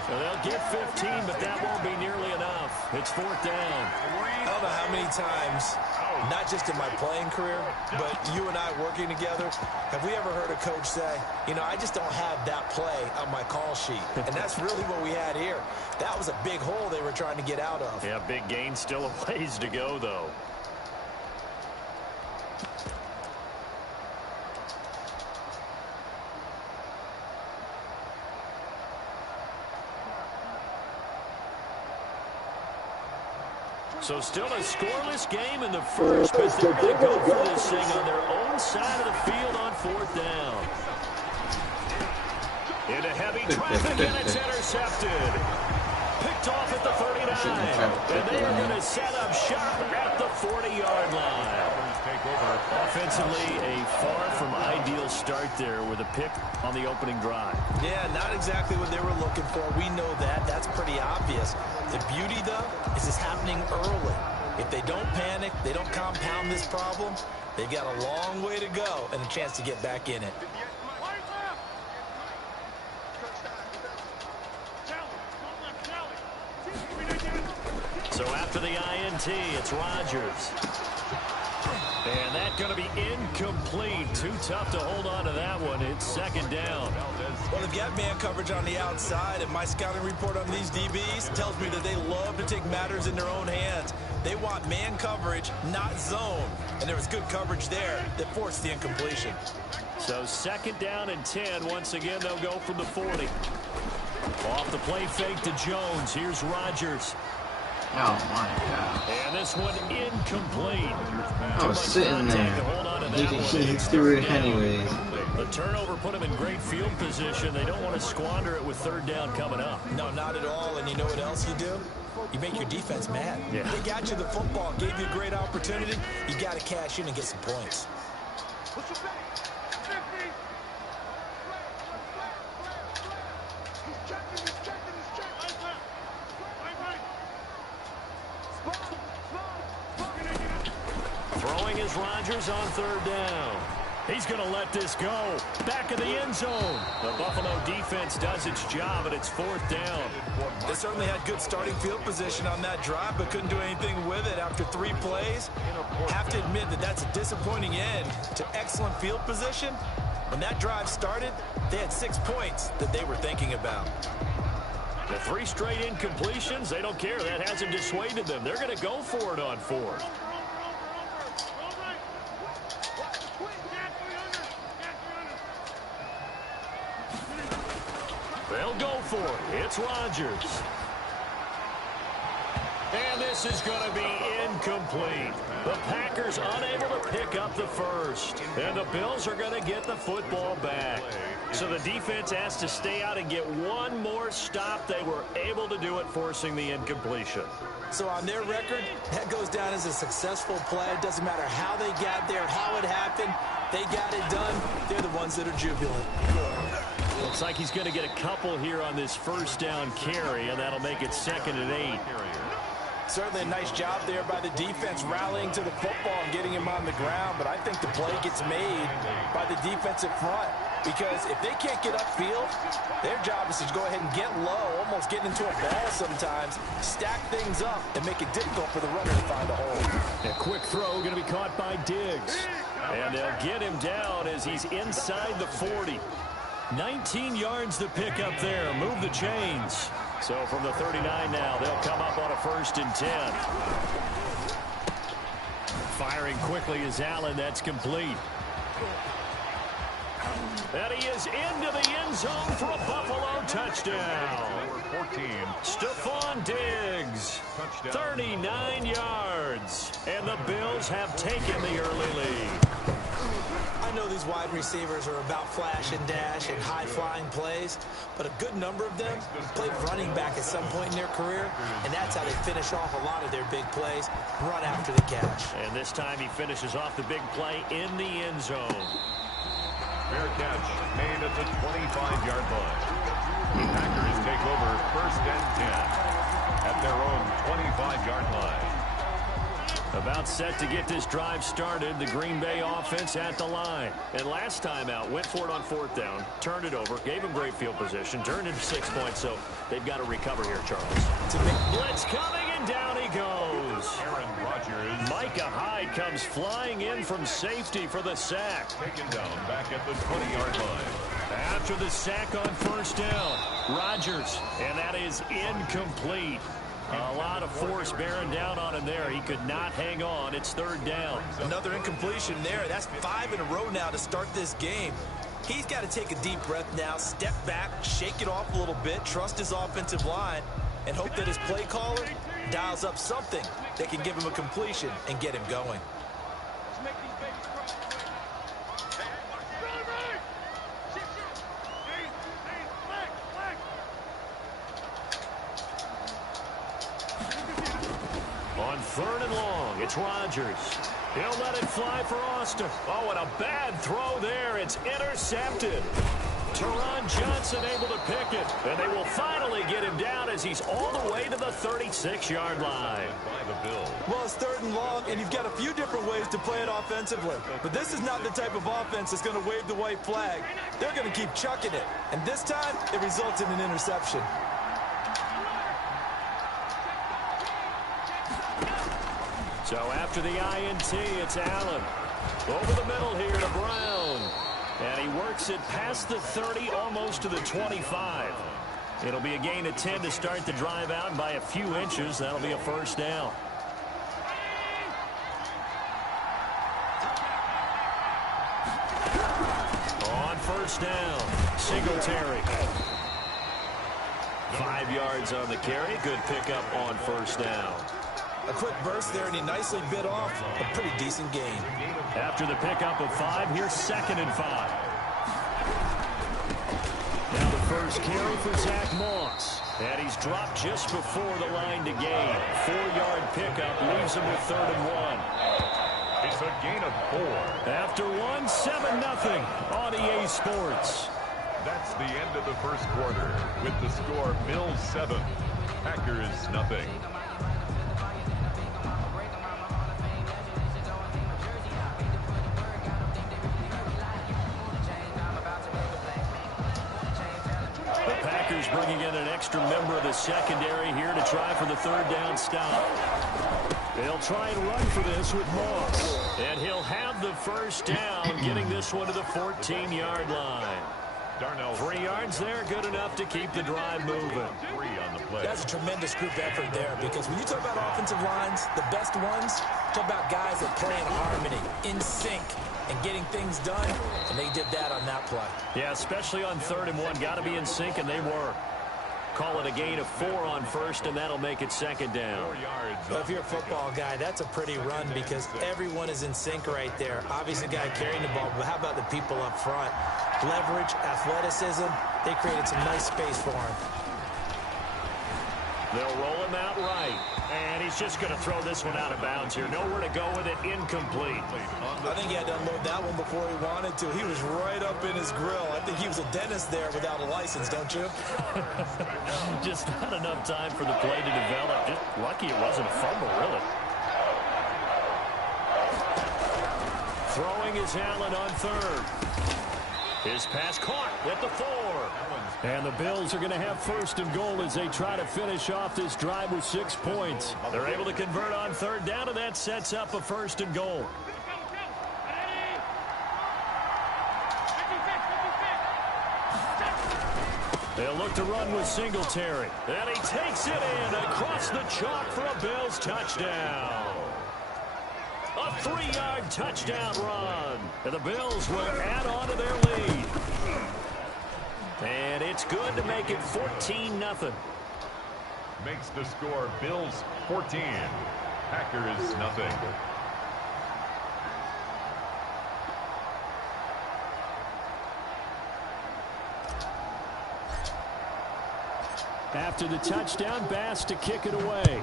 So they'll get 15, but that won't be nearly enough. It's 4th down. I don't know how many times, not just in my playing career, but you and I working together, have we ever heard a coach say, you know, I just don't have that play on my call sheet. And that's really what we had here. That was a big hole they were trying to get out of. Yeah, big gain, still a ways to go, though. So still a scoreless game in the first, but they're going to go for this thing on their own side of the field on 4th down. Into heavy traffic, and it's intercepted. Picked off at the 39. And they are going to set up shop at the 40-yard line. Offensively, a far from ideal start there with a pick on the opening drive. Yeah, not exactly what they were looking for. We know that. That's pretty obvious. The beauty, though, is it's happening early. If they don't panic, they don't compound this problem, they've got a long way to go and a chance to get back in it. So after the INT, it's Rodgers. And that's going to be incomplete. Too tough to hold on to that one. It's second down. Well, if you have man coverage on the outside, and my scouting report on these DBs tells me that they love to take matters in their own hands. They want man coverage, not zone. And there was good coverage there that forced the incompletion. So second down and 10. Once again, they'll go from the 40. Off the play fake to Jones. Here's Rodgers. Oh, my God. And this one incomplete. I was sitting there. He threw it anyways. The turnover put him in great field position. They don't want to squander it with third down coming up. No, not at all. And you know what else you do? You make your defense mad. Yeah. They got you the football, gave you a great opportunity. You got to cash in and get some points. Throwing is Rodgers on third down. He's going to let this go. Back of the end zone. The Buffalo defense does its job, and it's fourth down. They certainly had good starting field position on that drive, but couldn't do anything with it after 3 plays. Have to admit that that's a disappointing end to excellent field position. When that drive started, they had 6 points that they were thinking about. The 3 straight incompletions, they don't care. That hasn't dissuaded them. They're going to go for it on fourth. They'll go for it. It's Rodgers. And this is going to be incomplete. The Packers unable to pick up the first. And the Bills are going to get the football back. So the defense has to stay out and get one more stop. They were able to do it, forcing the incompletion. So on their record, that goes down as a successful play. It doesn't matter how they got there, how it happened. They got it done. They're the ones that are jubilant. Looks like he's going to get a couple here on this first down carry, and that'll make it 2nd and 8. Certainly a nice job there by the defense rallying to the football and getting him on the ground, but I think the play gets made by the defensive front because if they can't get upfield, their job is to go ahead and get low, almost get into a ball sometimes, stack things up, and make it difficult for the runner to find a hole. A quick throw going to be caught by Diggs, and they'll get him down as he's inside the 40. 19 yards to pick up there. Move the chains. So from the 39 now, they'll come up on a 1st and 10. Firing quickly is Allen. That's complete. And he is into the end zone for a Buffalo touchdown. 14. Stephon Diggs, 39 yards. And the Bills have taken the early lead. I know these wide receivers are about flash and dash and high-flying plays, but a good number of them played running back at some point in their career, and that's how they finish off a lot of their big plays, run after the catch. And this time he finishes off the big play in the end zone. Fair catch made at the 25-yard line. Packers take over 1st and 10 at their own 25-yard line. About set to get this drive started. The Green Bay offense at the line. And last time out, went for it on 4th down, turned it over, gave him great field position, turned into 6 points, so they've got to recover here, Charles. Blitz coming, and down he goes. Aaron Rodgers. Micah Hyde comes flying in from safety for the sack. Taken down back at the 20-yard line. After the sack on 1st down, Rodgers, and that is incomplete. A lot of force bearing down on him there. He could not hang on. It's 3rd down. Another incompletion there. That's 5 in a row now to start this game. He's got to take a deep breath now, step back, shake it off a little bit, trust his offensive line, and hope that his play caller dials up something that can give him a completion and get him going. On 3rd and long, it's Rodgers. He'll let it fly for Austin. Oh, and a bad throw there. It's intercepted. Teron Johnson able to pick it. And they will finally get him down as he's all the way to the 36-yard line. Well, it's 3rd and long, and you've got a few different ways to play it offensively. But this is not the type of offense that's going to wave the white flag. They're going to keep chucking it. And this time, it results in an interception. So after the INT, it's Allen. Over the middle here to Brown. And he works it past the 30, almost to the 25. It'll be a gain of 10 to start the drive out by a few inches. That'll be a first down. On first down, Singletary. 5 yards on the carry. Good pickup on first down. A quick burst there, and he nicely bit off a pretty decent gain. After the pickup of 5, here's 2nd and 5. Now the first carry for Zach Moss. And he's dropped just before the line to gain. 4-yard pickup leaves him with 3rd and 1. It's a gain of 4. After 1, 7-0 on EA Sports. That's the end of the first quarter with the score Bills 7, Packers nothing. The Packers bringing in an extra member of the secondary here to try for the 3rd down stop. They'll try and run for this with Moss. And he'll have the first down, getting this one to the 14-yard line. Darnell. 3 yards there, good enough to keep the drive moving. 3 on the play. That's a tremendous group effort there, because when you talk about offensive lines, the best ones, talk about guys that play in harmony, in sync, and getting things done, and they did that on that play. Yeah, especially on 3rd and 1. Got to be in sync, and they were. Call it a gain of 4 on first, and that'll make it 2nd down. 4 yards. Well, if you're a football guy, that's a pretty run because everyone is in sync right there. Obviously, the guy carrying the ball, but how about the people up front? Leverage, athleticism, they created some nice space for him. They'll roll him out right. And he's just going to throw this one out of bounds here. Nowhere to go with it. Incomplete. I think he had to unload that one before he wanted to. He was right up in his grill. I think he was a dentist there without a license, don't you? Just not enough time for the play to develop. Just lucky it wasn't a fumble, really. Throwing is Allen on 3rd. His pass caught at the 4. And the Bills are going to have 1st and goal as they try to finish off this drive with 6 points. They're able to convert on 3rd down, and that sets up a 1st and goal. They'll look to run with Singletary. And he takes it in across the chalk for a Bills touchdown. A 3-yard touchdown run. And the Bills will add on to their lead. And it's good to make it 14-0. Makes the score Bills 14, Packers nothing. After the touchdown, Bass to kick it away.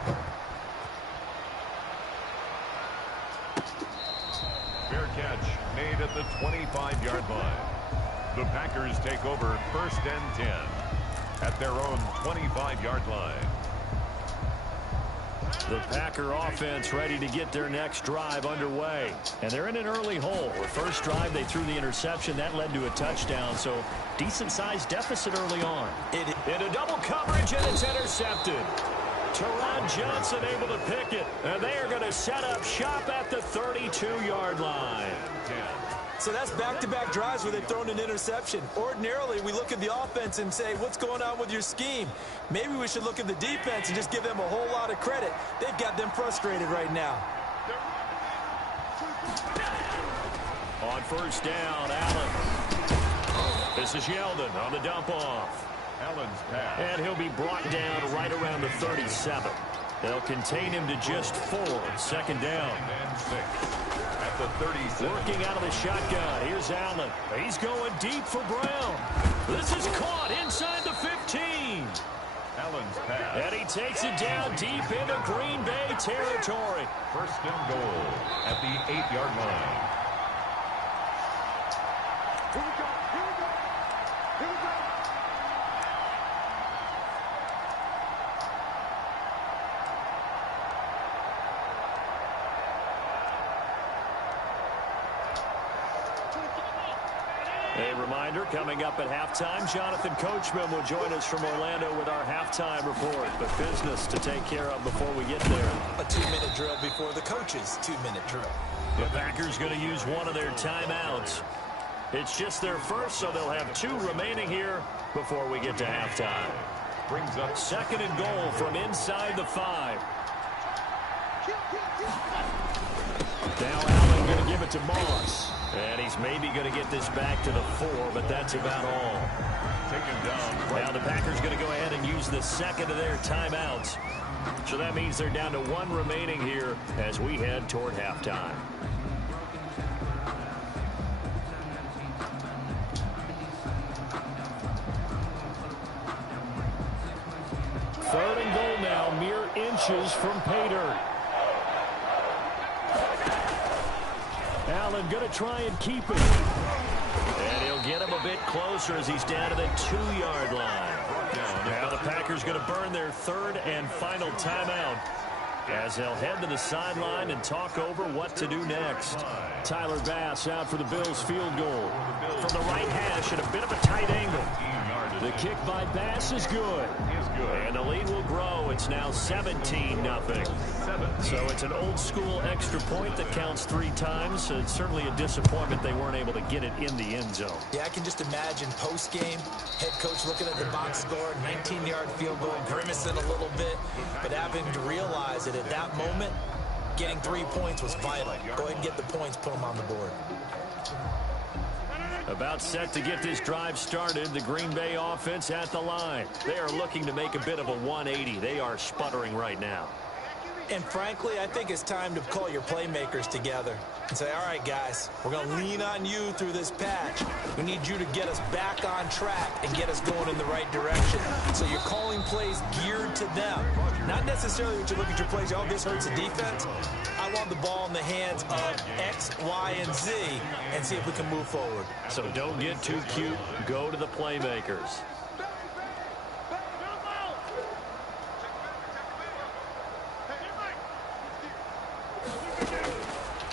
Fair catch made at the 25-yard line. The Packers take over 1st and 10 at their own 25-yard line. The Packer offense ready to get their next drive underway. And they're in an early hole. The first drive, they threw the interception. That led to a touchdown, so decent-sized deficit early on. Into double coverage, and it's intercepted. Teron Johnson able to pick it. And they are going to set up shop at the 32-yard line. So that's back-to-back drives where they've thrown an interception. Ordinarily, we look at the offense and say, what's going on with your scheme? Maybe we should look at the defense and just give them a whole lot of credit. They've got them frustrated right now. On 1st down, Allen. This is Yeldon on the dump-off. Allen's pass. And he'll be brought down right around the 37. They'll contain him to just 4. 2nd down. And 6. At the 37. Working out of the shotgun. Here's Allen. He's going deep for Brown. This is caught inside the 15. Allen's pass. And he takes it down deep into Green Bay territory. 1st and goal at the 8-yard line. Here we go. Here we go. Here we go. A reminder, coming up at halftime, Jonathan Coachman will join us from Orlando with our halftime report. But business to take care of before we get there. A 2-minute drill before the coach's 2-minute drill. The Packers going to use one of their timeouts. It's just their first, so they'll have 2 remaining here before we get to halftime. Brings up 2nd and goal from inside the 5. Now Allen going to give it to Moss. And he's maybe going to get this back to the 4, but that's about all. Taken down. Now the Packers going to go ahead and use the 2nd of their timeouts. So that means they're down to 1 remaining here as we head toward halftime. Third and goal now, mere inches from pay dirt. Allen going to try and keep it. And he'll get him a bit closer as he's down to the 2-yard line. Now the Packers going to burn their 3rd and final timeout as they'll head to the sideline and talk over what to do next. Tyler Bass out for the Bills field goal. From the right hash at a bit of a tight angle. The kick by Bass is good. And the lead will grow. It's now 17-0. So it's an old-school extra point that counts 3 times. It's certainly a disappointment they weren't able to get it in the end zone. Yeah, I can just imagine post-game, head coach looking at the box score, 19-yard field goal, grimacing a little bit, but having to realize that at that moment, getting 3 points was vital. Go ahead and get the points, put them on the board. About set to get this drive started, the Green Bay offense at the line. They are looking to make a bit of a 180. They are sputtering right now. And frankly, I think it's time to call your playmakers together and say, all right, guys, we're going to lean on you through this patch. We need you to get us back on track and get us going in the right direction. So you're calling plays geared to them. Not necessarily that you look at your plays, oh, this hurts the defense. I want the ball in the hands of X, Y, and Z and see if we can move forward. So don't get too cute. Go to the playmakers.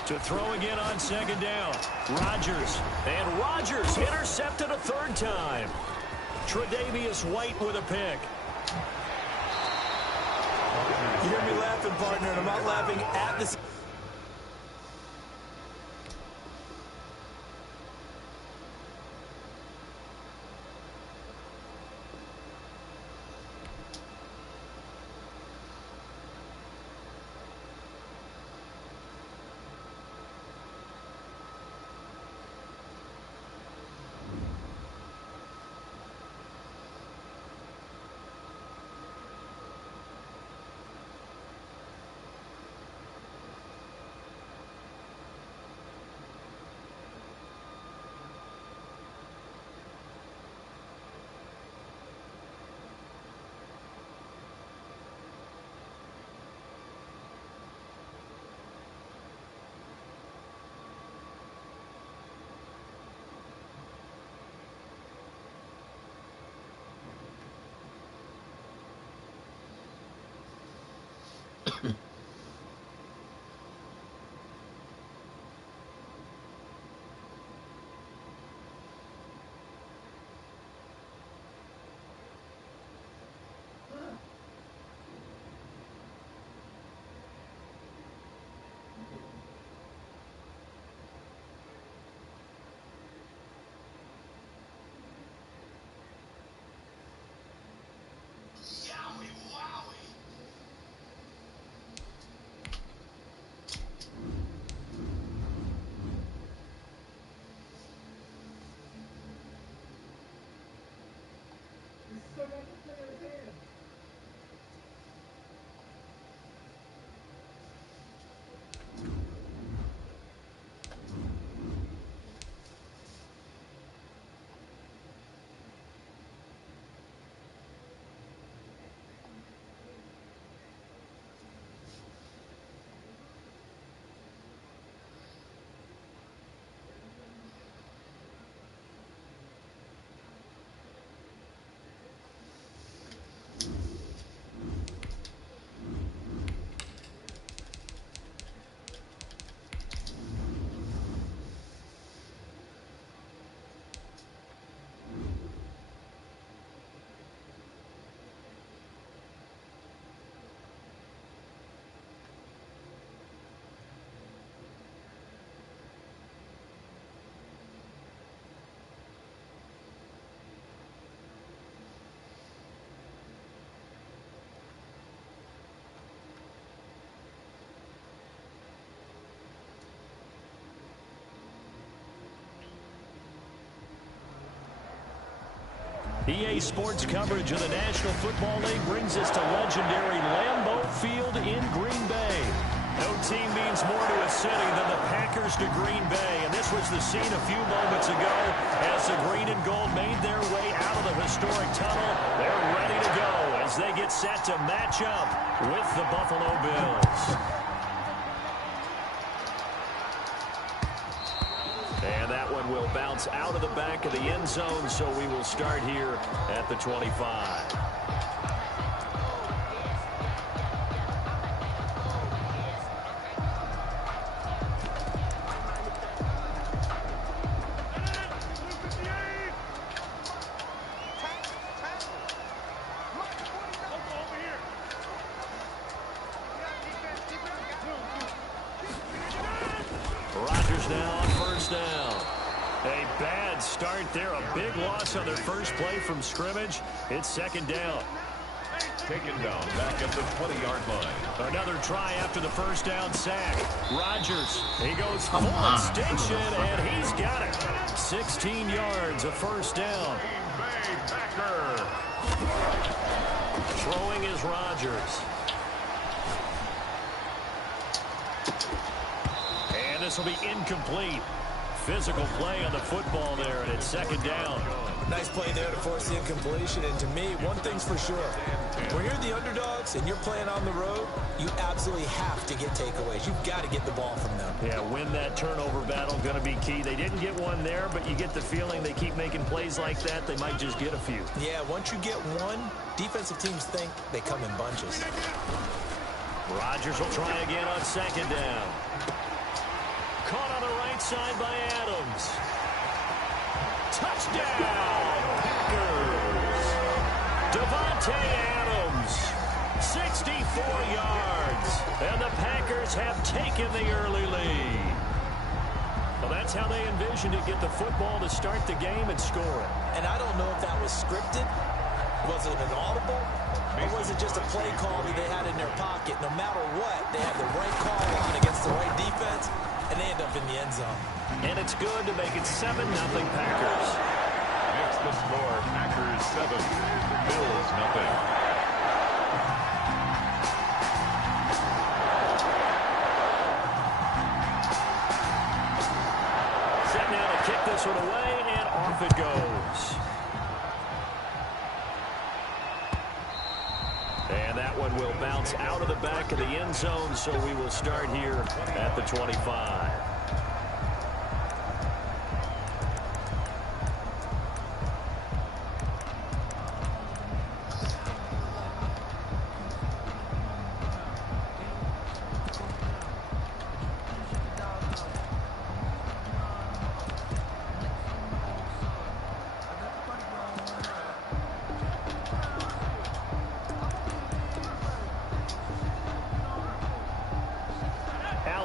To throw again on 2nd down. Rodgers. And Rodgers intercepted a 3rd time. Tre'Davious White with a pick. You hear me laughing, partner, and I'm not laughing at this. EA Sports coverage of the National Football League brings us to legendary Lambeau Field in Green Bay. No team means more to a city than the Packers to Green Bay, and this was the scene a few moments ago as the green and gold made their way out of the historic tunnel. They're ready to go as they get set to match up with the Buffalo Bills. And that one will bounce out of the back of the end zone, so we will start here at the 25. Rodgers now on first down. A bad start there. A big loss on their first play from scrimmage. It's second down. Taken down back at the 20-yard line. Another try after the first down sack. Rodgers, he goes full extension, and he's got it. 16 yards, a first down. Packer. Throwing is Rodgers. And this will be incomplete. Physical play on the football there, and it's second down. Nice play there to force the incompletion, and to me, one thing's for sure. When you're the underdogs and you're playing on the road, you absolutely have to get takeaways. You've got to get the ball from them. Yeah, win that turnover battle, going to be key. They didn't get one there, but you get the feeling they keep making plays like that, they might just get a few. Yeah, once you get one, defensive teams think they come in bunches. Rodgers will try again on second down. Caught on the right side by Adams. Touchdown, Packers. Devontae Adams, 64 yards. And the Packers have taken the early lead. Well, that's how they envisioned it, get the football to start the game and score it. And I don't know if that was scripted. Was it an audible? Or was it just a play call that they had in their pocket? No matter what, they had the right call on against the right defense, and they end up in the end zone. And it's good to make it 7-0 Packers. Makes the score Packers 7, Bills 0. Set now to kick this one away, and off it goes. And that one will bounce out of the back of the end zone, so we will start here at the 25.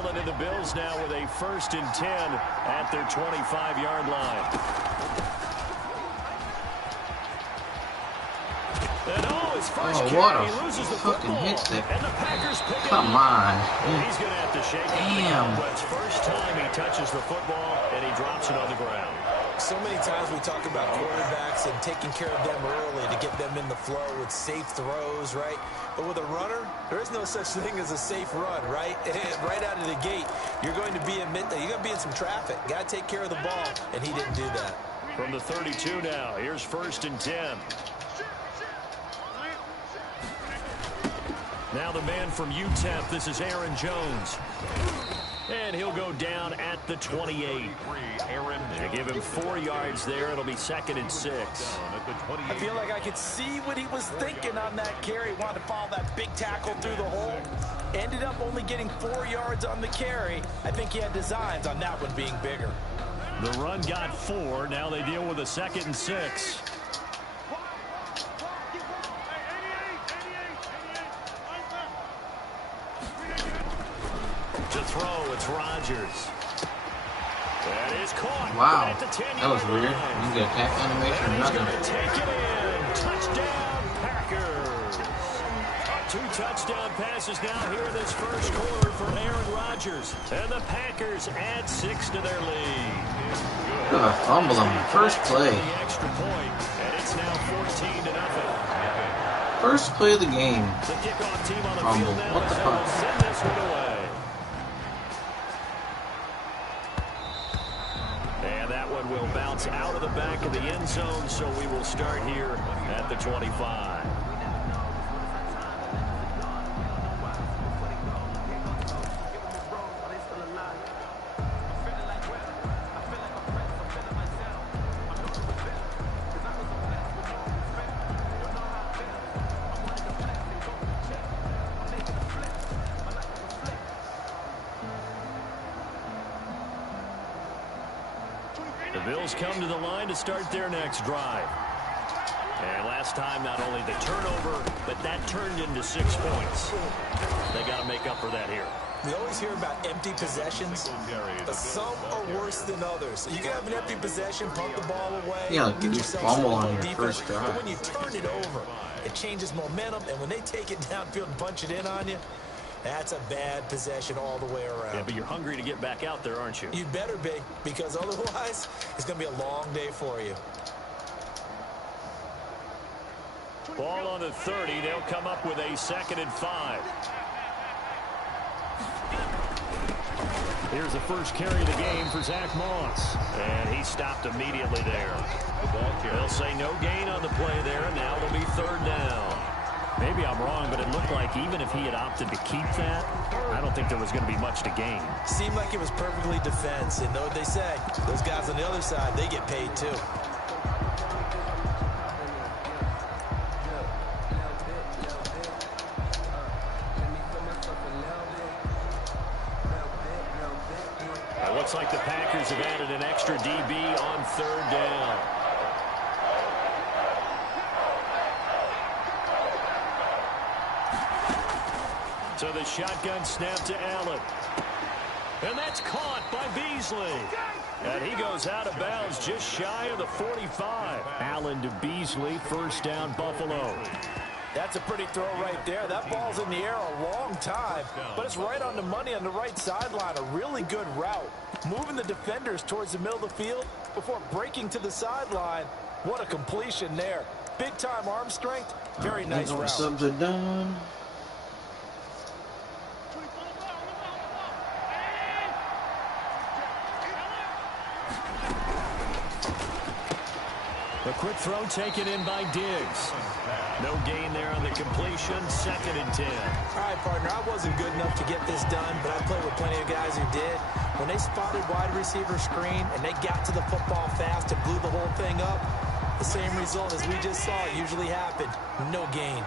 And the Bills now with a 1st and 10 at their 25-yard line. And his first carry, he loses the football. Hit that. And the Packers pick it Come up. on. And he's going to have to shake out the Cowboys. First time he touches the football, and he drops it on the ground. So many times we talk about quarterbacks and taking care of them early to get them in the flow with safe throws, right? But with a runner, there is no such thing as a safe run, right? Right out of the gate, you're going to be in some traffic. Got to take care of the ball, and he didn't do that. From the 32 now, here's 1st and 10. Now the man from UTEP, this is Aaron Jones. And he'll go down at the 28. They give him 4 yards there. It'll be 2nd and 6. I feel like I could see what he was thinking on that carry. Wanted to follow that big tackle through the hole. Ended up only getting 4 yards on the carry. I think he had designs on that one being bigger. The run got 4. Now they deal with a 2nd and 6. To throw, it's Rodgers. That is caught. Wow, that was weird. You get attack animation or nothing. He's going to take it in. Touchdown, Packers. 2 touchdown passes now here in this first quarter for Aaron Rodgers. And the Packers add 6 to their lead. What a fumble on the first play. The extra point, and it's It's now 14-0. First play of the game. The kickoff team on the Rumble. field now. What the fuck? Send this one away. And that one will bounce out of the back of the end zone, so we will start here at the 25. The Bills come to the line to start their next drive. And last time, not only the turnover, but that turned into 6 points. They got to make up for that here. We always hear about empty possessions, but some are worse than others. You can have an empty possession, pump the ball away. Yeah, like you fumble on your first drive. But when you turn it over, it changes momentum, and when they take it downfield and punch it in on you, that's a bad possession all the way around. Yeah, but you're hungry to get back out there, aren't you? You better be, because otherwise, it's going to be a long day for you. Ball on the 30. They'll come up with a 2nd and 5. Here's the first carry of the game for Zach Moss. And he stopped immediately there. They'll say no gain on the play there, and now it'll be 3rd down. Maybe I'm wrong, but it looked like even if he had opted to keep that, I don't think there was going to be much to gain. Seemed like it was perfectly defense. And know what they say? Those guys on the other side, they get paid too. It looks like the Packers have added an extra DB on 3rd down. So the shotgun snap to Allen. And that's caught by Beasley. And he goes out of bounds just shy of the 45. Allen to Beasley, 1st down, Buffalo. That's a pretty throw right there. That ball's in the air a long time, but it's right on the money on the right sideline. A really good route. Moving the defenders towards the middle of the field before breaking to the sideline. What a completion there. Big-time arm strength. Very nice route. Subs are done. A quick throw taken in by Diggs. No gain there on the completion. 2nd and 10. All right, partner, I wasn't good enough to get this done, but I played with plenty of guys who did. When they spotted wide receiver screen and they got to the football fast and blew the whole thing up, the same result as we just saw usually happened. No gain.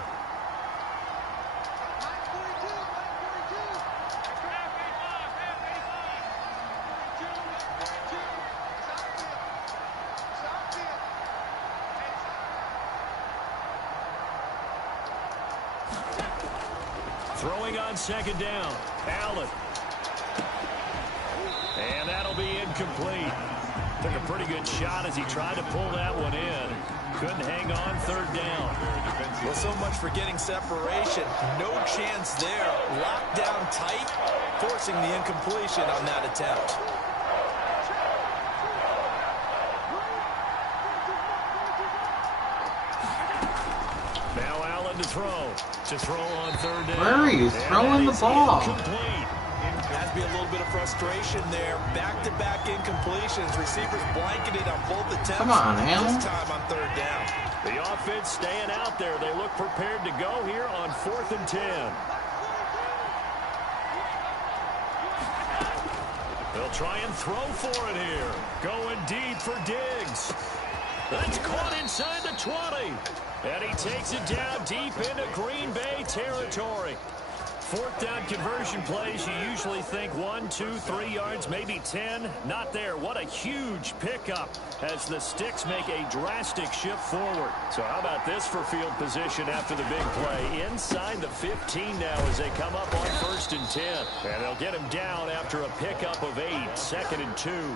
Throwing on 2nd down. Allen. And that'll be incomplete. Took a pretty good shot as he tried to pull that one in. Couldn't hang on 3rd down. Well, so much for getting separation. No chance there. Locked down tight, forcing the incompletion on that attempt. Now Allen to throw. To throw on 3rd down. Where are you throwing the ball? Incomplete. Has to be a little bit of frustration there. Back-to-back incompletions. Receivers blanketed on both attempts. Come on, Allen. This time on 3rd down. The offense staying out there. They look prepared to go here on 4th and 10. They'll try and throw for it here. Going deep for Diggs. That's caught inside the 20. And he takes it down deep into Green Bay territory. 4th down conversion plays, you usually think 1, 2, 3 yards, maybe 10. Not there. What a huge pickup as the Sticks make a drastic shift forward. So how about this for field position after the big play? Inside the 15 now as they come up on 1st and 10. And they'll get him down after a pickup of 8. 2nd and 2.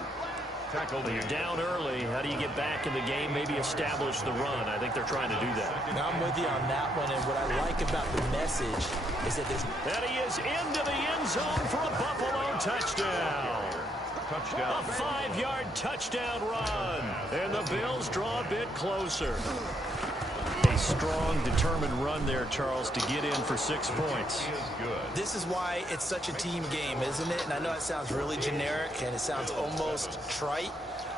When you're down early, how do you get back in the game, maybe establish the run? I think they're trying to do that. Now I'm with you on that one, and what I like about the message is that there's... And he is into the end zone for a Buffalo touchdown. Touchdown. A 5-yard touchdown run. And the Bills draw a bit closer. A strong, determined run there, Charles, to get in for 6 points. This is why it's such a team game, isn't it? And I know it sounds really generic and it sounds almost trite,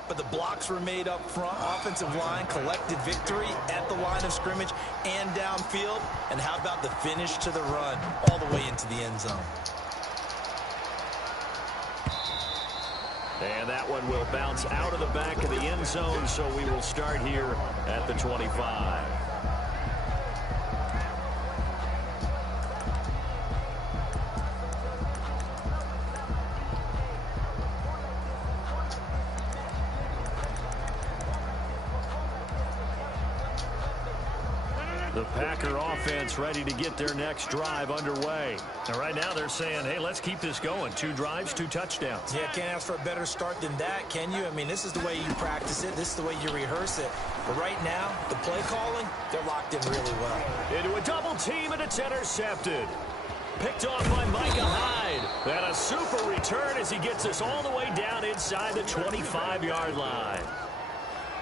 but the blocks were made up front. Offensive line collected victory at the line of scrimmage and downfield. And how about the finish to the run all the way into the end zone? And that one will bounce out of the back of the end zone, so we will start here at the 25. The Packer offense ready to get their next drive underway. And right now they're saying, hey, let's keep this going. 2 drives, 2 touchdowns. Yeah, can't ask for a better start than that, can you? I mean, this is the way you practice it. This is the way you rehearse it. But right now, the play calling, they're locked in really well. Into a double team, and it's intercepted. Picked off by Micah Hyde. And a super return as he gets us all the way down inside the 25-yard line.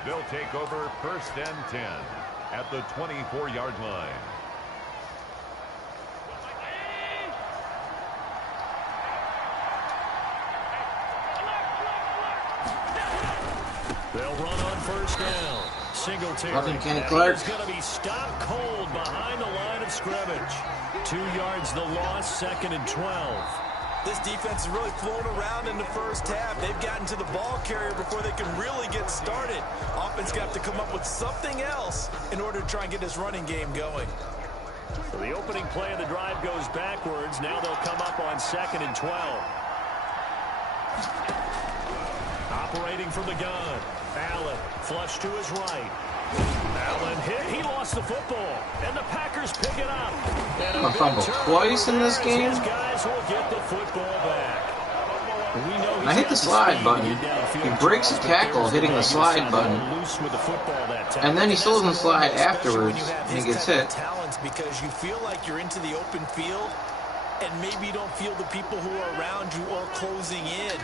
They'll take over 1st and 10. At the 24-yard line. They'll run on 1st down. Singletary Clark is going to be stopped cold behind the line of scrimmage. 2 yards the loss, 2nd and 12. This defense is really flown around in the first half. They've gotten to the ball carrier before they can really get started. Offense got to come up with something else in order to try and get this running game going. So the opening play of the drive goes backwards. Now they'll come up on 2nd and 12. Operating from the gun. Allen flush to his right. Allen hit. He lost the football. And the Packers pick it up. I'm a fumble twice in this game. These guys will get the football back. I hit the slide button. He breaks a tackle hitting the slide button. And then he still doesn't slide afterwards. And he gets hit. Because you feel like you're into the open field and maybe you don't feel the people who are around you or closing in.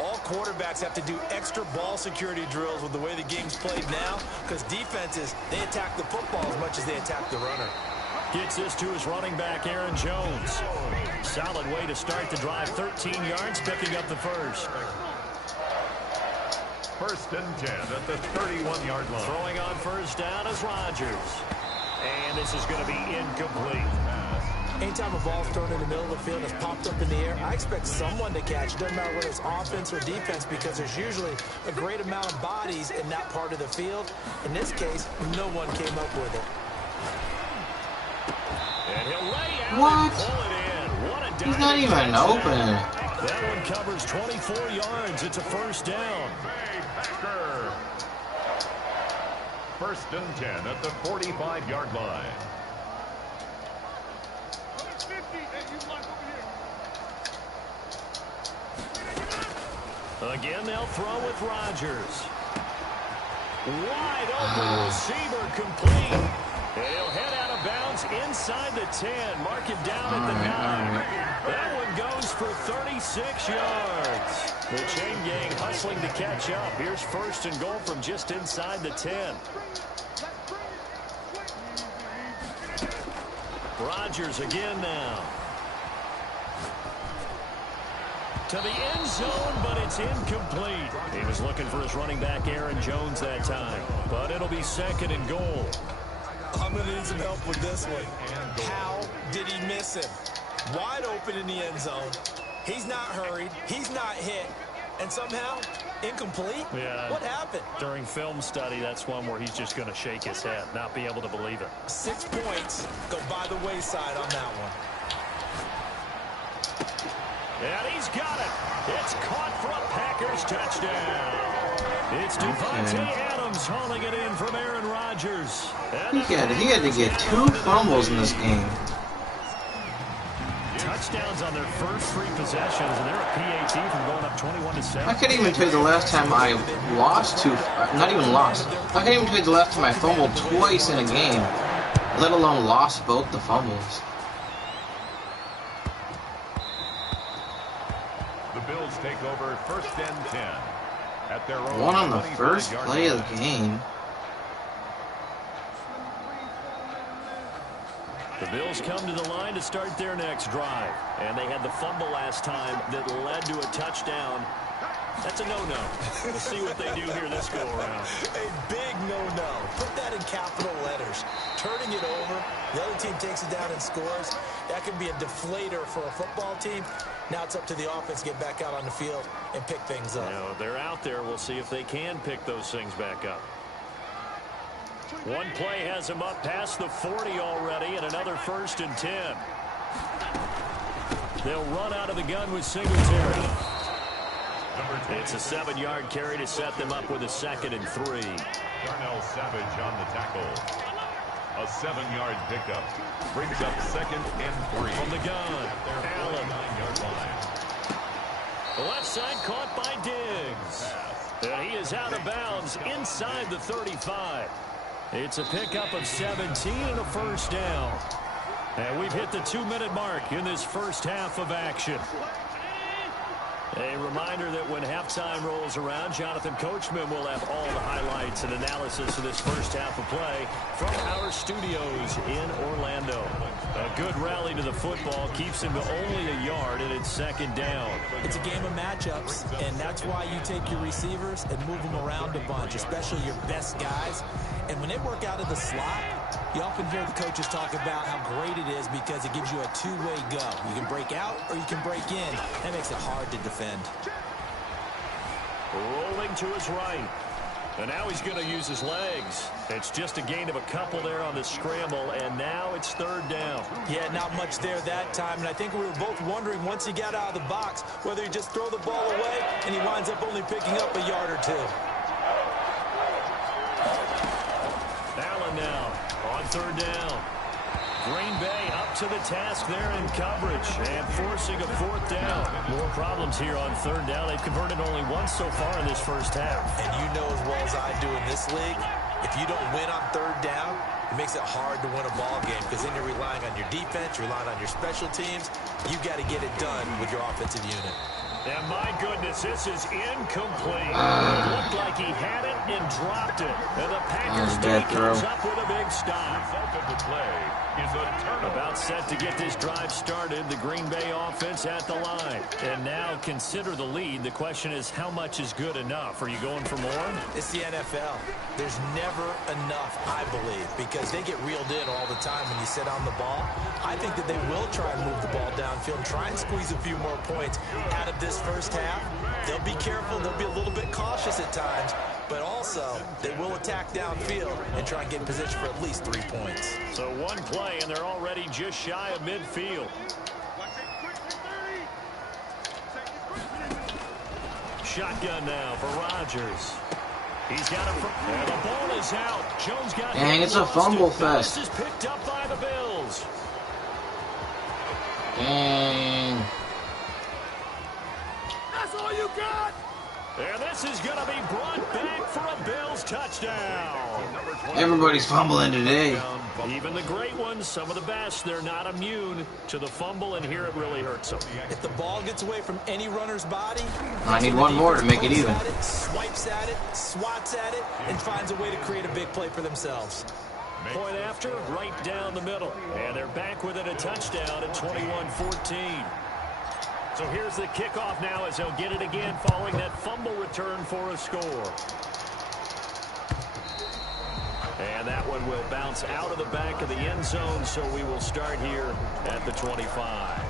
All quarterbacks have to do extra ball security drills with the way the game's played now because defenses, they attack the football as much as they attack the runner. Gets this to his running back, Aaron Jones. Solid way to start the drive. 13 yards, picking up the first. 1st and 10 at the 31-yard line. Throwing on 1st down is Rodgers. And this is going to be incomplete. Anytime a ball's thrown in the middle of the field and it's popped up in the air, I expect someone to catch. It doesn't matter whether it's offense or defense because there's usually a great amount of bodies in that part of the field. In this case, no one came up with it. And he'll lay out What? and pull it in. What a He's not even open. That one covers 24 yards. It's a 1st down. Packer. 1st and 10 at the 45-yard line. Again, they'll throw with Rodgers. Wide open receiver complete. And he'll head out of bounds inside the 10. Mark it down at the 9. That one goes for 36 yards. The chain gang hustling to catch up. Here's 1st and goal from just inside the 10. Rodgers again now. To the end zone, but it's incomplete. He was looking for his running back, Aaron Jones, that time. But it'll be 2nd and goal. I'm going to need some help with this one. How did he miss him? Wide open in the end zone. He's not hurried. He's not hit. And somehow, incomplete? Yeah. What happened? During film study, that's one where he's just going to shake his head, not be able to believe it. 6 points go by the wayside on that one. And he's got it. It's caught for a Packers touchdown. It's Devontae Adams hauling it in from Aaron Rodgers. He had to get 2 fumbles in this game. Touchdowns on their first 3 possessions, and they're a PAT from going up 21-7. I can't even tell you the last time I lost 2. Not even lost. I can't even tell you the last time I fumbled twice in a game, let alone lost both the fumbles. The Bills take take over 1st and 10 at their own. One on the first play of the game. The Bills come to the line to start their next drive. And they had the fumble last time that led to a touchdown. That's a no-no. We'll see what they do here this go-around. A big no-no. Put that in capital letters. Turning it over, the other team takes it down and scores. That could be a deflator for a football team. Now it's up to the offense to get back out on the field and pick things up. Now, they're out there. We'll see if they can pick those things back up. One play has him up past the 40 already, and another 1st and 10. They'll run out of the gun with Singletary. It's a 7-yard carry to set them up with a 2nd and 3. Darnell Savage on the tackle. A 7-yard pickup. Brings up 2nd and 3. From the gun, Allen. 9-yard line. The left side caught by Diggs. And he is out of bounds inside the 35. It's a pickup of 17 and a 1st down. And we've hit the 2-minute mark in this first half of action. A reminder that when halftime rolls around, Jonathan Coachman will have all the highlights and analysis of this first half of play from our studios in Orlando. A good rally to the football keeps him to only a yard, and it's 2nd down. It's a game of matchups, and that's why you take your receivers and move them around a bunch, especially your best guys. And when they work out of the slot, you often hear the coaches talk about how great it is because it gives you a two-way go. You can break out or you can break in. That makes it hard to defend. Rolling to his right. And now he's going to use his legs. It's just a gain of a couple there on the scramble, and now it's 3rd down. Yeah, not much there that time, and I think we were both wondering once he got out of the box whether he just throw the ball away, and he winds up only picking up a yard or 2. Allen now on 3rd down. Green Bay up to the task there in coverage and forcing a 4th down. More problems here on 3rd down. They've converted only once so far in this first half. And you know as well as I do in this league, if you don't win on 3rd down, it makes it hard to win a ball game because then you're relying on your defense, you're relying on your special teams. You've got to get it done with your offensive unit. And my goodness, this is incomplete. It looked like he had it and dropped it. And the Packers comes up with a big stop. The play is a turnover. About set to get this drive started. The Green Bay offense at the line. And now consider the lead. The question is, how much is good enough? Are you going for more? It's the NFL. There's never enough, I believe, because they get reeled in all the time when you sit on the ball. I think that they will try and move the ball downfield and try and squeeze a few more points out of this first half. They'll be careful. They'll be a little bit cautious at times, but also they will attack downfield and try and get in position for at least 3 points. So one play, and they're already just shy of midfield. Shotgun now for Rodgers. He's got it from, and the ball is out. Jones got it. Dang, it's a fumble fest. This is picked up by the Bills. Dang. That's all you got. And this is going to be brought back for a Bills touchdown. Everybody's fumbling today. Even the great ones, some of the best, they're not immune to the fumble, and here it really hurts them. If the ball gets away from any runner's body, I need one more to make it even. Swipes at it, swats at it, and finds a way to create a big play for themselves. Point after, right down the middle. And they're back with it, a touchdown at 21-14. So here's the kickoff now as they'll get it again following that fumble return for a score. And that one will bounce out of the back of the end zone, so we will start here at the 25.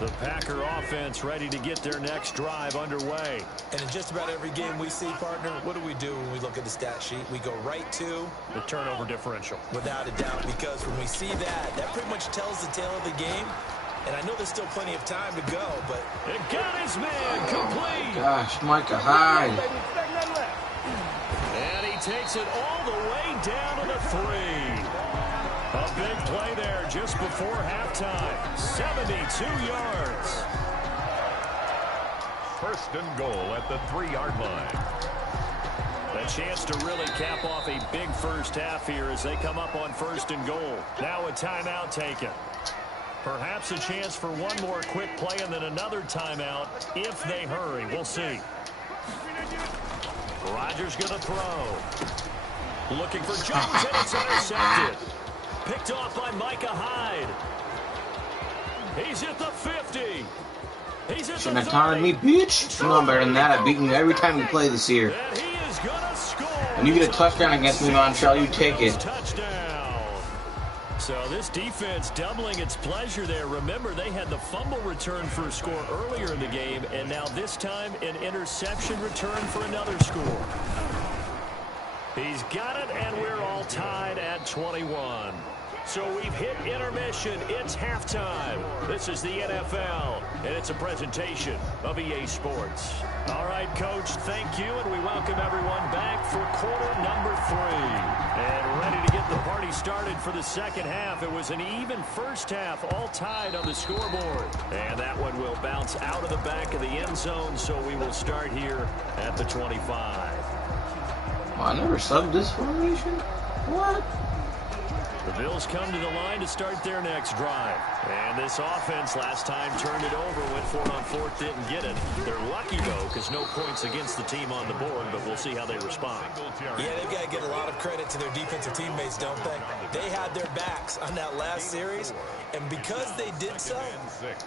The Packer offense ready to get their next drive underway. And in just about every game we see, partner, what do we do when we look at the stat sheet? We go right to the turnover differential. Without a doubt, because when we see that, that pretty much tells the tale of the game. And I know there's still plenty of time to go, but it got his man complete. Gosh, Micah Hyde. And he takes it all the way down to the 3. A big play there just before halftime. 72 yards. 1st and goal at the 3-yard line. A chance to really cap off a big first half here as they come up on 1st and goal. Now a timeout taken. Perhaps a chance for one more quick play and then another timeout if they hurry. We'll see. Rodgers going to throw. Looking for Jones, and it's intercepted. Picked off by Micah Hyde. He's at the 50. He's at Shouldn't the have taunted me, bitch. You know I'm better than that. I've beaten you every time we play this year. And he is gonna score. When you get a touchdown against me, Montreal, you take it. Touchdown. So this defense doubling its pleasure there. Remember, they had the fumble return for a score earlier in the game, and now this time an interception return for another score. He's got it, and we're all tied at 21. So we've hit intermission. It's halftime. This is the NFL, and it's a presentation of EA Sports. All right, Coach, thank you, and we welcome everyone back for quarter number 3. And ready to get the party started for the second half. It was an even first half, all tied on the scoreboard. And that one will bounce out of the back of the end zone, so we will start here at the 25. Oh, I never subbed this formation? What? The Bills come to the line to start their next drive. And this offense last time turned it over, went for it on fourth, didn't get it. They're lucky, though, because no points against the team on the board, but we'll see how they respond. Yeah, they've got to get a lot of credit to their defensive teammates, don't they? They had their backs on that last series, and because they did so,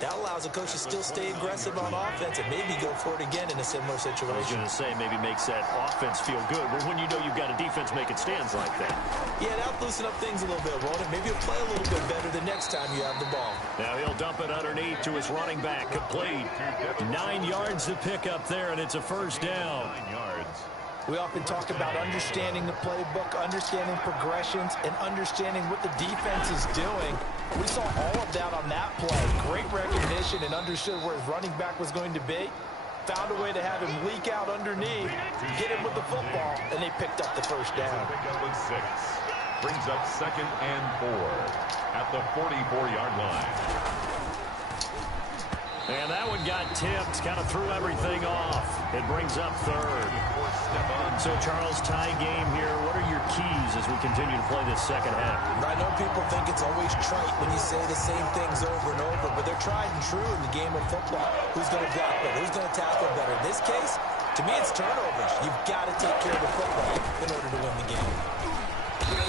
that allows the coach to still stay aggressive on offense and maybe go for it again in a similar situation. I was going to say, maybe makes that offense feel good. Well, when you know you've got a defense making stands like that. Yeah, that'll loosen up things a little bit, won't it? Maybe you'll play a little bit better the next time you have the ball. Now he'll dump it underneath to his running back. Complete. 9 yards to pick up there, and it's a first down. 9 yards. We often talk about understanding the playbook, understanding progressions, and understanding what the defense is doing. We saw all of that on that play. Great recognition and understood where his running back was going to be. Found a way to have him leak out underneath, get him with the football, and they picked up the first down. Pick up with 6. Brings up 2nd and 4 at the 44-yard line. And that one got tipped, kind of threw everything off. It brings up 3rd. So, Charles, tie game here. What are your keys as we continue to play this second half? I know people think it's always trite when you say the same things over and over, but they're tried and true in the game of football. Who's going to block better? Who's going to tackle better? In this case, to me, it's turnovers. You've got to take care of the football in order to win the game.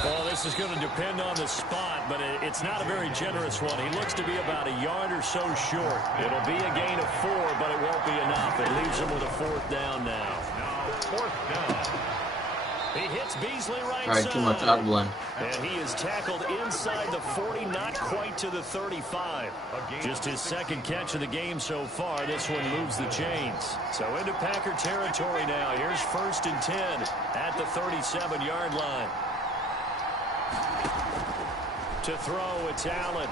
Well, this is going to depend on the spot, but it's not a very generous one. He looks to be about a yard or so short. It'll be a gain of 4, but it won't be enough. It leaves him with a 4th down now. Fourth down. He hits Beasley right All right, side. too much out-blend. And he is tackled inside the 40, not quite to the 35. Just his second catch of the game so far. This one moves the chains. So into Packer territory now. Here's 1st and 10 at the 37-yard line. To throw, it's Allen.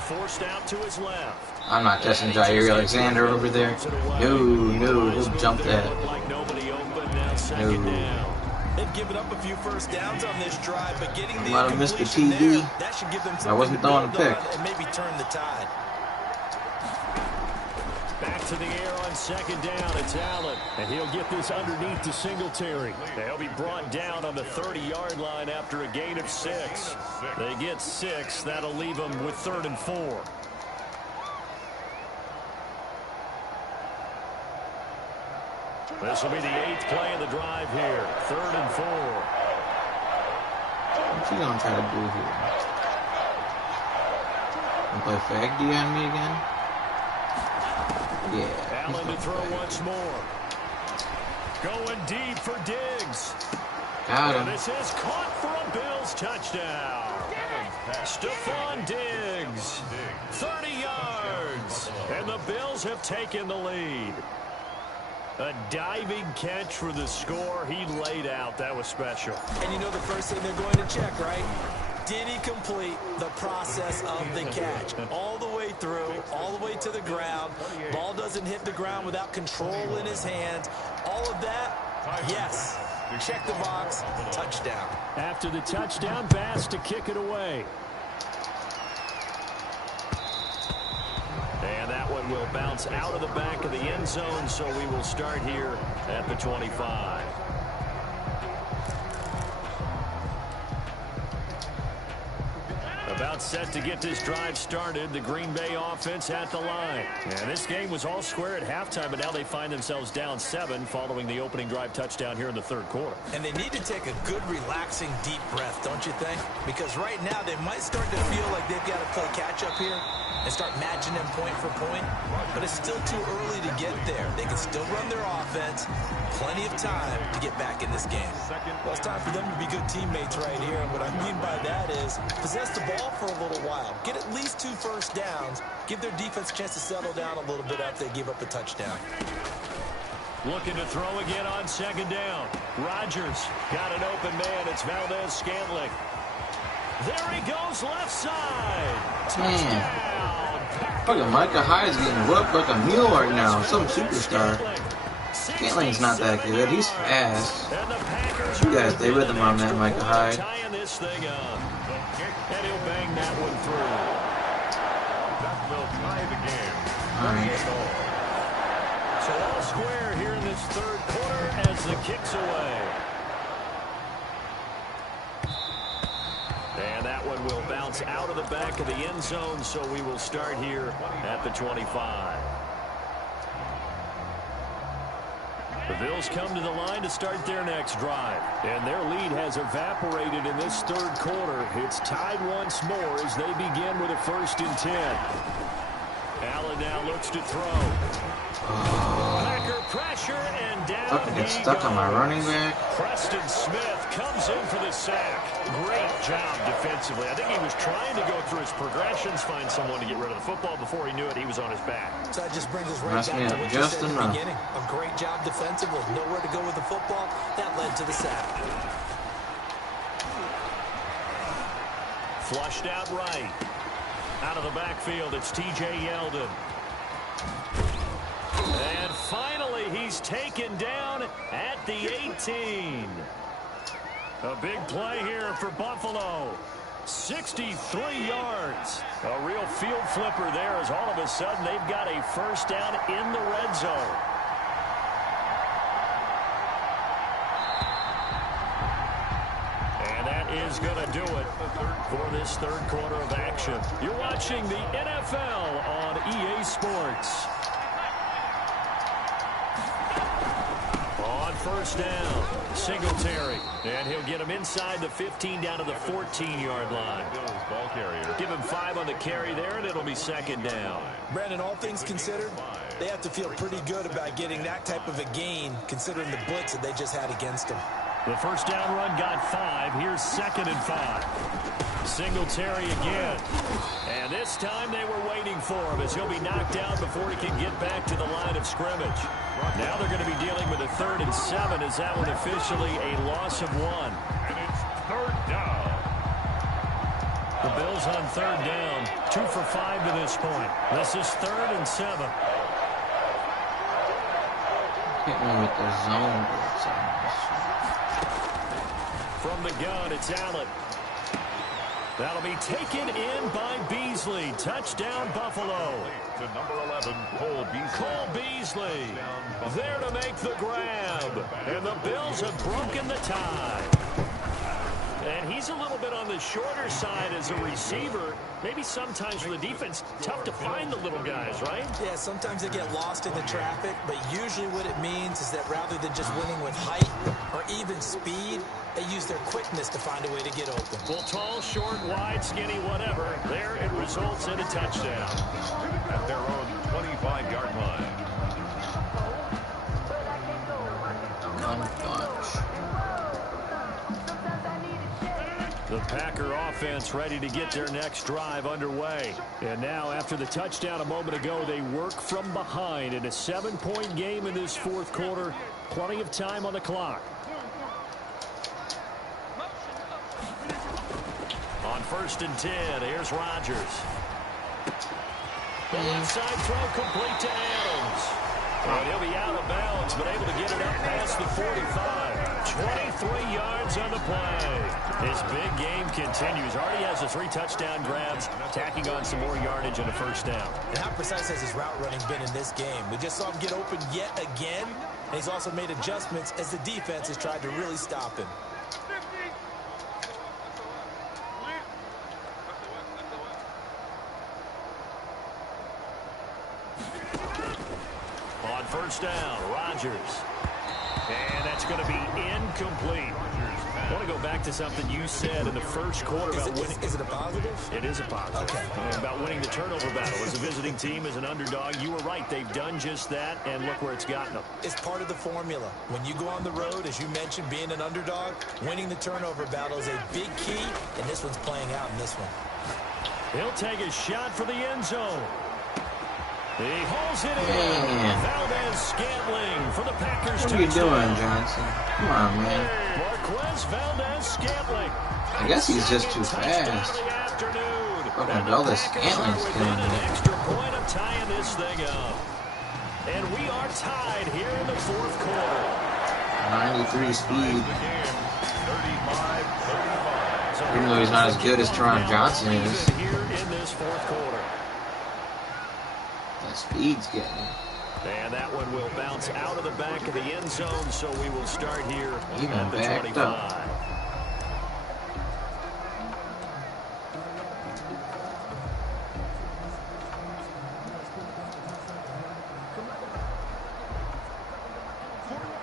Forced out to his left. I'm not testing Jair Alexander over there. No, he'll jump that. Like nobody open, now second down. They've given up a few first downs on this drive, but getting the Might have missed the incompletion TD. there, that should give them I wasn't throwing a pick. and maybe turn the tide. Back to the air on second down. It's Allen. And he'll get this underneath to Singletary. They'll be brought down on the 30-yard line after a gain of 6. They get 6. That'll leave them with 3rd and 4. This will be the 8th play of the drive here. 3rd and 4. What's he gonna try to do here? Gonna play fag D on me again? Yeah. Allen to throw once more. Going deep for Diggs. Got him. And this is caught for a Bills touchdown. Stephon Diggs. 30 yards. And the Bills have taken the lead. A diving catch for the score. He laid out. That was special. And you know the first thing they're going to check, right? Did he complete the process of the catch? All the way through, all the way to the ground. Ball doesn't hit the ground without control in his hands. All of that, yes. Check the box, touchdown. After the touchdown, Bass to kick it away. And that one will bounce out of the back of the end zone, so we will start here at the 25. A About set to get this drive started. The Green Bay offense at the line. And this game was all square at halftime, but now they find themselves down 7 following the opening drive touchdown here in the third quarter. And they need to take a good, relaxing, deep breath, don't you think? Because right now they might start to feel like they've got to play catch-up here and start matching them point for point. But it's still too early to get there. They can still run their offense. Plenty of time to get back in this game. Well, it's time for them to be good teammates right here. And what I mean by that is possess the ball for a little while. Get at least 2 first downs. Give their defense a chance to settle down a little bit after they give up a touchdown. Looking to throw again on second down. Rodgers got an open man. It's Valdez-Scantling. There he goes, left side. Touchdown. Fucking Micah Hyde's getting whooped like a mule right now. Some superstar. Scantling's not that good. He's fast. You guys stay with him on that, Micah Hyde. Tying this thing up. And he'll bang that one through. That will tie the game. All right. So all square here in this third quarter as the kick's away. And that one will bounce out of the back of the end zone, so we will start here at the 25. The Bills come to the line to start their next drive. And their lead has evaporated in this third quarter. It's tied once more as they begin with a 1st and 10. Allen now looks to throw. Packer pressure and down. I get stuck on my running back. Preston Smith comes in for the sack. Great job defensively. I think he was trying to go through his progressions, find someone to get rid of the football. Before he knew it, he was on his back. So that just brings us right back to what you said at the beginning. A great job defensively. Nowhere to go with the football. That led to the sack. Flushed out right. Out of the backfield, it's T.J. Yeldon. And finally, he's taken down at the 18. A big play here for Buffalo. 63 yards. A real field flipper there as all of a sudden they've got a 1st down in the red zone. And that is going to do it for this third quarter of action. You're watching the NFL on EA Sports. On 1st down, Singletary. And he'll get him inside the 15 down to the 14-yard line. Ball carrier. Give him 5 on the carry there, and it'll be 2nd down. Brandon, all things considered, they have to feel pretty good about getting that type of a gain, considering the blitz that they just had against them. The 1st down run got 5. Here's 2nd and 5. Singletary again. And this time they were waiting for him as he'll be knocked out before he can get back to the line of scrimmage. Now they're going to be dealing with a 3rd and 7 as that one officially a loss of 1. And it's 3rd down. The Bills on 3rd down. 2 for 5 to this point. This is 3rd and 7. Hit me with the zone blitz on this. From the gun, it's Allen. That'll be taken in by Beasley. Touchdown, Buffalo. To number 11, Cole Beasley. Cole Beasley there to make the grab. And the Bills have broken the tie. And he's a little bit on the shorter side as a receiver. Maybe sometimes for the defense, tough to find the little guys, right? Yeah, sometimes they get lost in the traffic, but usually what it means is that rather than just winning with height or even speed, they use their quickness to find a way to get open. Well, tall, short, wide, skinny, whatever. There it results in a touchdown. At their own 25-yard line. The Packer offense ready to get their next drive underway. And now, after the touchdown a moment ago, they work from behind in a 7-point game in this 4th quarter. Plenty of time on the clock. On 1st and 10, here's Rodgers. The left side throw complete to Adams. And he'll be out of bounds, but able to get it up past the 45. 23 yards on the play. His big game continues. Already has the 3 touchdown grabs, tacking on some more yardage and a 1st down. And how precise has his route running been in this game? We just saw him get open yet again, and he's also made adjustments as the defense has tried to really stop him. first down. Rodgers. And that's going to be incomplete. I want to go back to something you said in the first quarter about winning. Is it a positive? It is a positive. Okay. About winning the turnover battle. As a visiting team, as an underdog, you were right. They've done just that, and look where it's gotten them. It's part of the formula. When you go on the road, as you mentioned, being an underdog, winning the turnover battle is a big key, and this one's playing out in this one. He'll take a shot for the end zone. He hauls it in. Valdez-Scantling for the Packers. What are you doing, Johnson? Come on, man. Marquez Valdez-Scantling. I guess he's just too fast. Fucking Valdez-Scantling's killing me. Extra point of tying this thing up. And we are tied here in the fourth quarter. 93 speed. Even though he's not as good as Teron Johnson is. Here in this fourth quarter. That speed's getting him. And that one will bounce out of the back of the end zone, so we will start here even at the backed 25. Up.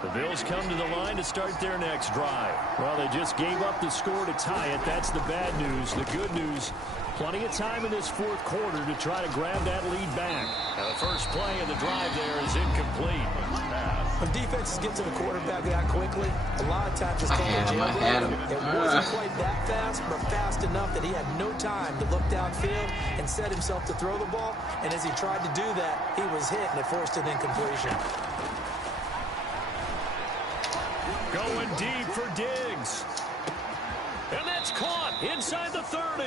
The Bills come to the line to start their next drive. Well, they just gave up the score to tie it. That's the bad news. The good news, plenty of time in this fourth quarter to try to grab that lead back. Now, the first play of the drive there is incomplete. When defenses get to the quarterback that quickly, a lot of times it's called a jailbreak. It wasn't quite that fast, but fast enough that he had no time to look downfield and set himself to throw the ball. And as he tried to do that, he was hit, and it forced an incompletion. Going deep for Diggs. And that's caught inside the 30.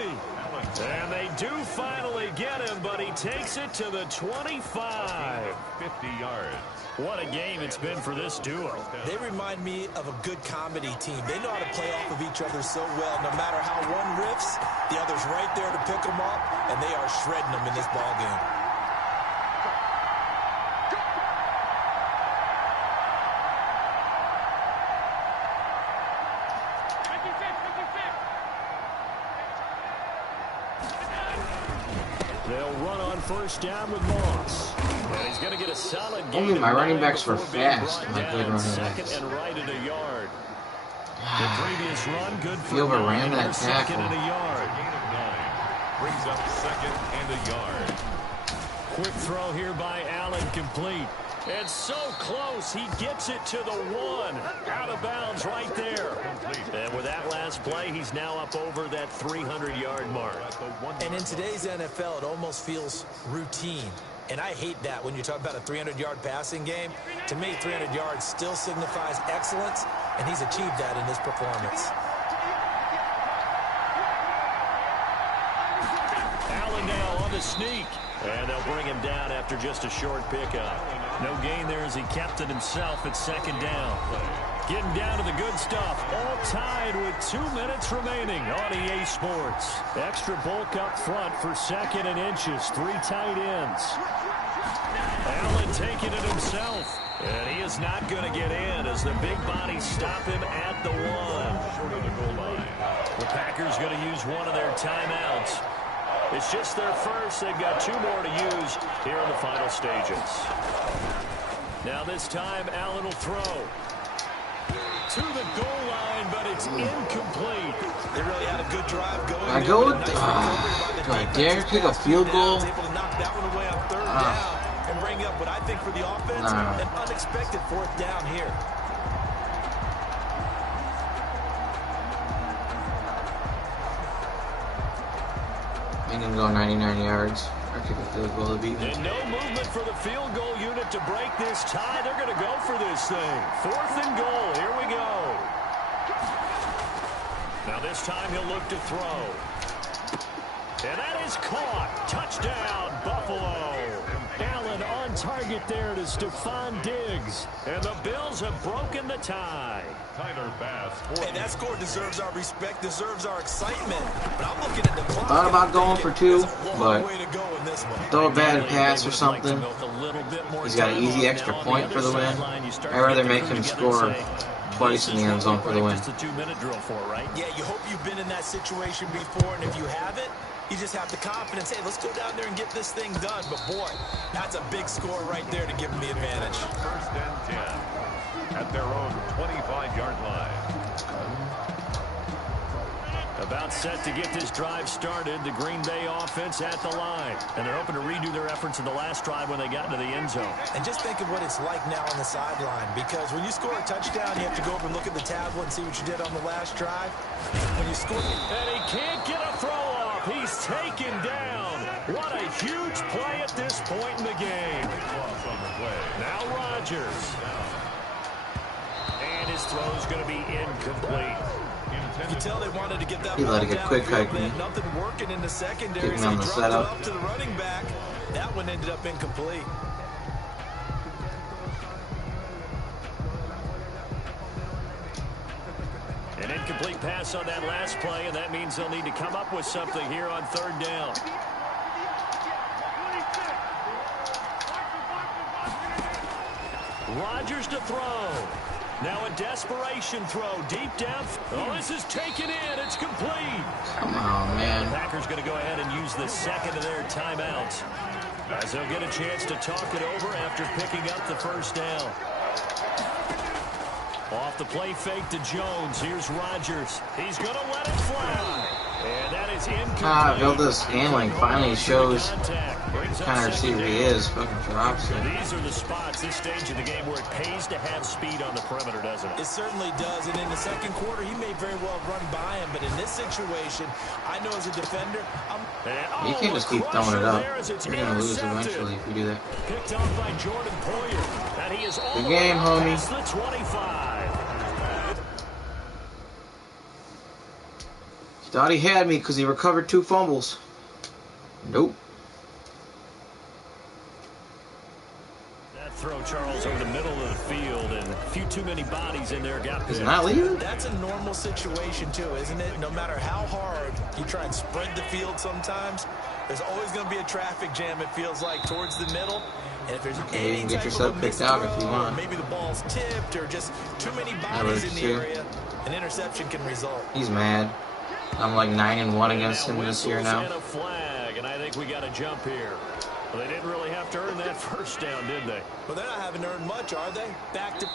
And they do finally get him, but he takes it to the 25. 50 yards. What a game it's been for this duo. They remind me of a good comedy team. They know how to play off of each other so well. No matter how one riffs, the other's right there to pick them up, and they are shredding them in this ball game. They'll run on first down with Moss. And he's going to get a solid game. Only my running backs were fast. My good running second backs. and right at a yard. The previous run, good for He overran 9, that second tackle. and a yard. Gain of 9. Brings up second and a yard. Quick throw here by Allen, complete. And so close, he gets it to the 1. Out of bounds right there. And with that last play, he's now up over that 300-yard mark. And in today's NFL, it almost feels routine. And I hate that when you talk about a 300-yard passing game. To me, 300 yards still signifies excellence, and he's achieved that in this performance. Allen now on the sneak. And they'll bring him down after just a short pickup. No gain there as he kept it himself at second down. Getting down to the good stuff. All tied with 2 minutes remaining on EA Sports. Extra bulk up front for second and inches. 3 tight ends. Allen taking it himself. And he is not going to get in as the big bodies stop him at the 1. Short of the goal line. The Packers going to use one of their timeouts. It's just their first. They've got 2 more to use here in the final stages. Now this time, Allen will throw to the goal line, but it's incomplete. They really had a good drive going. I go with do I dare kick a field goal? Able to knock that one away on third down and bring up what I think for the offense, an unexpected 4th down here. I'm gonna go 99 yards. Or kick a field goal to beat me. And no movement for the field goal unit to break this tie. They're going to go for this thing. 4th and goal. Here we go. Now this time he'll look to throw. And that is caught. Touchdown, Buffalo. Allen on target there to Stephon Diggs. And the Bills have broken the tie. Tyler Bass. Hey, that score deserves our respect, deserves our excitement. But I'm looking at the clock. Thought about going for 2, but way to go in this one. throw a bad pass or something. He's got an easy extra point for the win. I'd rather make him score twice in the end zone for the win. It's a 2-minute drill for, right? Yeah, you hope you've been in that situation before, and if you haven't, you just have the confidence, hey, let's go down there and get this thing done. But boy, that's a big score right there to give him the advantage. 25-yard line. About set to get this drive started, the Green Bay offense at the line. And they're hoping to redo their efforts in the last drive when they got into the end zone. And just think of what it's like now on the sideline, because when you score a touchdown, you have to go over and look at the tablet and see what you did on the last drive. When you score... And he can't get a throw off. He's taken down. What a huge play at this point in the game. Now Rodgers. And his throw's going to be incomplete. You tell they wanted to get that he let it get quick hike me. Nothing working in the secondary. Getting on the setup. To the running back. That one ended up incomplete. An incomplete pass on that last play, and that means they'll need to come up with something here on third down. Rodgers to throw. Now a desperation throw deep depth. Oh, this is taken in. It's complete. Come on, man. The Packers going to go ahead and use the second of their timeouts, as they'll get a chance to talk it over after picking up the first down. Off the play fake to Jones. Here's Rodgers. He's going to let it fly. And that is incomplete. Valdez Scantling finally shows what kind of receiver he is. Fucking drops it. These are the spots, this stage of the game, where it pays to have speed on the perimeter, doesn't it? It certainly does. And in the second quarter, he may very well run by him. But in this situation, I know as a defender, you can't just keep throwing it up. You're going to lose eventually if you do that. Picked off by Jordan Poyer. And he is good game, homie. The 25. Thought he had me because he recovered 2 fumbles. Nope. That throw, Charles, over the middle of the field, and a few too many bodies in there got He's not leaving? That's a normal situation, too, isn't it? No matter how hard you try and spread the field sometimes, there's always going to be a traffic jam, it feels like, towards the middle. And if there's you can get yourself picked out if you want. Maybe the ball's tipped or just too many bodies in the area, an interception can result. He's mad. I'm like 9-1 against him this year now. And a flag, and I think we got a jump here. Well, they didn't really have to earn that first down, did they? Well, they're not having to earn much, are they? Back to...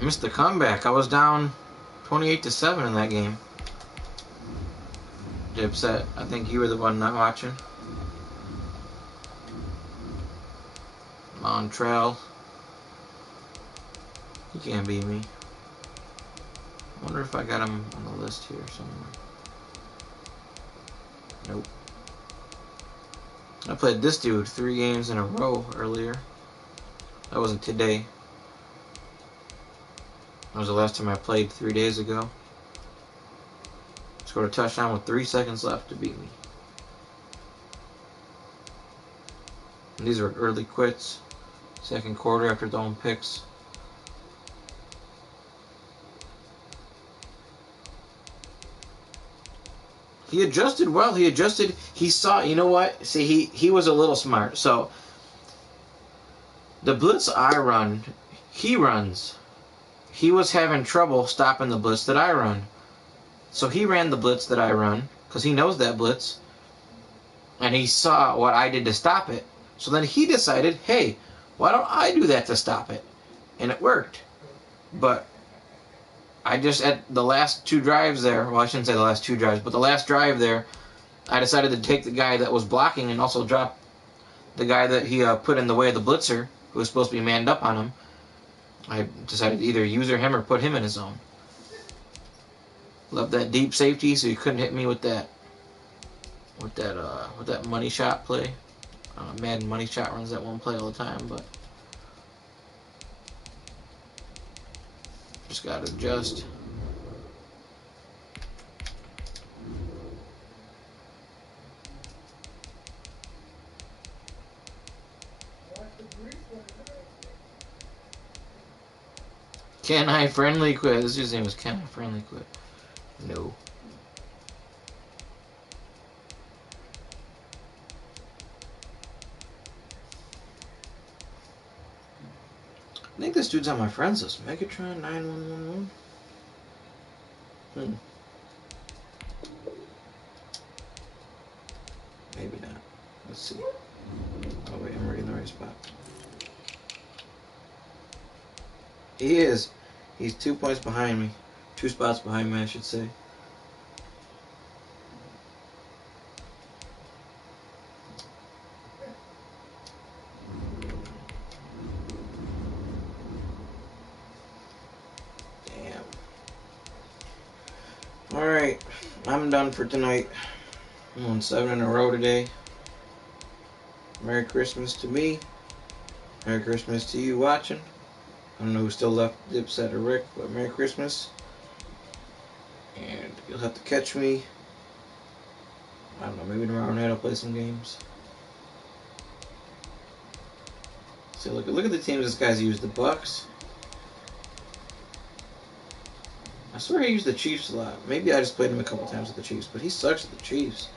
Missed the comeback. I was down 28-7 in that game. Dipset, I think you were the one not watching. Montrell. He can't beat me. I wonder if I got him on the list here somewhere. Nope. I played this dude 3 games in a row earlier. That wasn't today. That was the last time I played 3 days ago. Scored a touchdown with 3 seconds left to beat me. And these were early quits. Second quarter after throwing picks. He adjusted well. He adjusted. He saw, you know what? See, he was a little smart. So, the blitz I run, he runs. He was having trouble stopping the blitz that I run. So, he ran the blitz that I run, because he knows that blitz. And he saw what I did to stop it. So, then he decided, hey, why don't I do that to stop it? And it worked. But I just, at the last 2 drives there, well, I shouldn't say the last 2 drives, but the last drive there, I decided to take the guy that was blocking and also drop the guy that he put in the way of the blitzer, who was supposed to be manned up on him. I decided to either use him or put him in his zone. Love that deep safety, so he couldn't hit me with that money shot play. Madden money shot runs that one play all the time, but just gotta adjust. Can I friendly quit? This dude's name was Can I friendly quit? No. I think this dude's on my friends list. Megatron 9111. Let's see. Oh, wait, I'm already in the right spot. He is. He's 2 points behind me. 2 spots behind me, I should say. Damn. Alright, I'm done for tonight. I'm on 7 in a row today. Merry Christmas to me. Merry Christmas to you watching. I don't know who's still left, Dipset or Rick, but Merry Christmas. And you'll have to catch me. I don't know, maybe tomorrow night I'll play some games. So look at the teams this guy's used. The Bucks. I swear he used the Chiefs a lot. Maybe I just played him a couple times with the Chiefs, but he sucks at the Chiefs.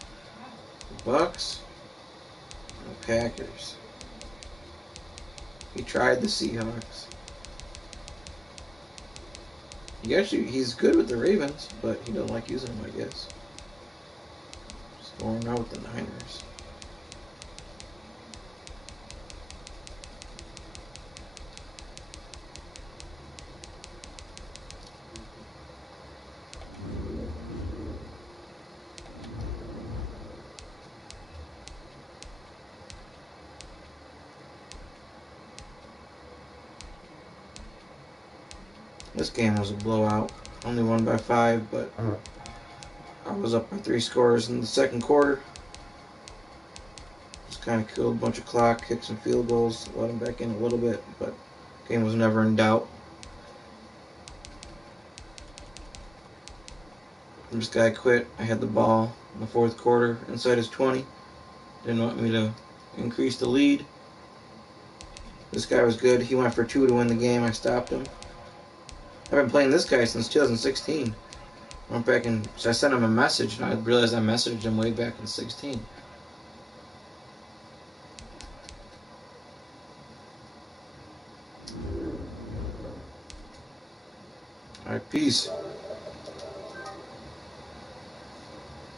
The Bucks. And the Packers. He tried the Seahawks. He's good with the Ravens, but he doesn't like using them, I guess. Just going out with the Niners. This game was a blowout. Only won by 5, but I was up by 3 scores in the second quarter. Just kind of killed a bunch of clock, kicked some field goals, let them back in a little bit, but the game was never in doubt. This guy quit. I had the ball in the fourth quarter inside his 20. Didn't want me to increase the lead. This guy was good. He went for 2 to win the game. I stopped him. I've been playing this guy since 2016. Went back and so I sent him a message, and I realized I messaged him way back in 16. All right, peace.